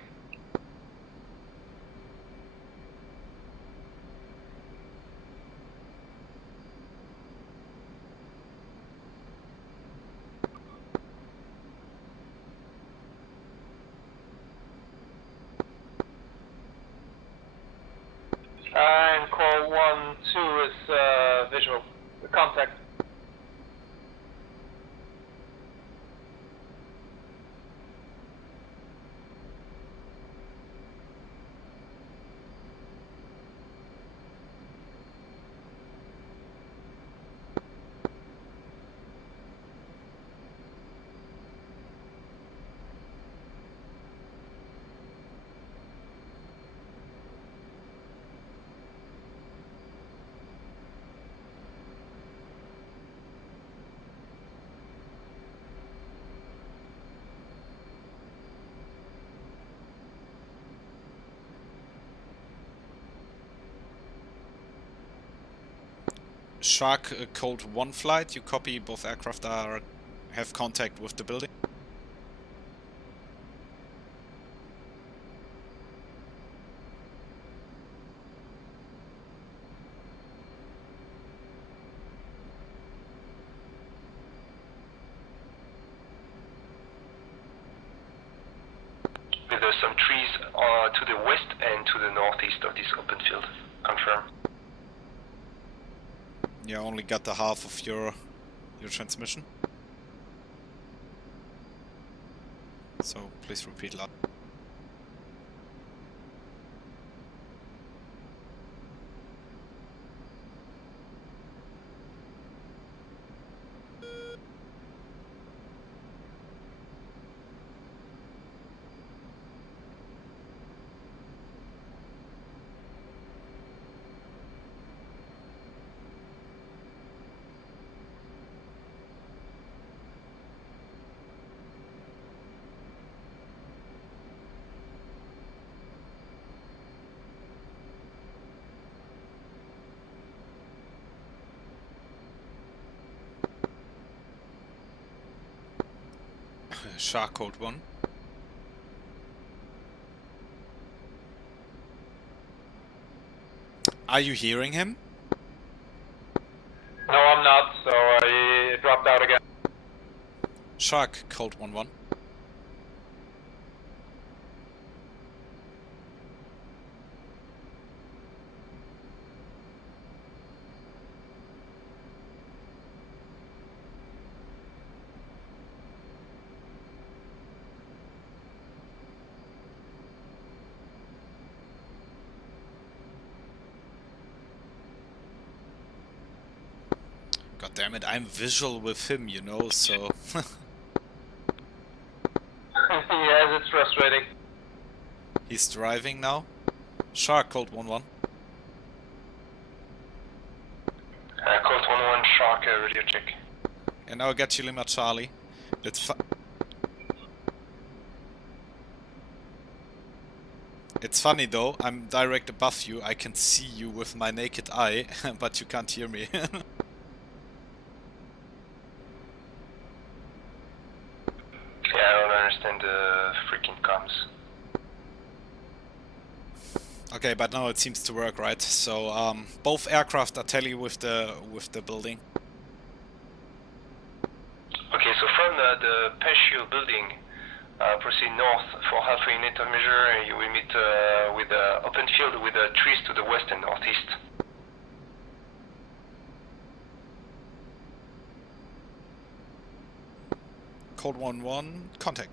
Shark code 1 flight, you copy, both aircraft have contact with the building. With some trees to the west and to the northeast of this open field. Confirm. Yeah, only got the half of your transmission. So please repeat loud. Shark code 1. Are you hearing him? No, I'm not, so he dropped out again. Shark code 1-1. God damn it, I'm visual with him, you know, so... Yes, it's frustrating. He's driving now. Shark code 1-1. Code 1-1 Shark, radio check. And now I got you Lima Charlie. It's funny though, I'm direct above you, I can see you with my naked eye, but you can't hear me. Yeah, I don't understand the freaking comms. Okay, but now it seems to work, right? So both aircraft are tally with the building. Okay, so from the Patio building, proceed north for halfway unit of measure, and you will meet with the open field with the trees to the west and northeast. Code 1-1, contact.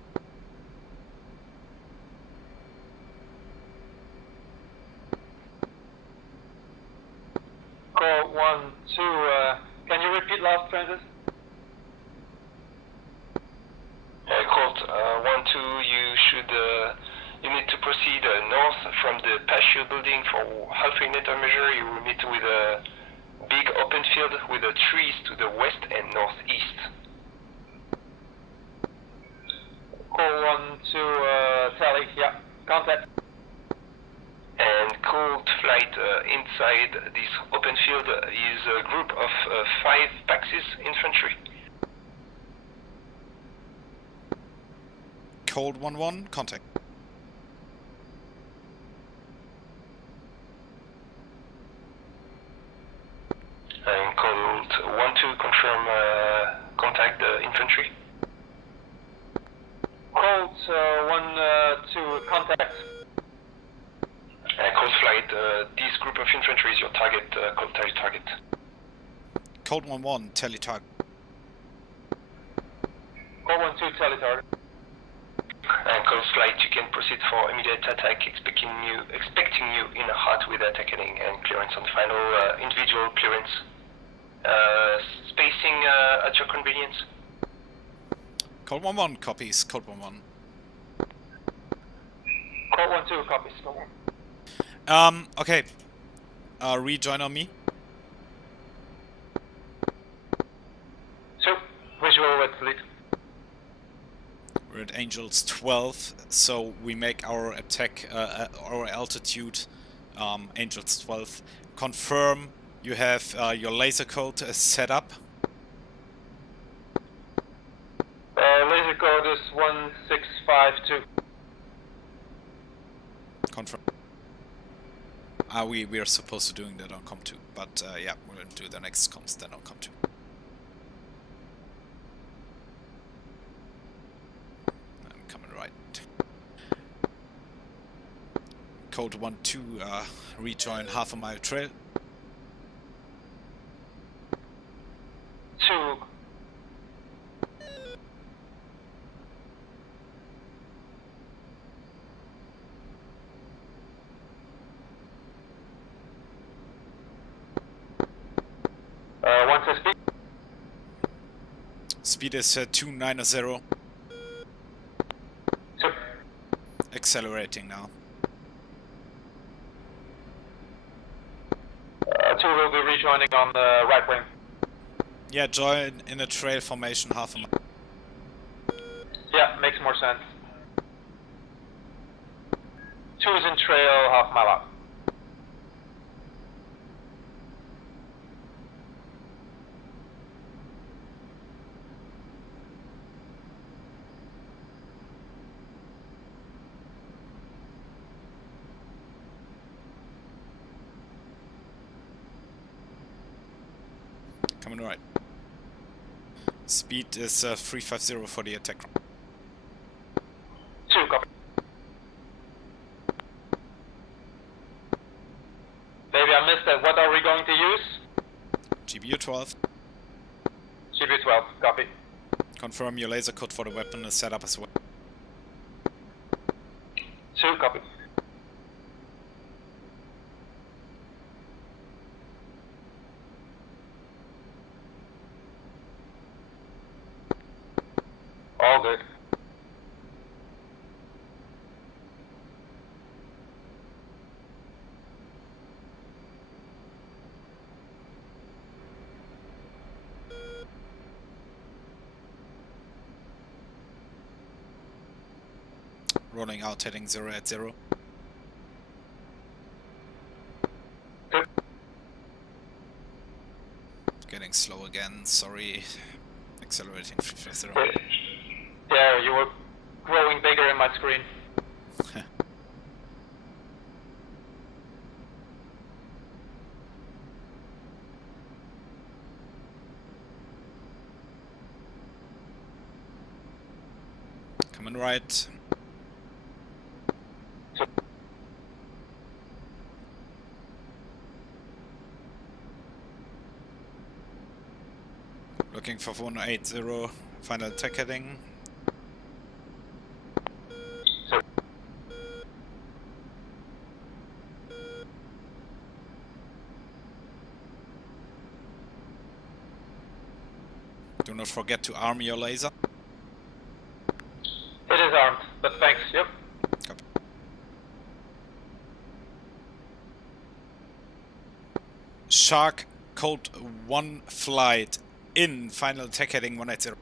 Call 1-2, can you repeat last, Francis? Code 1-2, you need to proceed north from the Patio building for halfway unit of measure. You will meet with a big open field with the trees to the west and northeast. Call 1-2, tally, yeah, contact. And cold flight inside this open field is a group of 5 Paxis infantry. Code 1-1, contact. And code 1-2, confirm contact the infantry. Call 1-2, contact. Cold flight, this group of infantry is your target, cold tally target. Code 1-1, tally target. Call 1-2, tally target. And cold flight, you can proceed for immediate attack, expecting you in a hot with attack heading and clearance on final individual clearance. Spacing at your convenience. Code 1-1, copies, code 1-1. Call 1-2, copies, call 1. Okay. Rejoin on me. So, visual with fleet. We're at Angels 12, so we make our attack, our altitude, Angels 12. Confirm You have your laser code set up. Laser code is 1652. Confirm. We are supposed to doing that on COM2, but yeah, we'll do the next comms then on COM2. I'm coming right. Code 1-2, rejoin half a mile trail. 2. What's the speed? Speed is 290. 2. Accelerating now. 2 will be rejoining on the right wing. Yeah, join in a trail formation half a mile. Yeah, makes more sense. 2 is in trail, half mile out. Coming right. Speed is 350 for the attack. 2, copy. Maybe I missed that. What are we going to use? GBU 12. GBU 12, copy. Confirm your laser code for the weapon is set up as well. 2, copy. All good. Rolling out, heading 0 at 0. Good. Getting slow again, sorry. Accelerating 350. Yeah, you were growing bigger in my screen. Coming right. Looking for 180, final attack heading. Do not forget to arm your laser. It is armed, but thanks, yep. Copy. Shark code 1 flight in final attack heading 180.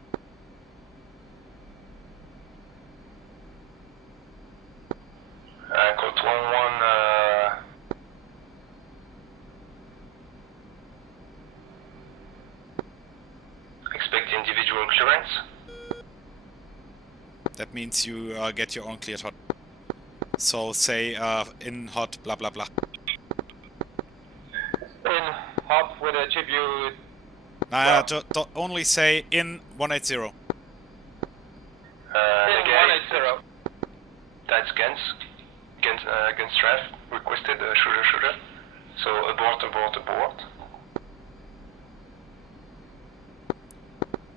Code 1-1, expect individual clearance. That means you get your own cleared hot. So say in hot blah blah blah. In hop with a GPU. Nah, only say in 180. In Again, 180. that's Gens. Gens draft requested shooter. So abort.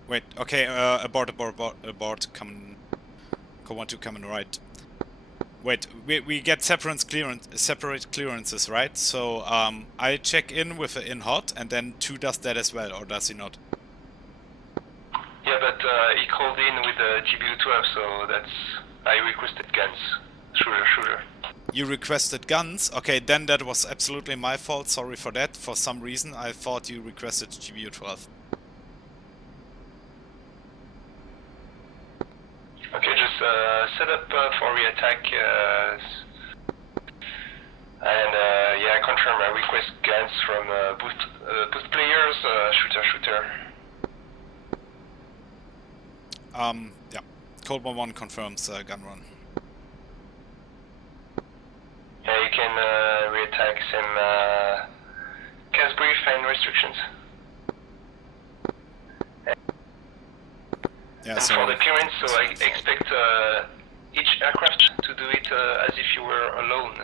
Wait, okay, abort, coming. Code 1-2 coming right. Wait, we get separate clearances, right? So I check in with a in hot, and then 2 does that as well, or does he not? Yeah, but he called in with the GBU 12, so that's... I requested Gens. Shooter. You requested guns? Okay, then that was absolutely my fault, sorry for that. For some reason I thought you requested GBU 12. Okay, just set up for re-attack And yeah, confirm. I request guns from boost players. Shooter. Yeah. Cold 1-1 confirms gun run. Yeah, you can reattack some CAS brief and restrictions. Yeah, And so for the clearance, so I expect each aircraft to do it as if you were alone.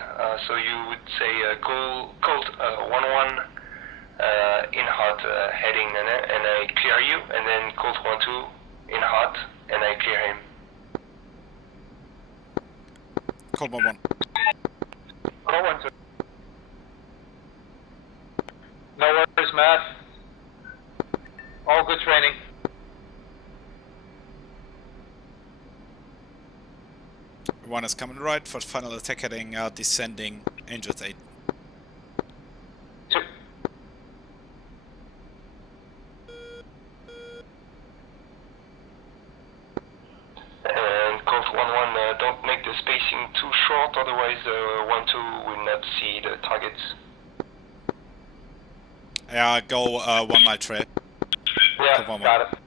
So you would say Colt 1-1 in hot heading, and I clear you, and then Colt 1-2 in hot, and I clear him. Cold 1-1. Colt 1-2. No worries, Matt. All good training. One is coming right for final attack heading, descending Angels 8. 2. And Colt 1-1, don't make the spacing too short, otherwise 1-2 will not see the targets. Yeah, go 1 mile trail. Yeah, Cold 1-1. got it.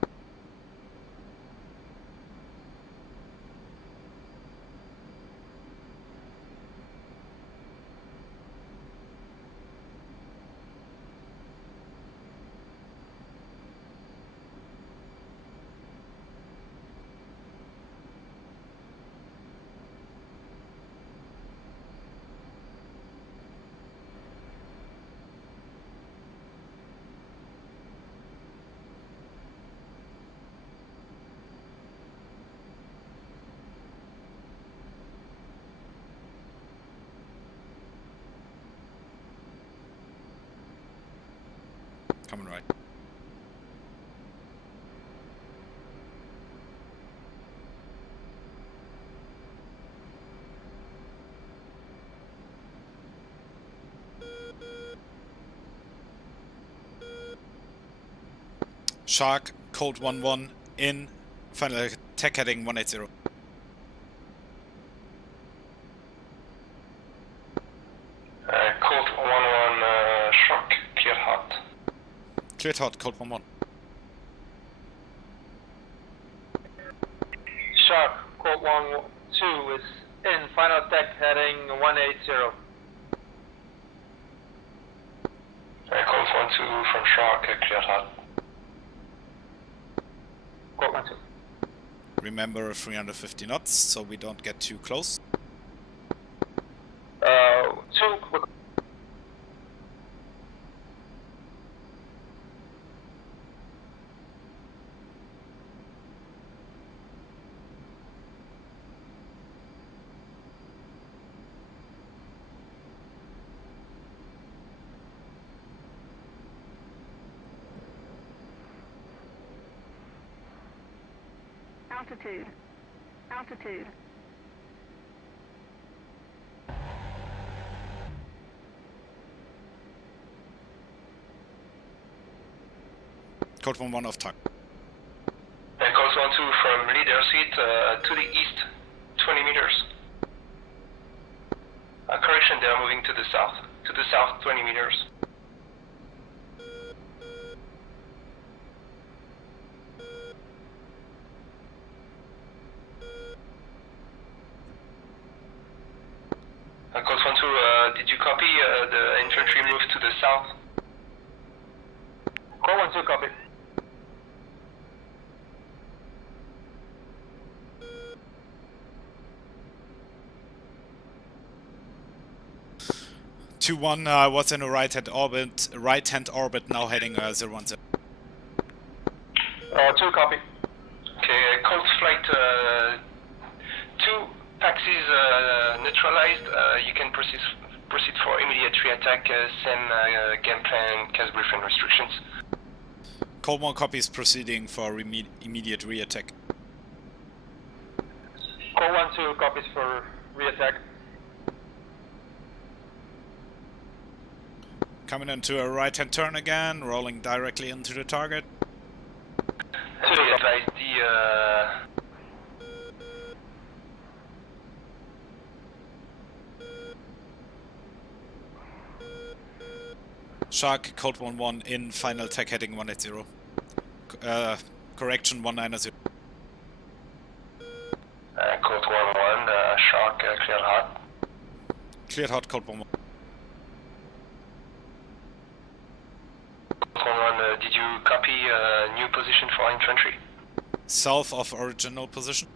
Coming right. Shark, Cold 1-1 in, final attack heading 180. Colt 1-1, Shark, cleared hot. Cleared hot, Cold 1-1. Shark, Colt 1-2 is in, final attack heading 180. Colt 1-2 from Shark, cleared hot. Colt 1-2. Remember 350 knots, so we don't get too close. 2. Altitude. Altitude. Cold 1-1 off target. Colt 1-2 from leader seat to the east, 20 meters. Correction, they are moving to the south 20 meters. Colt 1-2, did you copy the infantry move to the south? Colt 1-2, copy. Two 1 was in a right-hand orbit, now heading 010. 2, copy. Okay, Colt flight 2, taxis neutralized. You can proceed for immediate re-attack. Same game plan, CAS brief and restrictions. Cold 1 copies proceeding for immediate re-attack. Colt 1-2 copies for re-attack. Coming into a right-hand turn again, rolling directly into the target. We advise the Shark, code 1-1 in final tech heading 180. Correction 190. Code 1-1, Shark, cleared hot. Cleared hot, code 1-1. Code 1-1, did you copy new position for infantry? South of original position.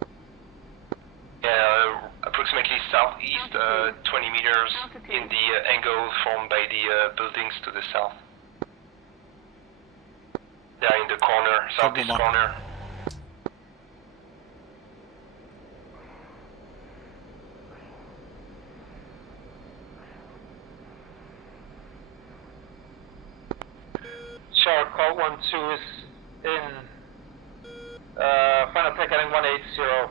Yeah, approximately southeast, 20 meters in the angle formed by the buildings to the south. Yeah, in the corner, southeast corner. Shark, call 1-2 is in final tech heading 180.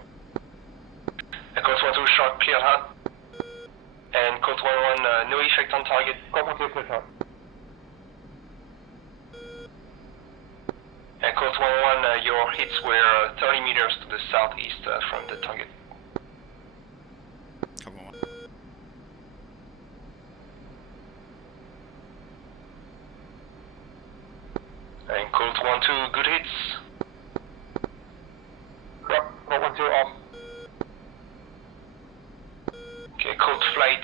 Code 1-2, Shark, cleared hot. And code 1-1, no effect on target. Call 1-2, cleared hot. And code 1-1, your hits were 30 meters to the southeast from the target. Come on. And code 1-2, good hits. Yep, call 1-2 off. Okay, code flight,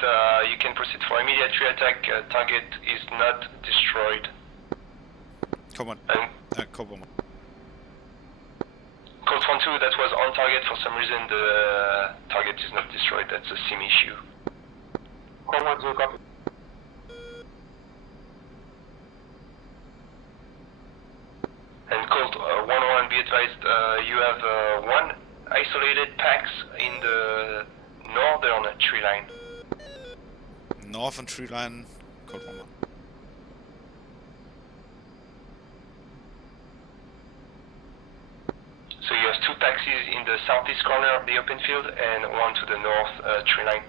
you can proceed for immediate re-attack. Target is not destroyed. Come on. And Code 1-1. code 1-2, that was on target. For some reason, the target is not destroyed. That's a sim issue. Call 1-2, copy. And code 1-1, be advised, you have one isolated PAX in the northern tree line. Northern tree line, code 1-1. So you have two PAXs in the southeast corner of the open field and one to the north tree line.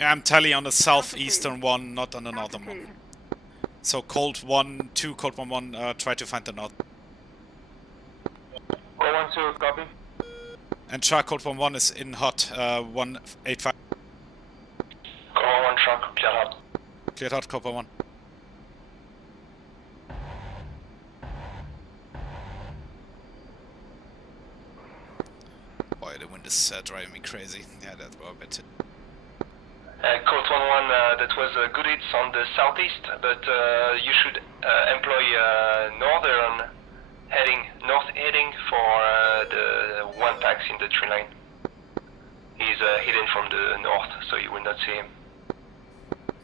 Yeah, I'm tally on the southeastern one, not on the northern one. So cold 1-2, code 1-1, try to find the north. Call 1-2, copy. And Shark, code 1-1 is in hot, 185. Code 1-1, Shark, cleared hot. Cleared hot, code 1-1. Boy, the wind is driving me crazy. Yeah, that was a bit. Code 1-1, that was good hits on the southeast, but you should employ north heading for the one PAX in the tree line. He's hidden from the north, so you will not see him.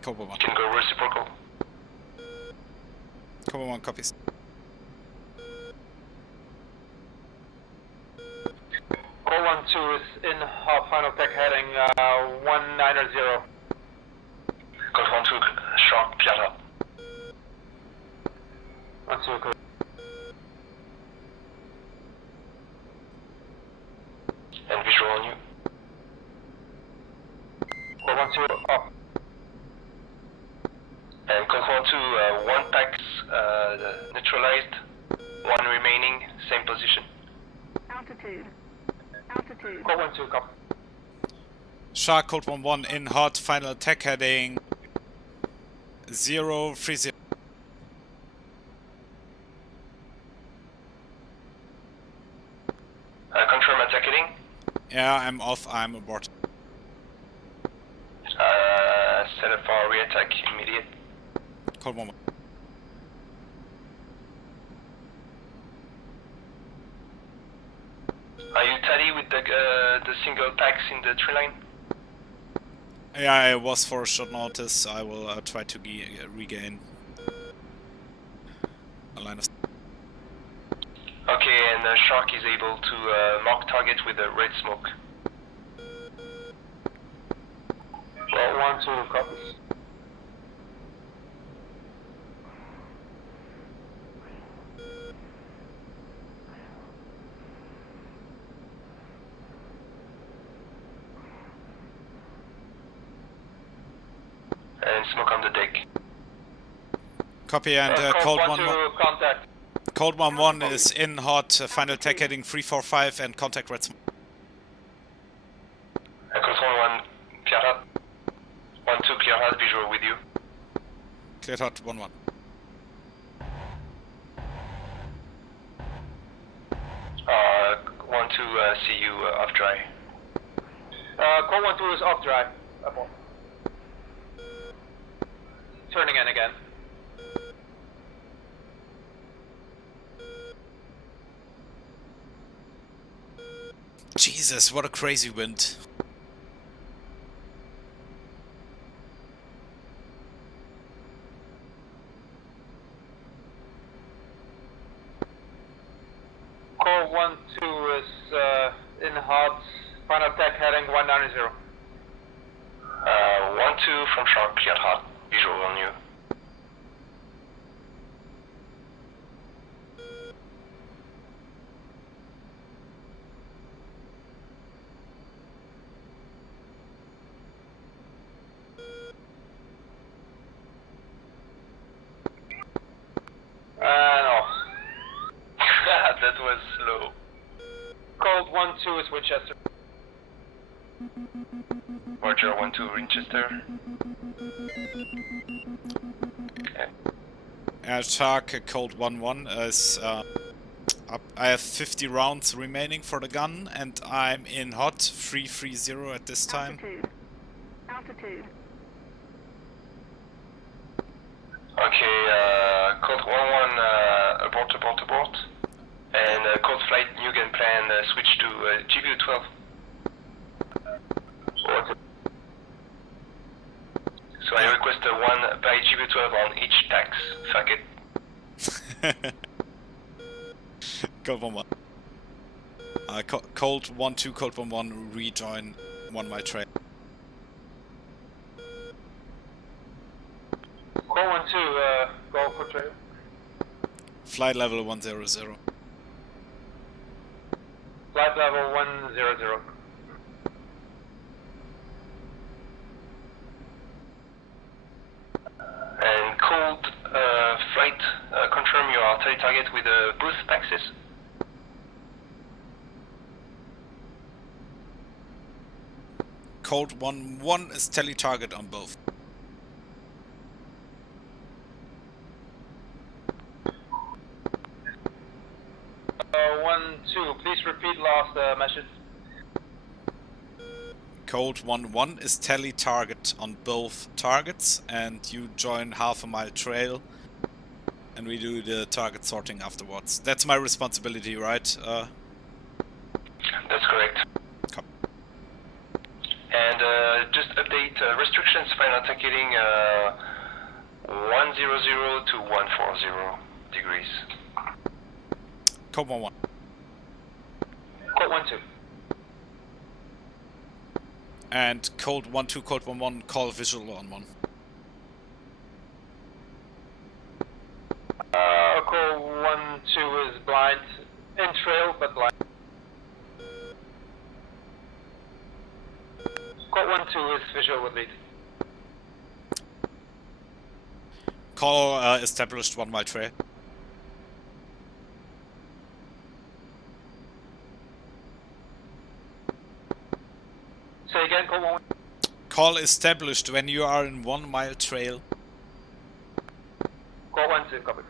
Code 1-1. You can go reciprocal. Code 1-1 copies. Call 1-2 is in final tech heading 190. Code 1-2, Shark, cleared hot. 1-2, clear. And visual on you. Call 1-2 off. And code 1-2, one PAX neutralized, one remaining, same position. Altitude. Altitude. Call 1-2, copy. Shark, code 1-1 in hot, final attack heading 030. Confirm attack heading. Yeah, I'm off, I'm aboard. Set up for re-attack immediate. Code 1-1. Are you tally with the single PAX in the tree line? Yeah, I was for a short notice. I will try to regain a line of. Okay, and Shark is able to mark target with a red smoke. Call 1-2, copy. And smoke on the deck. Copy, and call code 1-1. 1-2, contact. Code 1-1 is in hot, final attack heading 345 and contact red smoke. Code 1-1, clear hot. 1-2, clear hot, visual with you. Cleared hot, 1-1. Want to see you off dry. Call 1-2 is off dry. Up on. Turning in again. Jesus, what a crazy wind. Call 1-2 is in hot. Final attack heading 190. 1-2 from Shark, cleared hot. Visual on you. No. That was slow. Cold 1-2 is Winchester. Roger, 1-2 Winchester. Okay. Shark, Cold 1-1 is up. I have 50 rounds remaining for the gun, and I'm in hot 330 at this time. Altitude. Okay, Cold 1-1, abort. And Cold Flight, new game plan, switch to GBU-12. So I request one by GBU-12 on each tax. Fuck it. Cold 1-1. Cold 1-2, Cold 1-1, rejoin 1 my trail. Call 1-2, go for trail. Flight level 100. Flight level 100. And Cold Flight, confirm your artillery target with both axes. Cold 1-1 is tele target on both. One, two. Please repeat last message. Cold 1-1 is tele target on both targets, and you join half a mile trail, and we do the target sorting afterwards. That's my responsibility, right? That's correct. Copy. And just update restrictions final attack heading 100 to 140 degrees. Cold 1-1. Call 1-2. And Cold 1-2, Cold 1-1, call visual on 1. Call 1-2 is blind. In trail, but blind. Call 1-2 is visual with lead. Call established 1 mile trail. Say again, call 1-1. Call established when you are in 1 mile trail. Call 1-2, copy.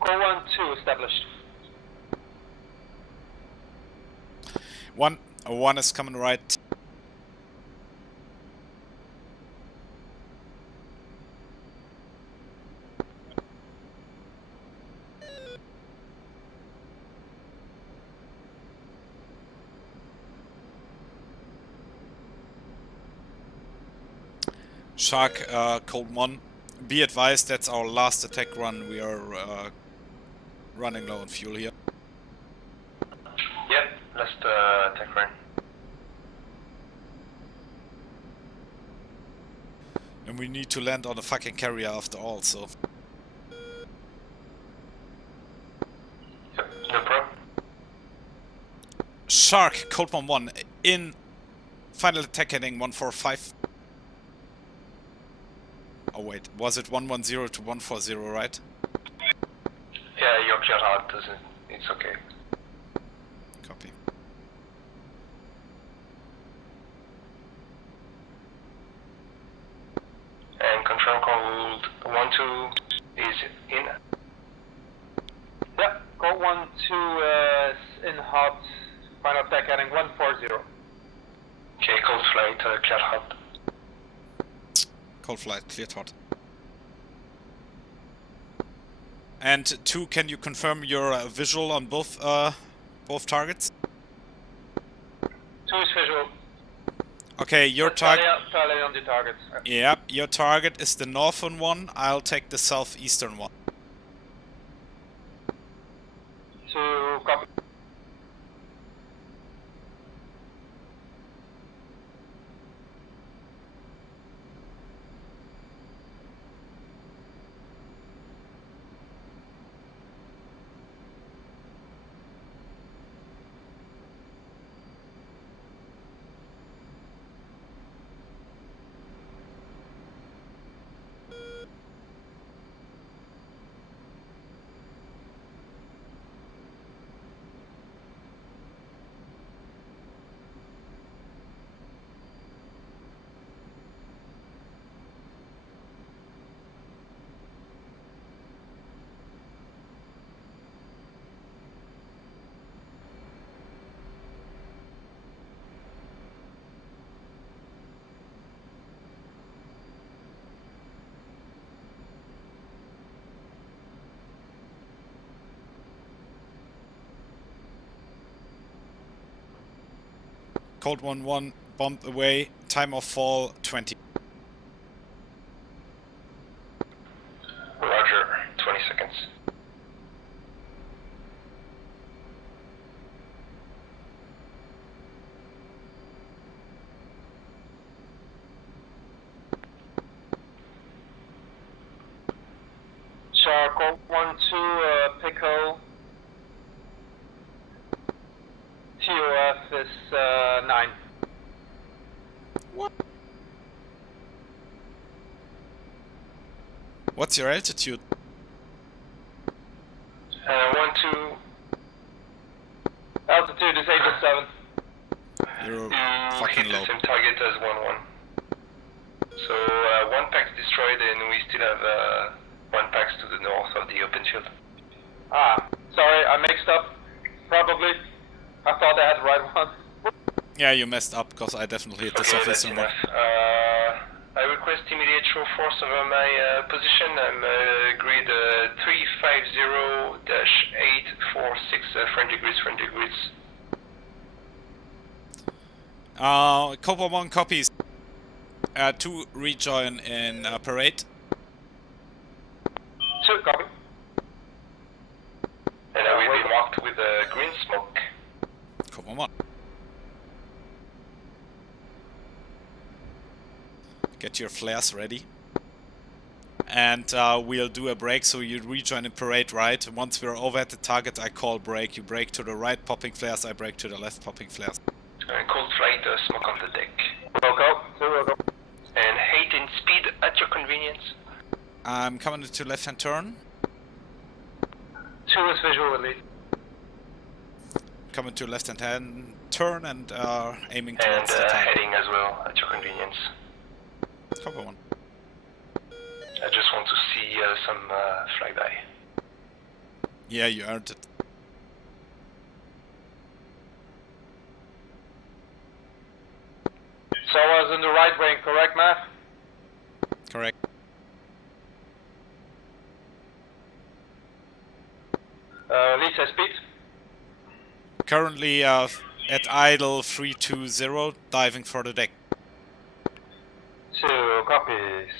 Call 1-2 established. 1 is coming right. Shark, Cold 1. Be advised, that's our last attack run. We are running low on fuel here. Yep, last attack run. And we need to land on a fucking carrier after all, so... Yep, no problem. Shark, Cold 1-1, in final attack heading 145. Oh wait, was it 110 to 140, right? Yeah, your clear out doesn't. It's okay. Copy. And confirm call 1-2 is in. Yeah, call 1-2 in hot. Final attack heading 140. Okay, cold flight, clear hot. Cold flight, cleared hot. And 2, can you confirm your visual on both targets? 2 is visual. Okay, your target. Tally on the target. Yep, your target is the northern one. I'll take the southeastern one. 2, copy. Cold 1-1, bomb away, time of fall 20. Roger, 20 seconds. Char, call 1-2 Pico. TOF is 9. What? What's your altitude? 1-2. Altitude is 807. You're You fucking hit low. the same target as 1-1. So 1 PAX destroyed, and we still have 1 PAX to the north of the open field. Ah, sorry, I mixed up. Probably. I thought I had the right one. Yeah, you messed up because I definitely hit the Okay, that's southeastern one. enough. I request immediate show force over my position. I'm grid 350-846, friendly grids. Cobra 1 copies. 2 rejoin in parade. 2, copy. And I will be marked with green smoke. Cobra 1. Get your flares ready. And we'll do a break, so you rejoin in parade right. Once we're over at the target, I call break. You break to the right, popping flares. I break to the left, popping flares. Cold flight, smoke on the deck. Will go. 2 will go. And height and speed at your convenience. I'm coming to left-hand turn. 2 is visual with lead. Coming to left-hand turn and aiming And towards the target. heading as well at your convenience. Cobra 1. I just want to see some flyby. Yeah, you earned it. So I was in the right wing, correct, Matt? Correct. Lead says speed. Currently at idle 320, diving for the deck. 2 copies.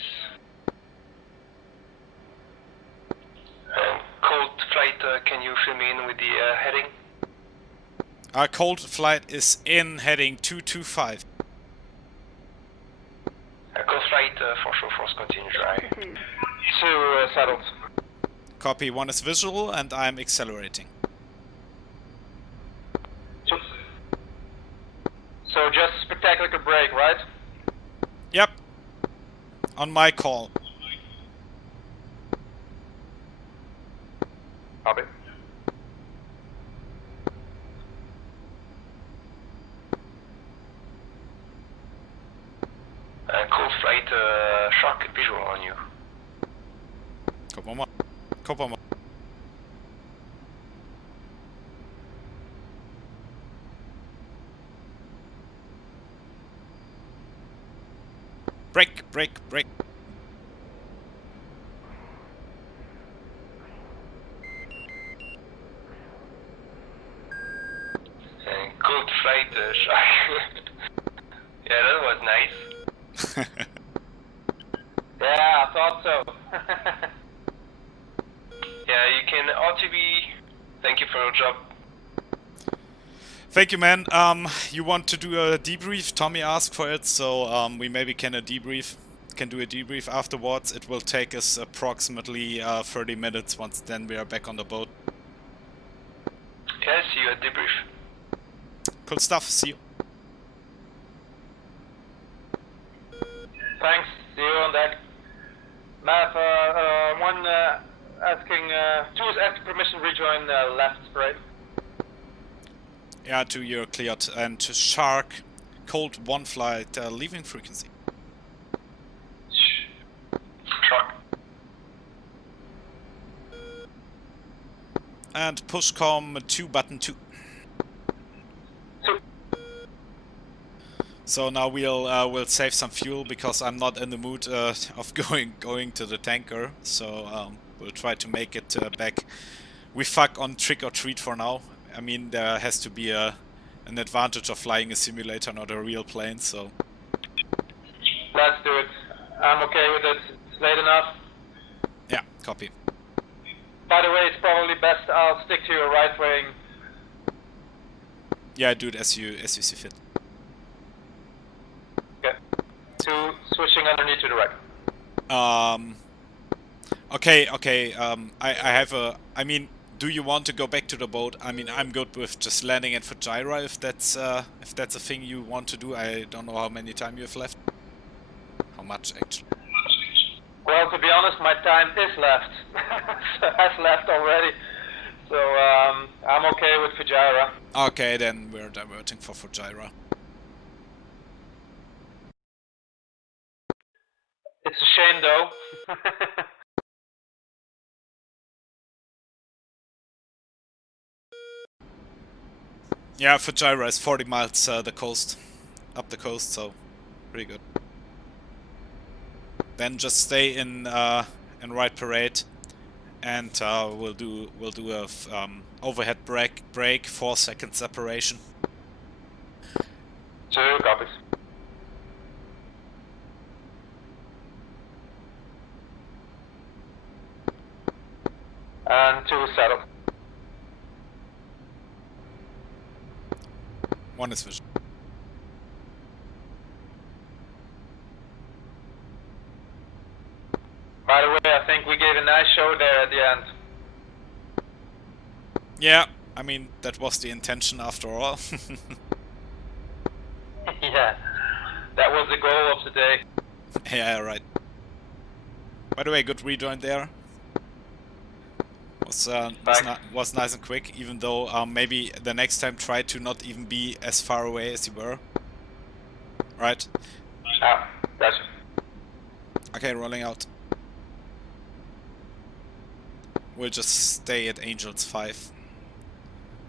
And cold flight, can you fill me in with the heading? Our cold flight is in heading 225. Cold flight, for show force, continue dry. Altitude. 2 settled. Copy, 1 is visual and I'm accelerating. 2. So just spectacular break, right? Yep. On my call. Copy. Cold flight shark visual on you. Copper mark. Copper mark. Break, break, break. Cold flight shark. Yeah, that was nice. Yeah, I thought so. Yeah, you can RTB. Thank you for your job. Thank you, man. You want to do a debrief? Tommy asked for it, so we maybe can do a debrief afterwards. It will take us approximately 30 minutes. Once then we are back on the boat. Yeah, see you at debrief. Cool stuff. See you. Thanks. See you on deck. Mav, one asking, two is asking permission to rejoin left, right? Yeah, 2, you're cleared. And Shark, Cold 1 flight, leaving frequency. Shark. And pushcom 2, button 2. So now we'll save some fuel because I'm not in the mood of going to the tanker. So we'll try to make it back. We fuck on trick or treat for now. I mean, there has to be an advantage of flying a simulator, not a real plane. So Let's do it. I'm okay with it. It's late enough. yeah, copy. By the way, it's probably best I'll stick to your right wing. Yeah, do it as you see fit. Okay. Two switching underneath to the right. Okay. I have a. I mean, do you want to go back to the boat? I mean, I'm good with just landing at Fujairah if that's a thing you want to do. I don't know how many time you have left. How much actually? Well, to be honest, my time is left. Has left already. So I'm okay with Fujairah. Okay, then we're diverting for Fujairah. It's a shame though. Yeah, Fujairah is 40 miles up the coast, so pretty good. Then just stay in right parade, and we'll do a overhead brake 4 second separation. 2 copies. And 2 settled. 1 is vision. By the way, I think we gave a nice show there at the end. Yeah, I mean, that was the intention after all. Yeah, that was the goal of the day. Yeah, right. By the way, good rejoin there. Was nice and quick, even though maybe the next time try to not even be as far away as you were. Right? Ah, gotcha. Okay, rolling out. We'll just stay at Angels 5.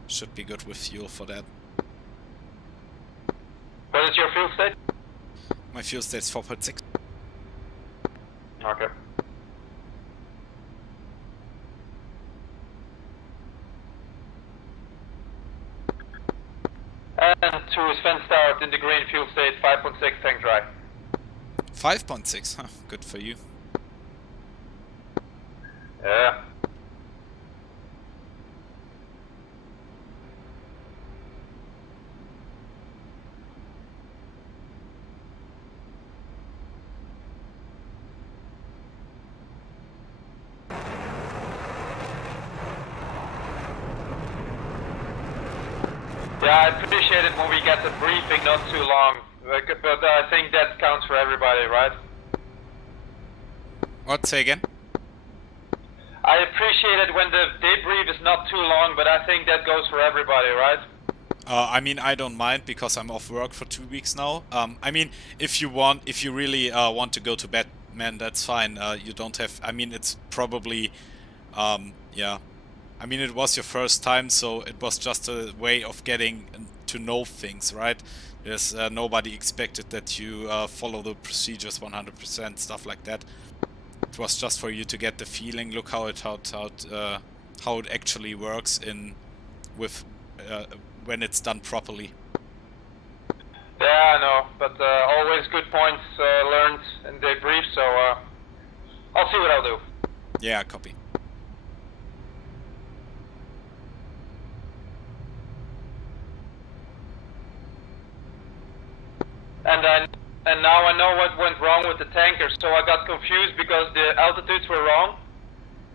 Should be good with fuel for that. What is your fuel state? My fuel state's 4.6. Okay. And 2 is fenced out in the green fuel state, 5.6 tank dry. 5.6, huh, good for you. Yeah. Yeah, I appreciate it when we get the briefing not too long, but I think that counts for everybody, right? What, say again? I appreciate it when the debrief is not too long, but I think that goes for everybody, right? I mean, I don't mind because I'm off work for 2 weeks now. I mean, if you really want to go to bed, man, that's fine. You don't have. I mean, it's probably, yeah. I mean, it was your first time, so it was just a way of getting to know things, right? There's nobody expected that you follow the procedures 100%, stuff like that. It was just for you to get the feeling. Look how it actually works when it's done properly. Yeah, I know, but always good points learned in debrief, so I'll see what I'll do. Yeah, copy. And now I know what went wrong with the tanker, so I got confused because the altitudes were wrong.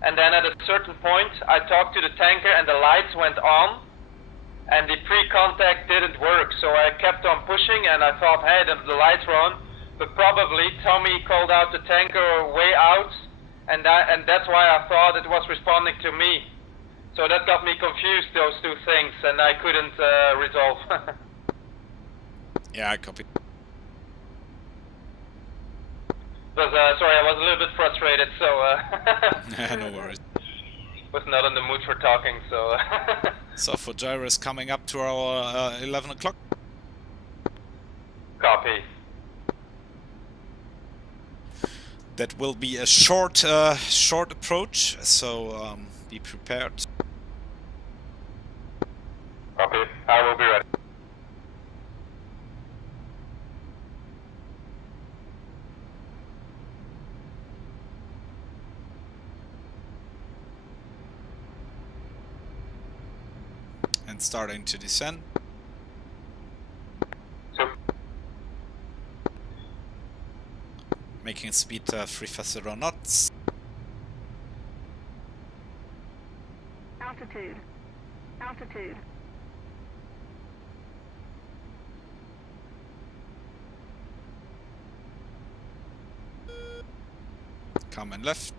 And then at a certain point, I talked to the tanker and the lights went on, and the pre-contact didn't work, so I kept on pushing and I thought, hey, the lights were on, but probably Tommy called out the tanker way out, and that's why I thought it was responding to me. So that got me confused, those two things, and I couldn't resolve. Yeah, I copy. But sorry, I was a little bit frustrated, so No worries. was not in the mood for talking, so So for Gyrus coming up to our 11 o'clock. copy. That will be a short approach, so be prepared. Copy. I will be ready. And starting to descend. So, Making speed 350 knots. Altitude. Altitude. Come and left.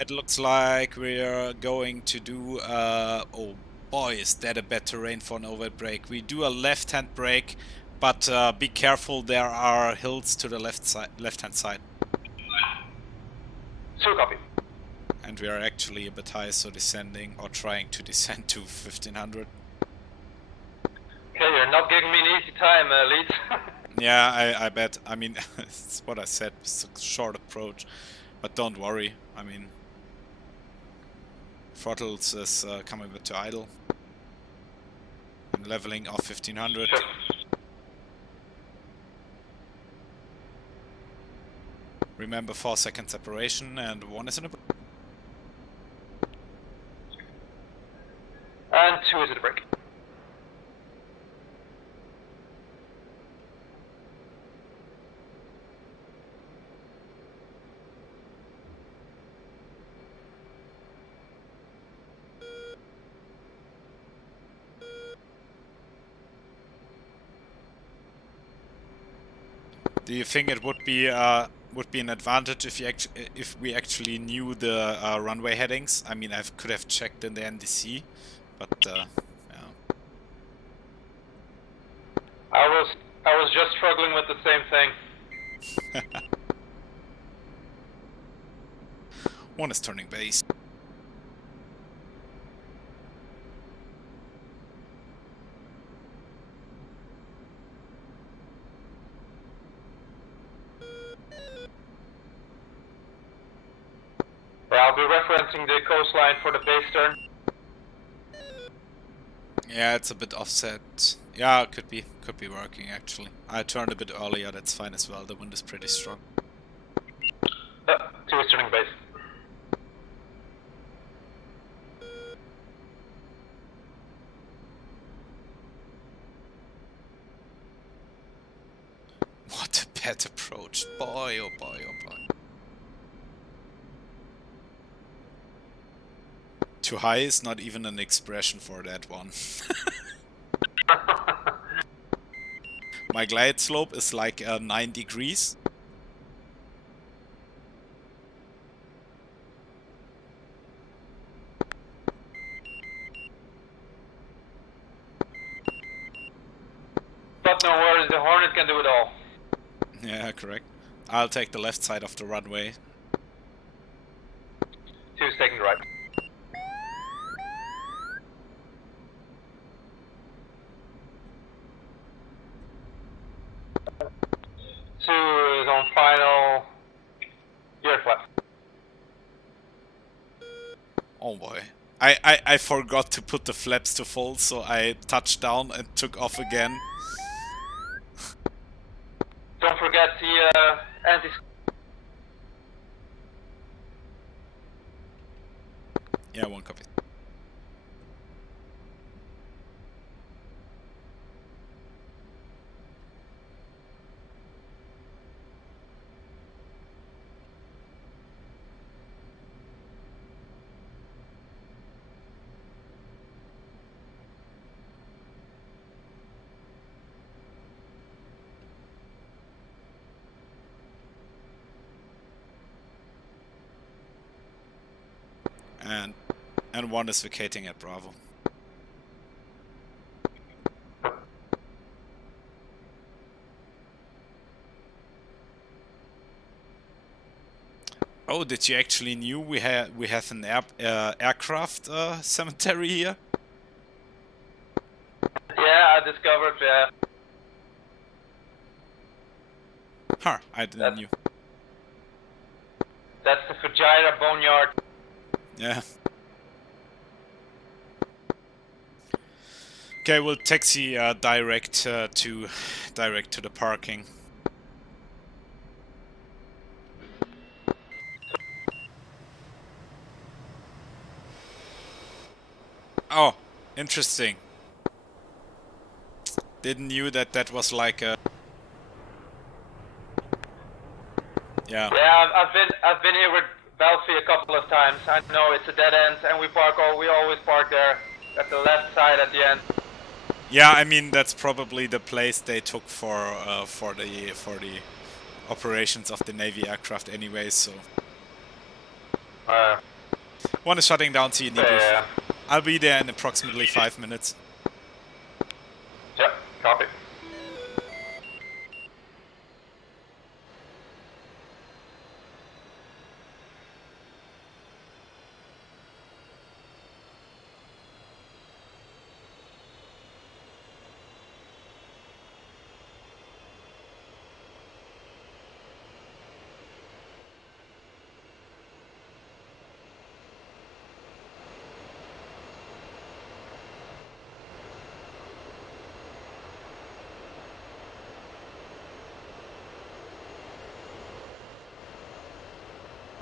It looks like we're going to do, oh boy, is that a bad terrain for an overhead brake. We do a left-hand brake, but be careful, there are hills to the left-hand side. so copy. And we are actually a bit high, so descending, or trying to descend to 1500. Okay, you're not giving me an easy time, Leeds. Yeah, I bet. I mean, it's what I said, it's a short approach. But don't worry, I mean, throttles is coming a bit to idle. And leveling off 1500. Sure. Remember 4-second separation and 1 is in a... And 2 is at the break. Do you think it would be an advantage if we actually knew the runway headings? I mean, I could have checked in the NDC, but yeah. I was just struggling with the same thing. 1 is turning base. I'll be referencing the coastline for the base turn. Yeah, it's a bit offset. Yeah, could be working actually. I turned a bit earlier, that's fine as well. The wind is pretty strong. 2 is turning base. What a bad approach. Boy, oh boy, oh boy. Too high is not even an expression for that one. My glide slope is like 9 degrees. But no worries, the Hornet can do it all. Yeah, correct. I'll take the left side of the runway. 2's taking the right. 2 is on final. You're flat. Oh boy. I forgot to put the flaps to full, so I touched down and took off again. Don't forget the anti. Yeah, 1 copy. And 1 is vacating at Bravo. Oh, did you actually knew we have an aircraft cemetery here? Yeah, I discovered. Huh, I didn't knew. That's the Fujira Boneyard. Yeah. Okay, we'll taxi direct to the parking. Oh, interesting. Didn't knew that was like a. Yeah. Yeah, I've been here with Belfi a couple of times. I know it's a dead end, and we always park there at the left side at the end. Yeah, I mean that's probably the place they took for the operations of the Navy aircraft, anyway. So 1 is shutting down. See you, Yeah. I'll be there in approximately 5 minutes.